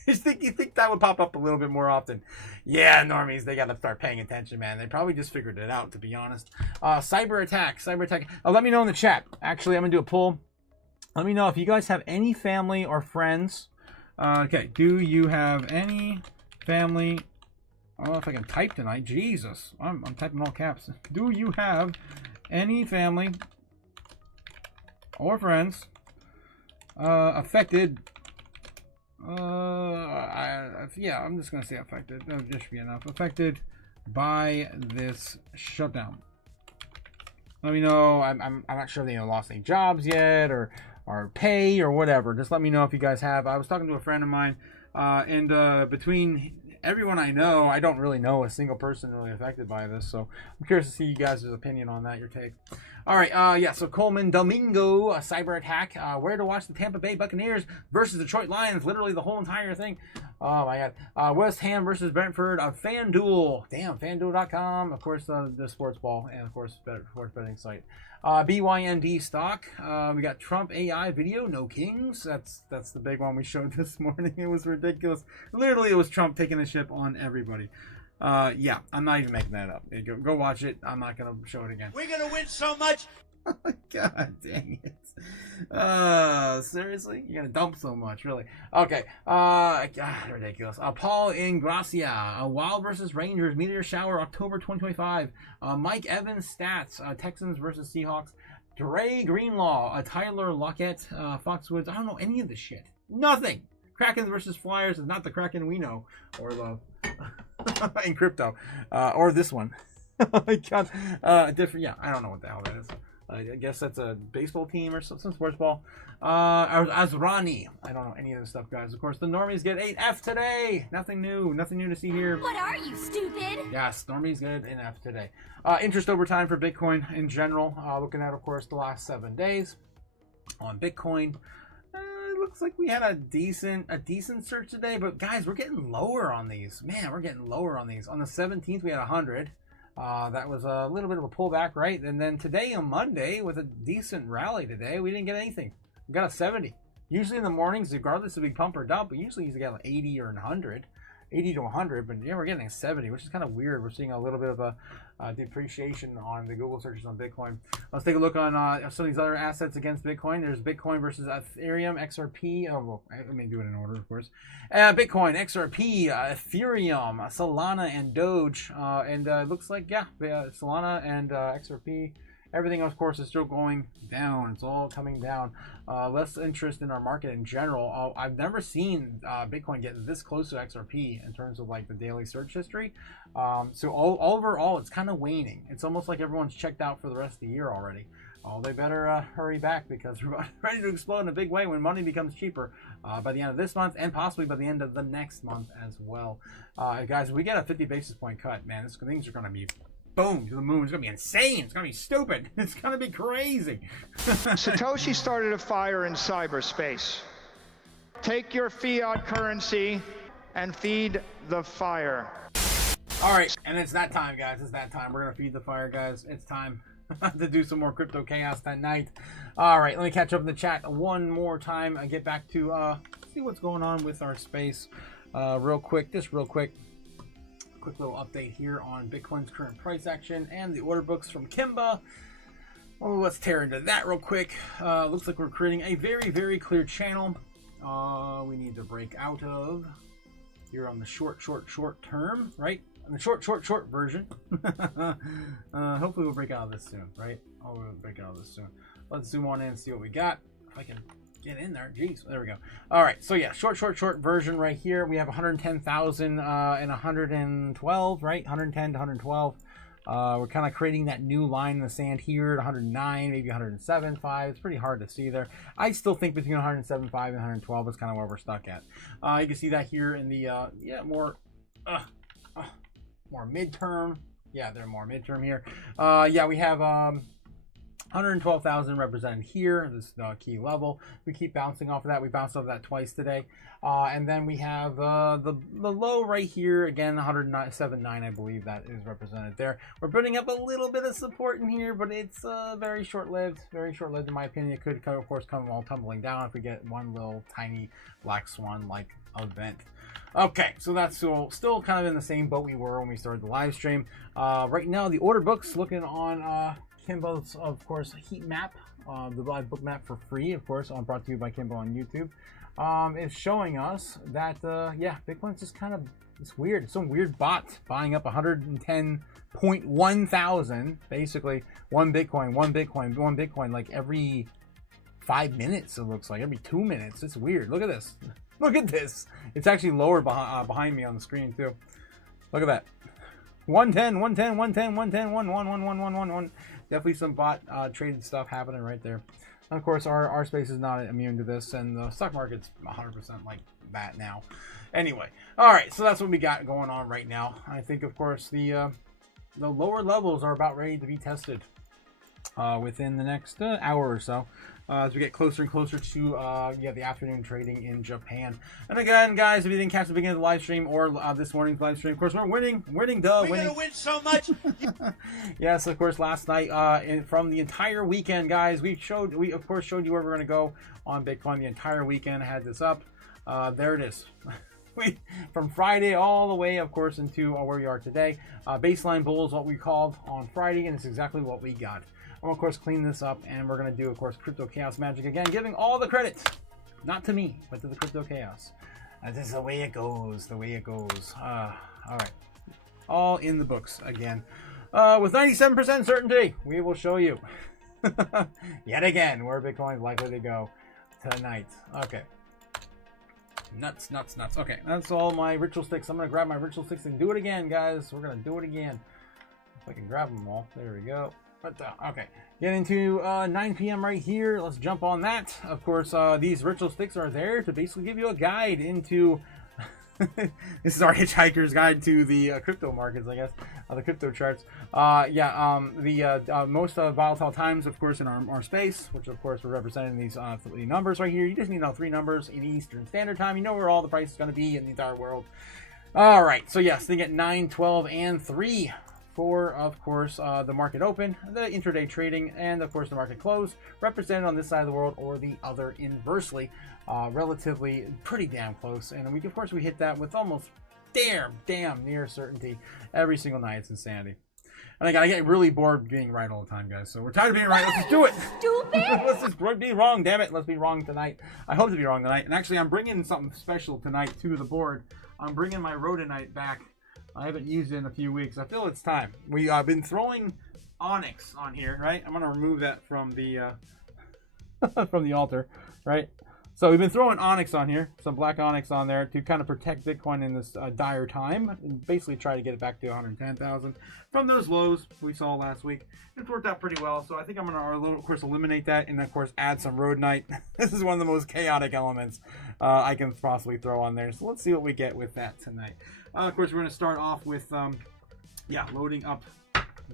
You think that would pop up a little bit more often? Yeah, normies, they got to start paying attention, man. They probably just figured it out, to be honest. Cyber attack. Let me know in the chat. Actually, I'm gonna do a poll. Let me know if you guys have any family or friends. Okay, do you have any family? I don't know if I can type tonight. Jesus, I'm typing all caps. Do you have any family or friends affected Yeah, I'm just gonna say affected. That just should be enough. Affected by this shutdown. Let me know. I'm not sure they lost any jobs yet, or pay, or whatever. Just let me know if you guys have. I was talking to a friend of mine, and between everyone I know, I don't really know a single person really affected by this. So I'm curious to see you guys' opinion on that, your take. All right, yeah, so Coleman Domingo, a cyber attack. Where to watch the Tampa Bay Buccaneers versus Detroit Lions. Literally the whole entire thing. Oh, my God. West Ham versus Brentford. FanDuel. Damn, FanDuel.com. Of course, the sports ball. And, of course, sports betting site. BYND stock. We got Trump AI video. No kings. That's the big one we showed this morning. It was ridiculous. Literally, it was Trump taking the ship on everybody. Yeah, I'm not even making that up. Go watch it. I'm not going to show it again. We're gonna win so much. God dang it. Seriously? You're going to dump so much, really. Okay. God, ridiculous. Paul Ingracia. Wild versus Rangers. Meteor shower, October 2025. Mike Evans stats. Texans versus Seahawks. Dre Greenlaw. Tyler Lockett. Foxwoods. I don't know any of this shit. Nothing. Kraken versus Flyers is not the Kraken we know or love in crypto, or this one. Oh my God, different. Yeah, I don't know what the hell that is. I guess that's a baseball team or some sports ball. Azrani. I don't know any of this stuff, guys. Of course, the normies get 8F today. Nothing new to see here. What are you, stupid? Yes, normies get an F today. Interest over time for Bitcoin in general. Looking at, of course, the last 7 days on Bitcoin. It looks like we had a decent search today, but guys, we're getting lower on these. Man, we're getting lower on these. On the 17th, we had 100. That was a little bit of a pullback, right? And then today, on Monday, with a decent rally today, we didn't get anything. We got a 70. Usually in the mornings, regardless if we pump or dump, we usually get like 80 or 100. 80 to 100, but yeah, we're getting 70, which is kind of weird. We're seeing a little bit of a depreciation on the Google searches on Bitcoin. Let's take a look on some of these other assets against Bitcoin. There's Bitcoin versus Ethereum, XRP. Oh, well, let me do it in order, of course. Bitcoin, XRP, Ethereum, Solana, and Doge. And it looks like, yeah, Solana and XRP. Everything, of course, is still going down. It's all coming down. Less interest in our market in general. I've never seen Bitcoin get this close to XRP in terms of like the daily search history. So overall, it's kind of waning. It's almost like everyone's checked out for the rest of the year already. Oh, they better hurry back because we're ready to explode in a big way when money becomes cheaper by the end of this month and possibly by the end of the next month as well. Guys, if we get a 50 basis point cut, man, things are going to be boom to the moon. It's gonna be insane. It's gonna be stupid. It's gonna be crazy. Satoshi started a fire in cyberspace. Take your fiat currency and feed the fire. All right, and it's that time, guys. It's that time. We're gonna feed the fire, guys. It's time to do some more crypto chaos tonight. All right, let me catch up in the chat one more time. I get back to see what's going on with our space real quick. Quick little update here on Bitcoin's current price action and the order books from Kimba. Oh, let's tear into that real quick. Looks like we're creating a very, very clear channel. We need to break out of here on the short term, right? On the short version. Hopefully we'll break out of this soon, right? Oh, we'll break out of this soon. Let's zoom on in and see what we got. If I can get in there. Jeez, there we go. All right, so yeah, short version right here. We have 110,000 and 112, right? 110 to 112. We're kind of creating that new line in the sand here at 109, maybe 107.5. It's pretty hard to see there. I still think between 107.5 and 112 is kind of where we're stuck at. You can see that here in the more midterm. Yeah, they're more midterm here. Yeah, we have 112,000 represented here. This is the key level. We keep bouncing off of that. We bounced off of that twice today. And then we have the low right here. Again, 107.9, I believe that is represented there. We're putting up a little bit of support in here, but it's very short-lived. Very short-lived in my opinion. It could, of course, come all tumbling down if we get one little tiny black swan-like event. Okay, so that's still kind of in the same boat we were when we started the live stream. Right now, the order book's looking on Kimbo's, of course, heat map, the live book map for free, of course, brought to you by Kimbo on YouTube. It's showing us that, yeah, Bitcoin's just kind of, it's weird. It's some weird bot buying up 110.1 thousand, basically, one Bitcoin, like every 5 minutes, it looks like, every 2 minutes. It's weird. Look at this. Look at this. It's actually lower behind me on the screen too. Look at that. 110, 110, 110, 110, 1111111. Definitely some bot traded stuff happening right there. And of course, our space is not immune to this, and the stock market's 100% like that now. Anyway, all right, so that's what we got going on right now. I think, of course, the lower levels are about ready to be tested within the next hour or so. As we get closer and closer to the afternoon trading in Japan. And again, guys, if you didn't catch the beginning of the live stream or this morning's live stream, of course, we're winning. We're gonna win so much. Yes, of course, last night from the entire weekend, guys, we of course showed you where we're going to go on Bitcoin the entire weekend. I had this up. There it is. From Friday all the way, of course, into where we are today. Baseline bull is what we called on Friday, and it's exactly what we got. I'll, of course, clean this up, and we're going to do, of course, Crypto Chaos Magic again, giving all the credit, not to me, but to the Crypto Chaos. This is the way it goes, all right. All in the books again. With 97% certainty, we will show you, yet again, where Bitcoin is likely to go tonight. Okay. Nuts. Okay, that's all my ritual sticks. I'm going to grab my ritual sticks and do it again, guys. We're going to do it again. If I can grab them all. There we go. Okay, get into 9 p.m. right here. Let's jump on that. Of course, these ritual sticks are there to basically give you a guide into this is our hitchhiker's guide to the crypto markets, I guess, the crypto charts. The most volatile times, of course, in our space, which of course we're representing these 3 numbers right here. You just need to know 3 numbers in Eastern Standard Time. You know where all the price is going to be in the entire world. All right, so yes, they get 9, 12, and 3 for, of course, the market open, the intraday trading, and of course the market close, represented on this side of the world or the other inversely. Relatively pretty damn close, and we hit that with almost damn near certainty every single night. It's insanity. And I get really bored being right all the time, guys, so we're tired of being right. Let's just do it. Stupid. Let's just be wrong, damn it. Let's be wrong tonight. I hope to be wrong tonight. And actually, I'm bringing something special tonight to the board. I'm bringing my rhodonite back. I haven't used it in a few weeks. I feel it's time. We've been throwing onyx on here, right? I'm going to remove that from the from the altar, right? So we've been throwing onyx on here, some black onyx on there to kind of protect Bitcoin in this dire time, and basically try to get it back to 110,000 from those lows we saw last week. It's worked out pretty well, so I think I'm going to, of course, eliminate that and, of course, add some rhodonite. This is one of the most chaotic elements I can possibly throw on there. So let's see what we get with that tonight. Of course, we're going to start off with, loading up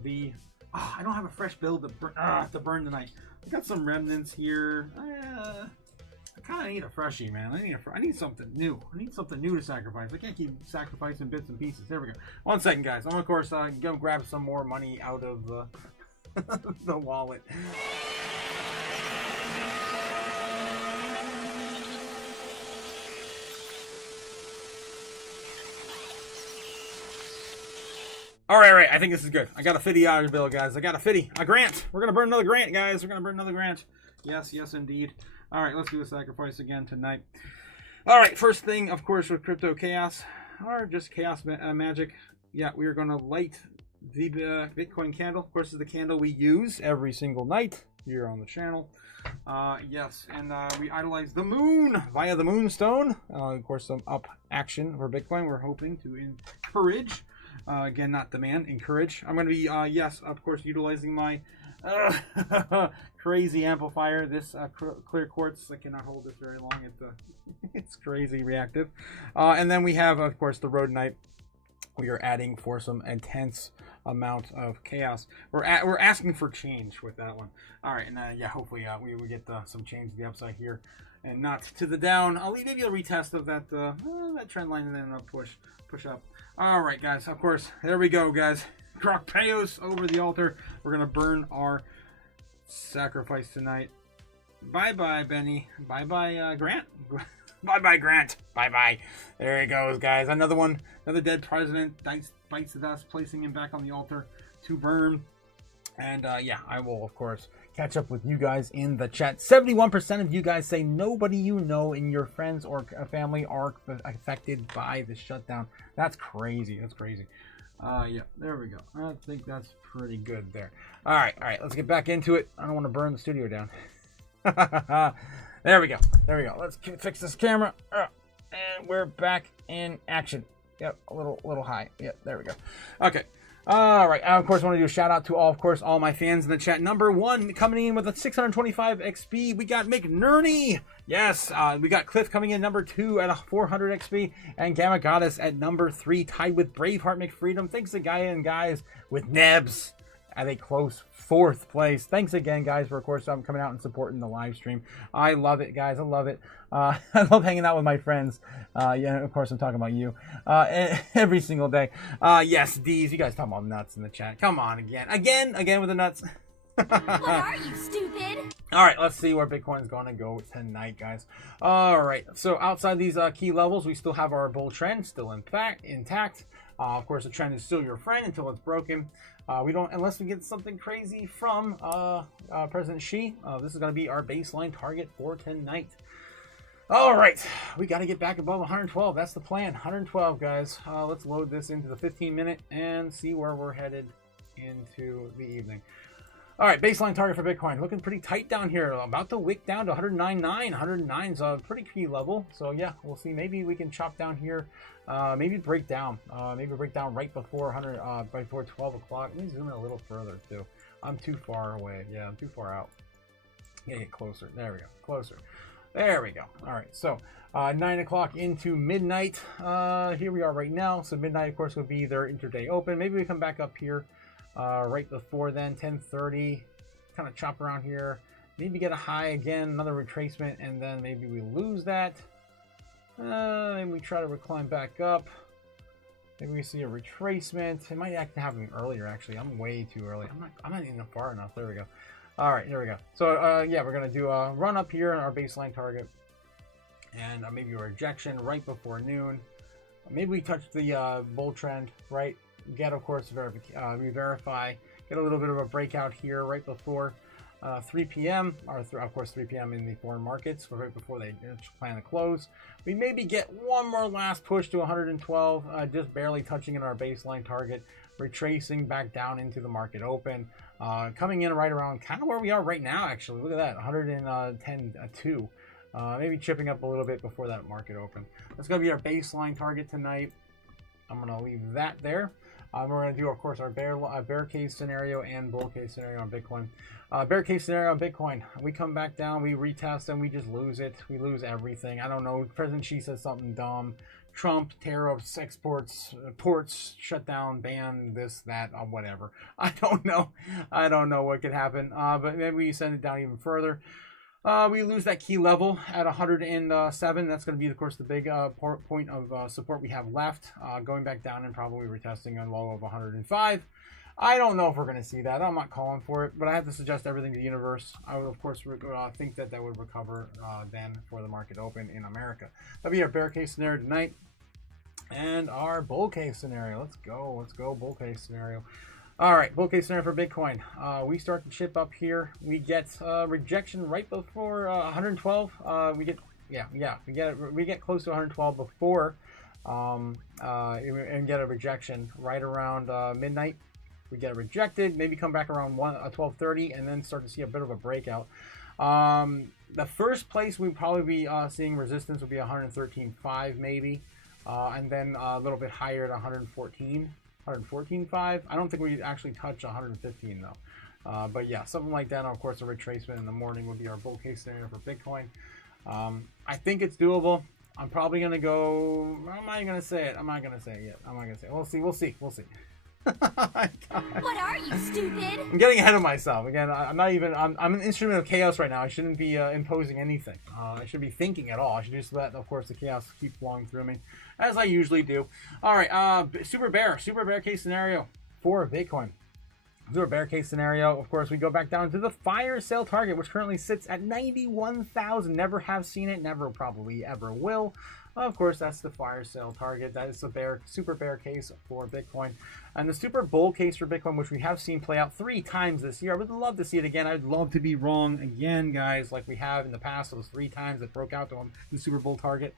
the... I don't have a fresh build to burn tonight. I got some remnants here. I kind of need a freshie, man. I need something new. I need something new to sacrifice. I can't keep sacrificing bits and pieces. There we go. 1 second, guys. I'm, of course, going to grab some more money out of the wallet. All right. I think this is good. I got a $50 bill, guys. I got a grant. We're going to burn another grant, guys. We're going to burn another grant. Yes, indeed. All right, let's do a sacrifice again tonight. All right, first thing, of course, with Crypto Chaos, or just Chaos Magic. Yeah, we are going to light the Bitcoin candle. Of course, this is the candle we use every single night here on the channel. Yes, and we idolize the moon via the moonstone. Of course, some up action for Bitcoin. We're hoping to encourage, again, not demand, encourage. I'm going to be, yes, of course, utilizing my crazy amplifier. This clear quartz. I cannot hold this very long. It's crazy reactive. And then we have, of course, the rhodonite. We are adding for some intense amount of chaos. We're asking for change with that one. All right, and hopefully we get some change to the upside here, and not to the down. I'll leave maybe a retest of that that trend line, and then I'll push up. All right, guys. Of course, there we go, guys. CRPYPTO over the altar. We're gonna burn our sacrifice tonight. Bye Benny. Bye Grant. Bye Grant. Bye. There he goes, guys. Another one. Another dead president. Bites the dust, placing him back on the altar to burn. And I will, of course, catch up with you guys in the chat. 71% of you guys say nobody you know in your friends or family are affected by the shutdown. That's crazy. There we go. I think that's pretty good there. All right, let's get back into it. I don't want to burn the studio down. There we go. Let's fix this camera. And we're back in action. Yep, a little high. Yep, there we go. Okay. All right. I, of course, want to do a shout out to all my fans in the chat. Number 1 coming in with a 625 XP. We got McNerney. Yes. We got Cliff coming in number 2 at a 400 XP, and Gamma Goddess at number 3, tied with Braveheart McFreedom. Thanks to guys with Nebs at a close 4th place. Thanks again, guys, for, of course, coming out and supporting the live stream. I love it, guys. I love it. I love hanging out with my friends. Yeah, of course, I'm talking about you every single day. Yes, D's, you guys talking about nuts in the chat. Come on, again with the nuts. What are you, stupid? All right, let's see where Bitcoin's going to go tonight, guys. All right, so outside these key levels, we still have our bull trend still intact. Of course, the trend is still your friend until it's broken. We don't, unless we get something crazy from President Xi. This is going to be our baseline target for tonight. All right, we got to get back above 112. That's the plan. 112, guys. Let's load this into the 15-minute and see where we're headed into the evening. All right, baseline target for Bitcoin. Looking pretty tight down here. About to wick down to 109.9. 109's a pretty key level. So, yeah, we'll see. Maybe we can chop down here. Maybe break down. Maybe break down right before before 12 o'clock. Let me zoom in a little further, too. I'm too far away. Yeah, I'm too far out. Gotta get closer. There we go. Closer. There we go. All right, so 9 o'clock into midnight. Here we are right now. So midnight, of course, would be their intraday open. Maybe we come back up here right before then, 10:30. Kind of chop around here. Maybe get a high again, another retracement, and then maybe we lose that. Maybe we try to climb back up. Maybe we see a retracement. It might happen earlier, actually. I'm way too early. I'm not even far enough. There we go. All right, here we go. So, yeah, we're going to do a run up here on our baseline target. And maybe a rejection right before noon. Maybe we touch the bull trend, right? Get, of course, re-verify. Get a little bit of a breakout here right before 3 p.m. Or, of course, 3 p.m. in the foreign markets, right before they plan to close. We maybe get one more last push to 112, just barely touching in our baseline target. Retracing back down into the market open, coming in right around kind of where we are right now. Actually, look at that, 110.2. Maybe chipping up a little bit before that market open. That's going to be our baseline target tonight. I'm going to leave that there. We're going to do, of course, our bear case scenario and bull case scenario on Bitcoin. Bear case scenario on Bitcoin. We come back down, we retest, and we just lose it. We lose everything. I don't know. President Xi says something dumb. Trump, tariffs, exports, ports, shut down, ban, this, that, whatever. I don't know. I don't know what could happen. But maybe we send it down even further. We lose that key level at 107. That's going to be, of course, the big point of support we have left. Going back down and probably retesting a low of 105. I don't know if we're going to see that. I'm not calling for it, but I have to suggest everything to the universe. I would, of course, think that would recover then for the market open in America. That'll be our bear case scenario tonight. And our bull case scenario. Let's go bull case scenario. All right, bull case scenario for Bitcoin. We start to chip up here. We get rejection right before 112. We get close to 112 before and get a rejection right around midnight. We get rejected, maybe come back around 12:30, and then start to see a bit of a breakout. The first place we'd probably be seeing resistance would be 113.5 maybe, and then a little bit higher at 114.5. I don't think we actually touch 115 though. But yeah, something like that. And of course, a retracement in the morning would be our bull case scenario for Bitcoin. I think it's doable. I'm probably gonna go. I'm not gonna say it. I'm not gonna say it yet. I'm not gonna say it. We'll see. What are you, stupid? I'm getting ahead of myself. Again, I'm an instrument of chaos right now. I shouldn't be imposing anything. I should be thinking at all. I should just let, of course, the chaos keep flowing through me, as I usually do. All right, super bear case scenario for Bitcoin. Super bear case scenario, of course, we go back down to the fire sale target, which currently sits at 91,000. Never have seen it, never probably ever will. Of course, that's the fire sale target. That is the super bear case for Bitcoin. And the super bull case for Bitcoin, which we have seen play out 3 times this year. I would love to see it again. I'd love to be wrong again, guys, like we have in the past. Those 3 times that broke out to the super bull target.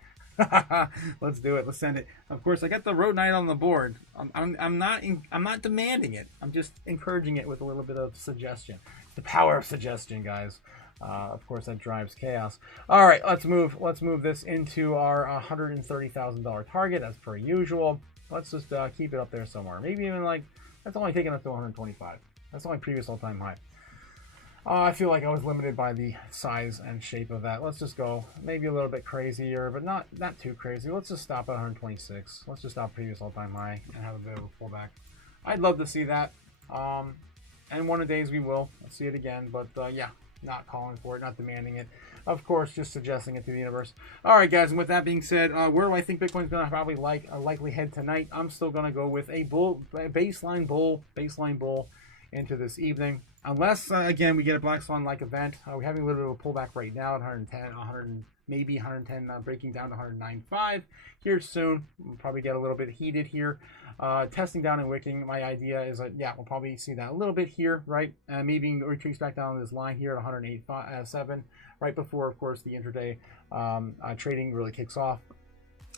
Let's do it. Let's send it. Of course, I got the road night on the board. I'm not demanding it. I'm just encouraging it with a little bit of suggestion. The power of suggestion, guys. Of course, that drives chaos. All right, let's move this into our $130,000 target as per usual. Let's just keep it up there somewhere. Maybe even like, that's only taking us to 125. That's only previous all-time high. I feel like I was limited by the size and shape of that. Let's just go maybe a little bit crazier, but not too crazy. Let's just stop at 126. Let's just stop previous all-time high and have a bit of a pullback. I'd love to see that. And one of the days we will see it again, but yeah, not calling for it, not demanding it. Of course, just suggesting it to the universe. All right, guys, and with that being said, where do I think Bitcoin's going to probably likely head tonight? I'm still going to go with a baseline bull into this evening. Unless, again, we get a Black Swan-like event. We're having a little bit of a pullback right now at 110, maybe 110, breaking down to 109.5 here soon. We'll probably get a little bit heated here. Testing down and wicking, my idea is that, yeah, we'll probably see that a little bit here, right? Maybe retreats back down this line here at 108.7, right before, of course, the intraday trading really kicks off.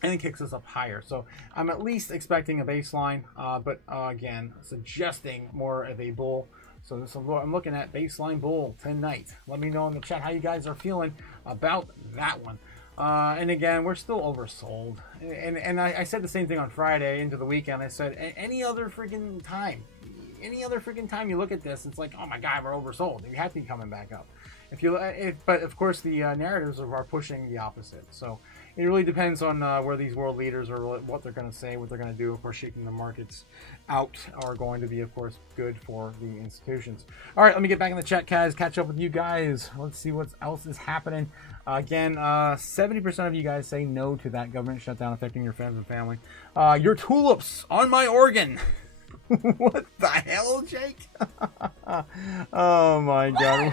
And it kicks us up higher. So I'm at least expecting a baseline, but again, suggesting more of a bull. So I'm looking at baseline bull tonight. Let me know in the chat how you guys are feeling about that one. And again, we're still oversold. And I said the same thing on Friday into the weekend. I said, any other freaking time you look at this, it's like, oh my God, we're oversold. You have to be coming back up. But of course, the narratives are pushing the opposite. So it really depends on where these world leaders are, what they're going to say, what they're going to do. Of course, shaking the markets out are going to be, of course, good for the institutions. All right, let me get back in the chat, guys. Catch up with you guys. Let's see what else is happening. Again, 70% of you guys say no to that government shutdown affecting your friends and family. Your tulips on my organ. What the hell, Jake? Oh my God! Are you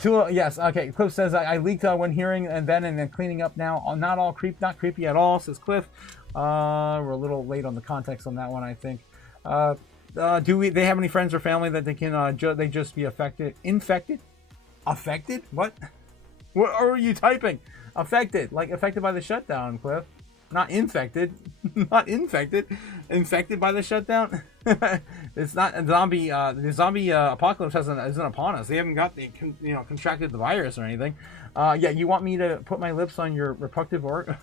stupid? Yes. Okay. Cliff says I leaked when hearing and then cleaning up now. Not all not creepy at all. Says Cliff. We're a little late on the context on that one, I think. Do they have any friends or family that they can they just be infected? Affected? What? What are you typing? Affected, like affected by the shutdown, Cliff. Not infected, not infected. Infected by the shutdown. It's not a zombie. The zombie apocalypse isn't upon us. They haven't got the contracted the virus or anything. Yeah, you want me to put my lips on your reproductive organ?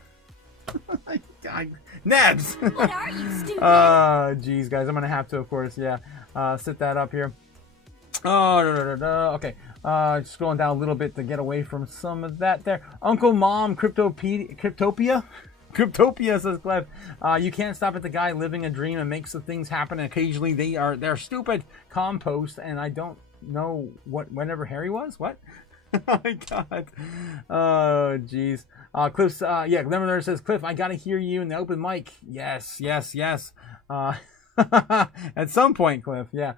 Nabs. What are you, stupid? Geez, guys, I'm gonna have to, of course, yeah, sit that up here. Oh, okay. Scrolling down a little bit to get away from some of that there. Uncle Mom, Cryptopia. Cryptopia, says Clef. You can't stop at the guy living a dream and makes the things happen. Occasionally they're stupid. Compost, and I don't know whenever Harry was. What? Oh my God. Oh jeez. Cliff's yeah, Glimmer says, Cliff, I gotta hear you in the open mic. Yes. At some point, Cliff. Yeah.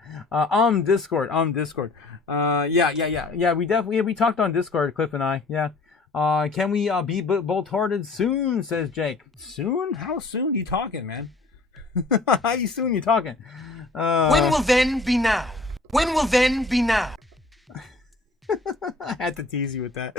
Discord. Yeah. We talked on Discord, Cliff and I. Yeah. Can we be bolt-hearted soon? Says Jake. Soon? How soon you talking, man? How soon you talking? When will then be now? When will then be now? I had to tease you with that.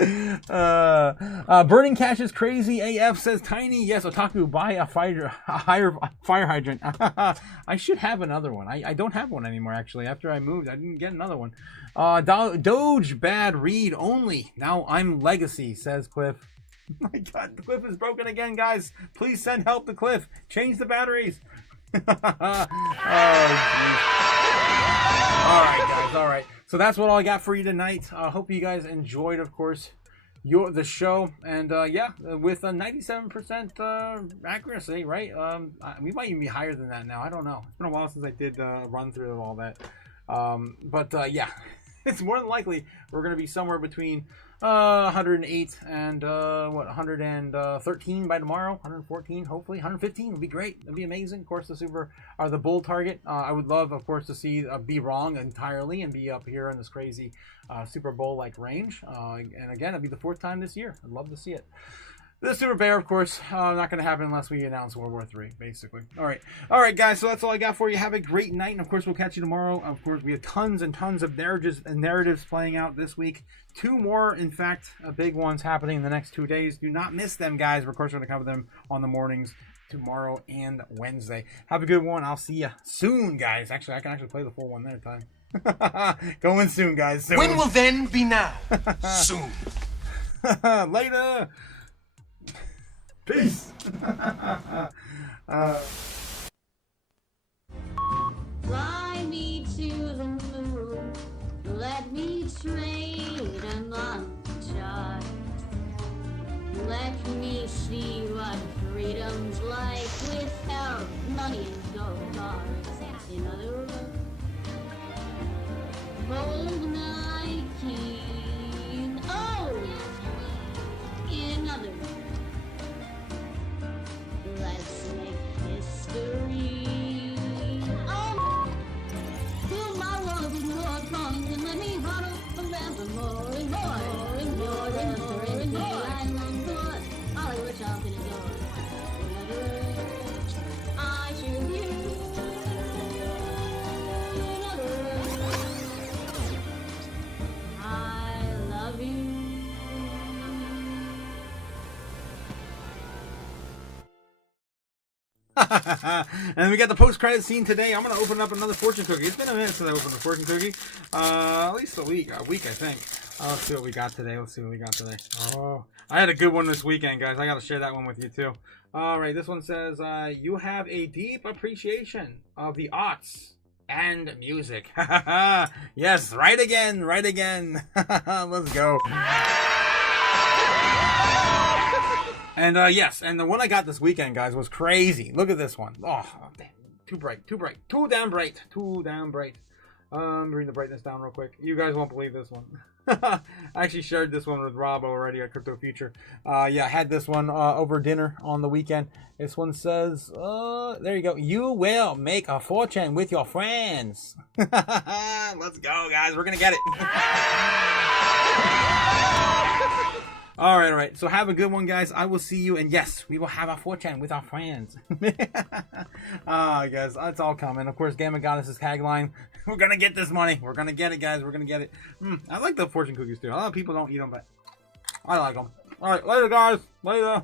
Burning cash is crazy. AF says Tiny. Yes, Otaku, buy a fire hydrant. I should have another one. I don't have one anymore, actually. After I moved, I didn't get another one. Doge, bad read only. Now I'm legacy, says Cliff. Oh my God, the Cliff is broken again, guys. Please send help to Cliff. Change the batteries. Oh, all right, guys. All right. So that's what I got for you tonight. Hope you guys enjoyed, of course, the show. And yeah, with a 97% accuracy, right? We might even be higher than that now. I don't know. It's been a while since I did a run through of all that. But yeah, it's more than likely we're going to be somewhere between 108 and 113 by tomorrow. 114, hopefully 115 would be great. It'd be amazing. Of course, the bull target. I would love, of course, to see be wrong entirely and be up here in this crazy Super Bowl like range. And again, it'd be the 4th time this year. I'd love to see it. The Super Bear, of course, not going to happen unless we announce World War III, basically. All right, guys. So that's all I got for you. Have a great night, and of course, we'll catch you tomorrow. Of course, we have tons and tons of narratives playing out this week. 2 more, in fact, big ones happening in the next 2 days. Do not miss them, guys. We're, of course, going to cover them on the mornings tomorrow and Wednesday. Have a good one. I'll see you soon, guys. Actually, I can play the full one there time. Going soon, guys. Soon. When will then be now? Soon. Later. Peace. Fly me to the moon, let me trade among the stars. Let me see what freedom's like without money and gold bars. In other words, hold my king. Oh! In other words, let's make history. Oh! Fill my world with more songs and let me huddle forever more and more and more and more and more. I long for Hollywood shopping and door. In other words, I choose you. In other words, I love you. And we got the post-credit scene today. I'm going to open up another fortune cookie. It's been a minute since I opened a fortune cookie. At least a week, I think. Let's see what we got today. Oh, I had a good one this weekend, guys. I got to share that one with you, too. All right, this one says, you have a deep appreciation of the arts and music. Yes, right again. Let's go. And yes, and the one I got this weekend, guys, was crazy. Look at this one. Oh, damn. Too bright. Too damn bright. Bring the brightness down real quick. You guys won't believe this one. I actually shared this one with Rob already at Crypto Future. Yeah, I had this one over dinner on the weekend. This one says, there you go. You will make a fortune with your friends. Let's go, guys. We're going to get it. All right. So have a good one, guys. I will see you. And yes, we will have a fortune with our friends. Guys, it's all coming. Of course, Gamma Goddess's tagline. We're going to get this money. We're going to get it, guys. We're going to get it. I like the fortune cookies, too. A lot of people don't eat them, but I like them. All right. Later, guys. Later.